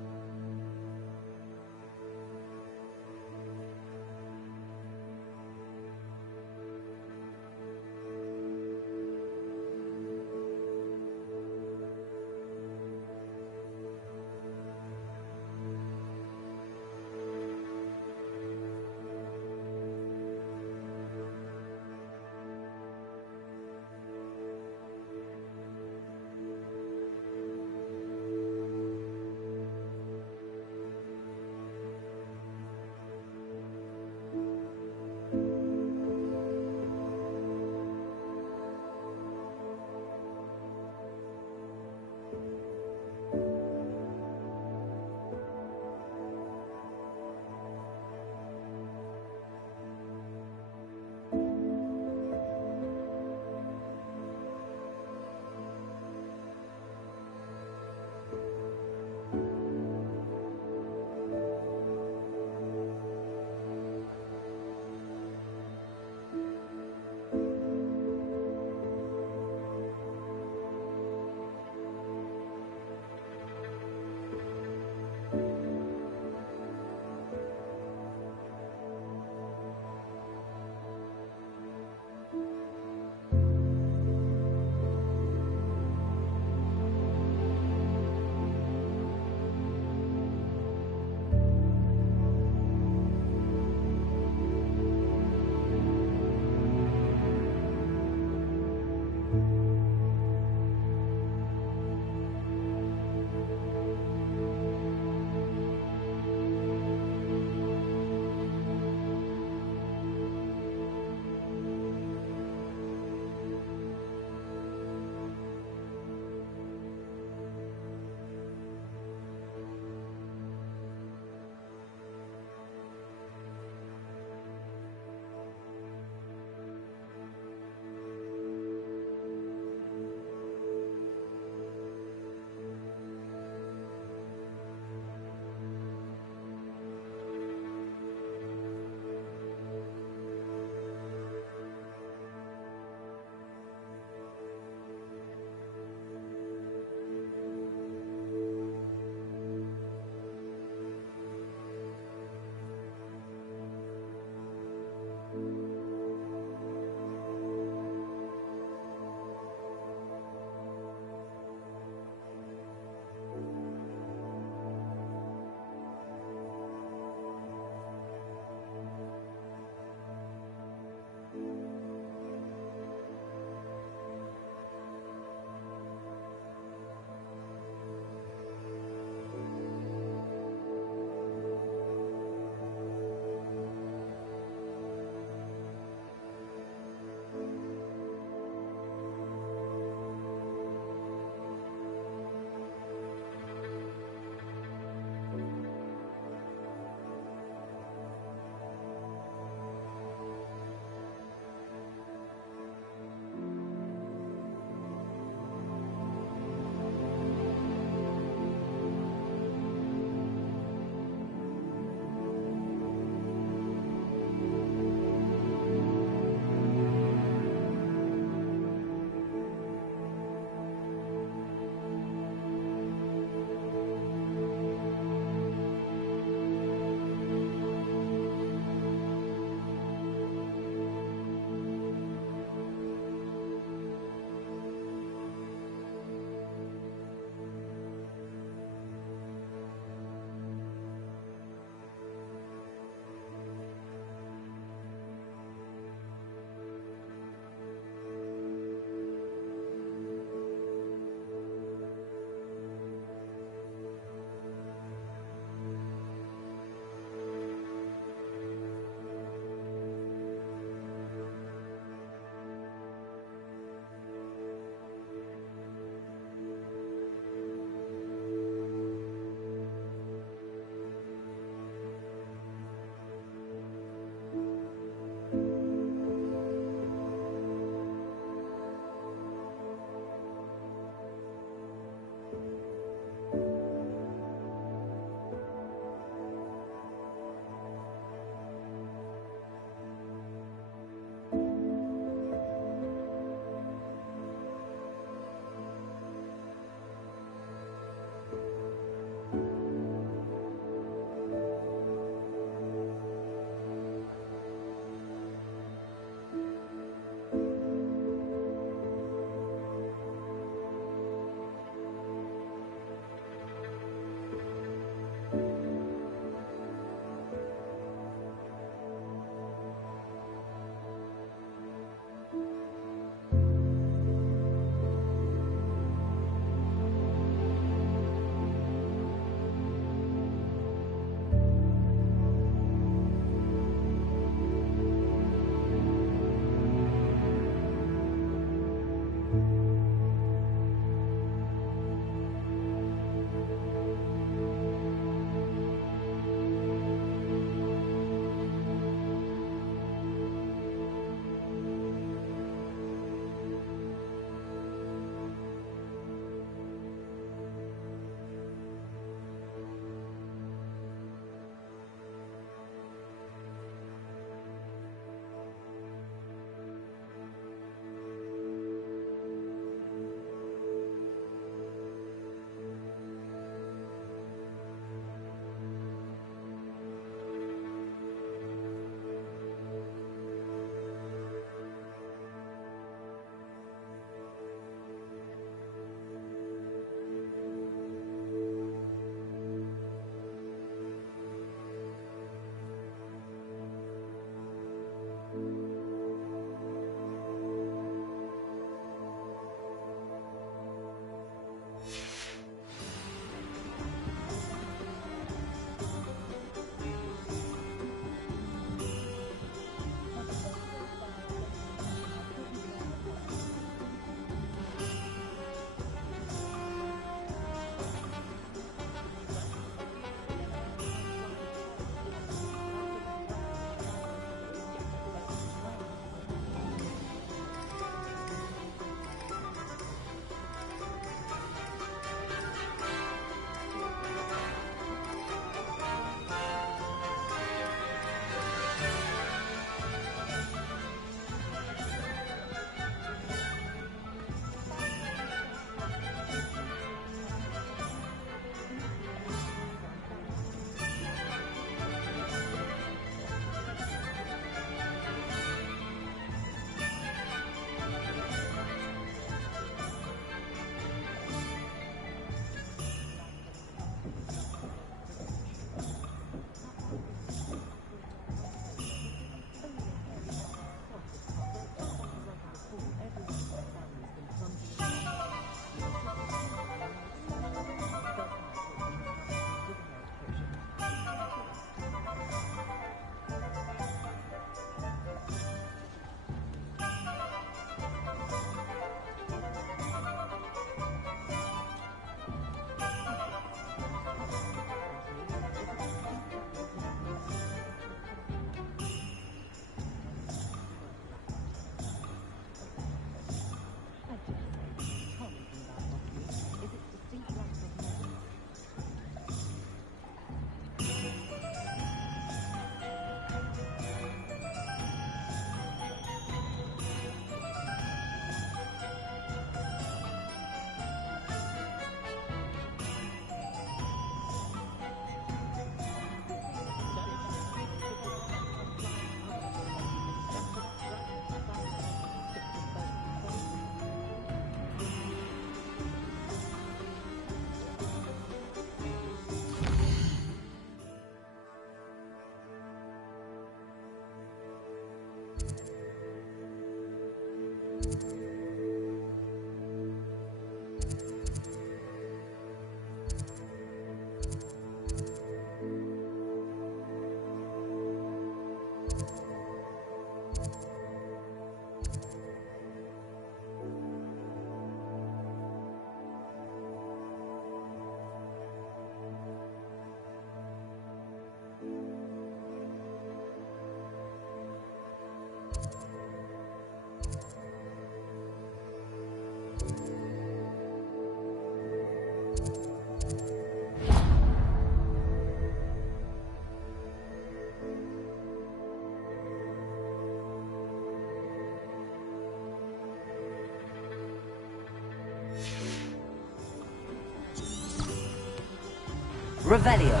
Revelio.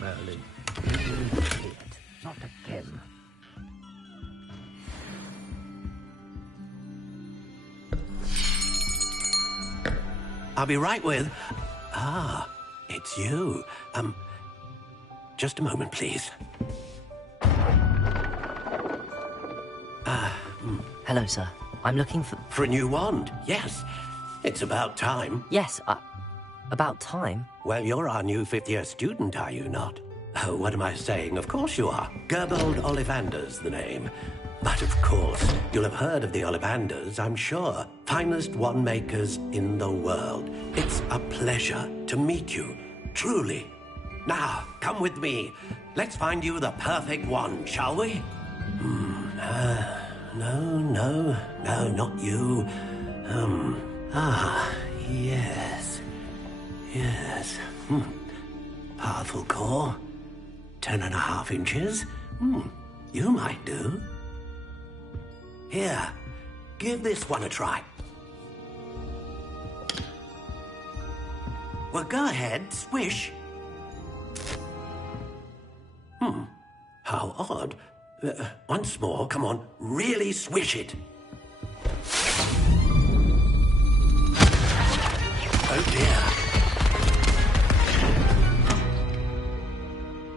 Merlin. Not again. I'll be right with... Ah, it's you. Just a moment, please. Hello, sir. I'm looking for... For a new wand, yes. It's about time. Yes, about time? Well, you're our new fifth-year student, are you not? Oh, what am I saying? Of course you are. Gerbold Ollivander's the name. But of course, you'll have heard of the Ollivanders, I'm sure. Finest wand makers in the world. It's a pleasure to meet you, truly. Now, come with me. Let's find you the perfect wand, shall we? No, not you. Yes. Powerful core. 10.5 inches. You might do. Here, give this one a try. Well, go ahead, swish. How odd. Once more, come on, really swish it. Oh dear.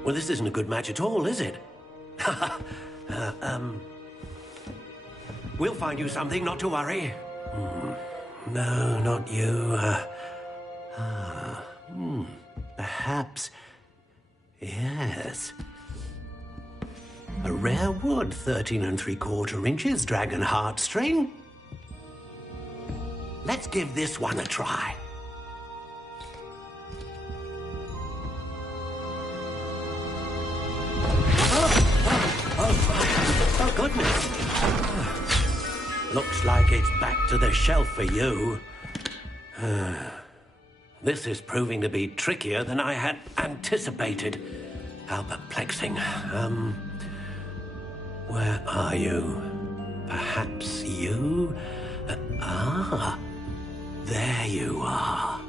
Well, this isn't a good match at all, is it? We'll find you something, not to worry. No, not you. Perhaps... Yes. A rare wood, 13 3/4 inches, dragon heartstring. Let's give this one a try. Oh, goodness. Looks like it's back to the shelf for you. This is proving to be trickier than I had anticipated. How perplexing. Where are you? Perhaps you? There you are.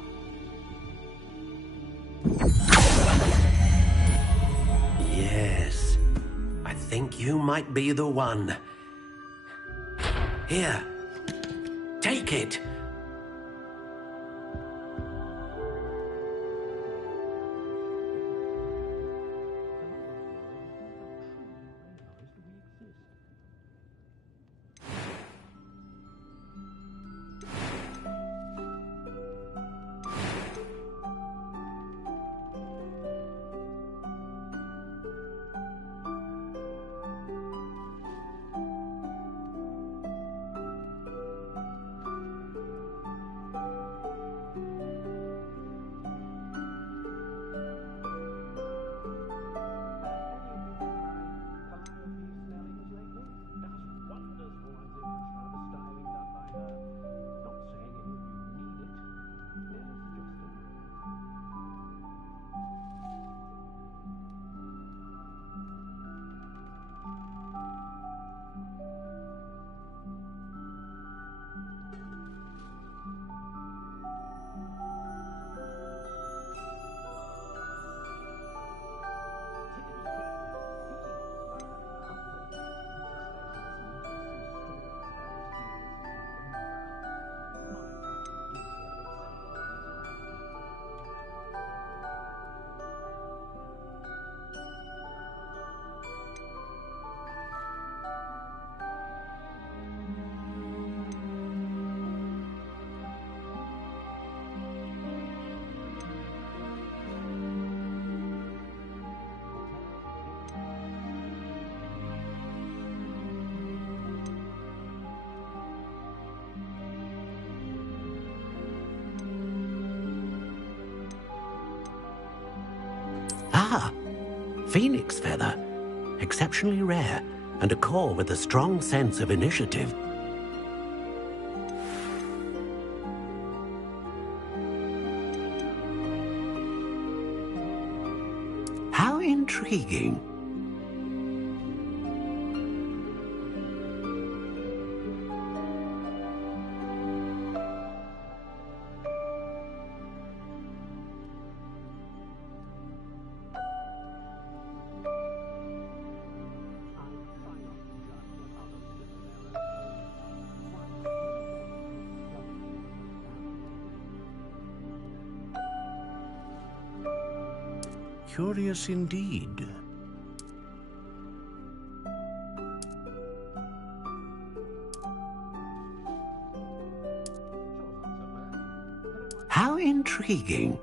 Yes, I think you might be the one. Here, take it. Ah, phoenix feather. exceptionally rare, and a core with a strong sense of initiative. How intriguing. Curious indeed. How intriguing.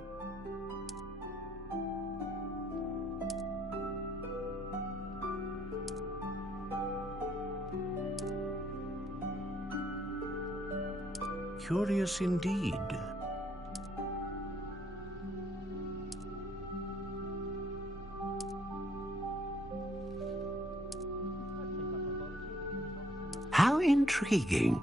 Curious indeed. How intriguing.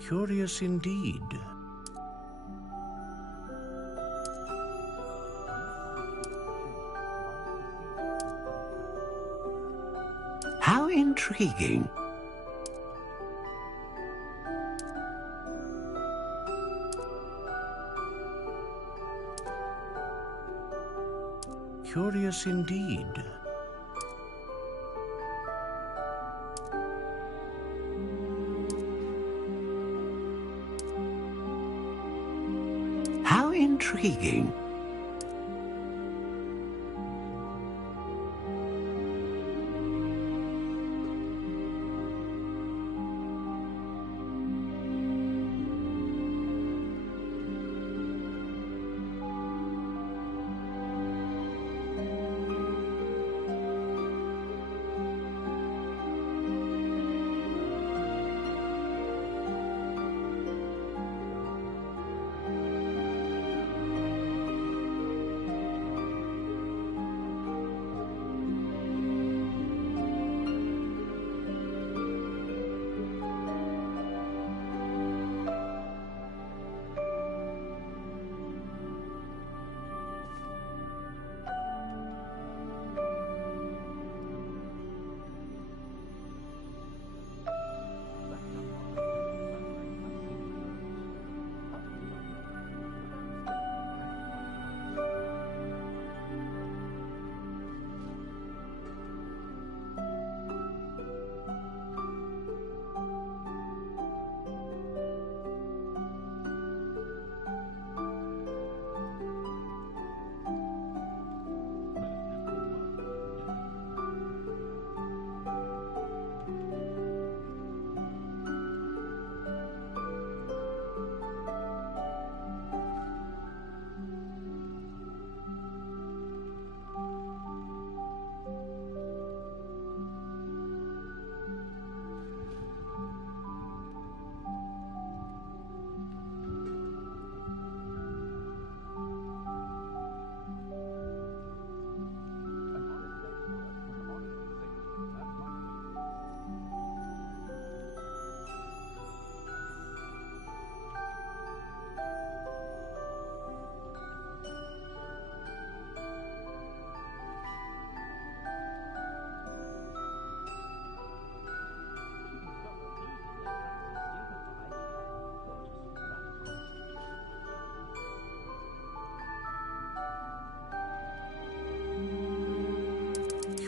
Curious indeed. How intriguing. Curious indeed. How intriguing.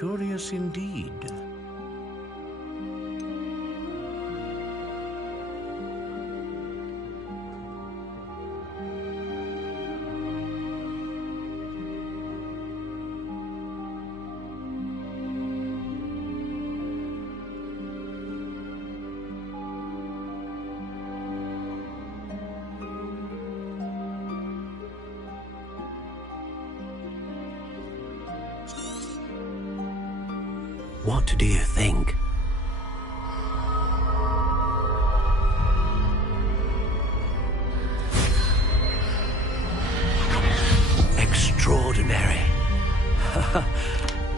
Curious indeed. What do you think?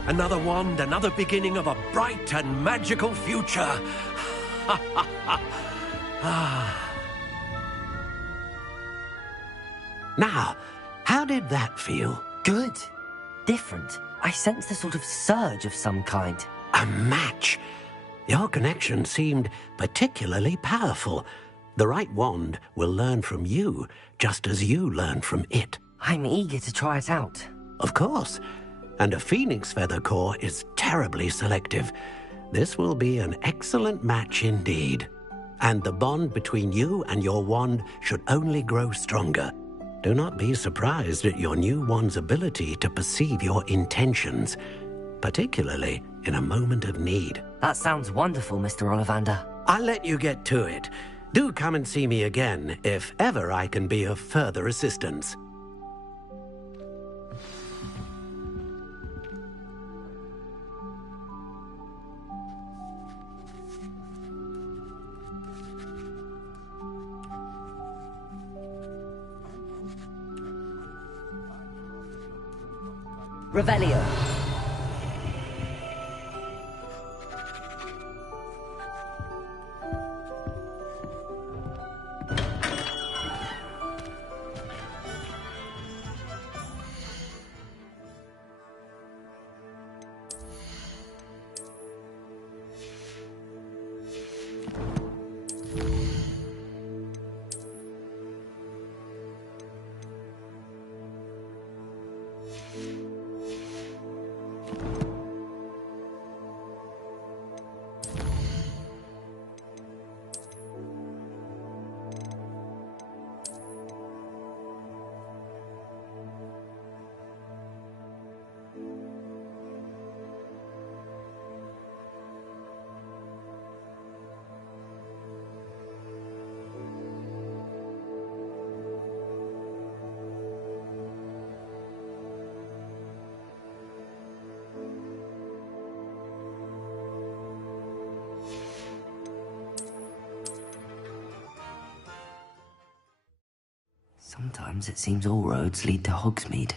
Another wand, another beginning of a bright and magical future. Now, how did that feel? Good. Different. I sensed a sort of surge of some kind. A match. Your connection seemed particularly powerful. The right wand will learn from you, just as you learn from it. I'm eager to try it out. Of course. And a phoenix feather core is terribly selective. This will be an excellent match indeed. And the bond between you and your wand should only grow stronger. Do not be surprised at your new wand's ability to perceive your intentions, particularly in a moment of need. That sounds wonderful, Mr. Ollivander. I'll let you get to it. Do come and see me again if ever I can be of further assistance. Revelio. Sometimes it seems all roads lead to Hogsmeade.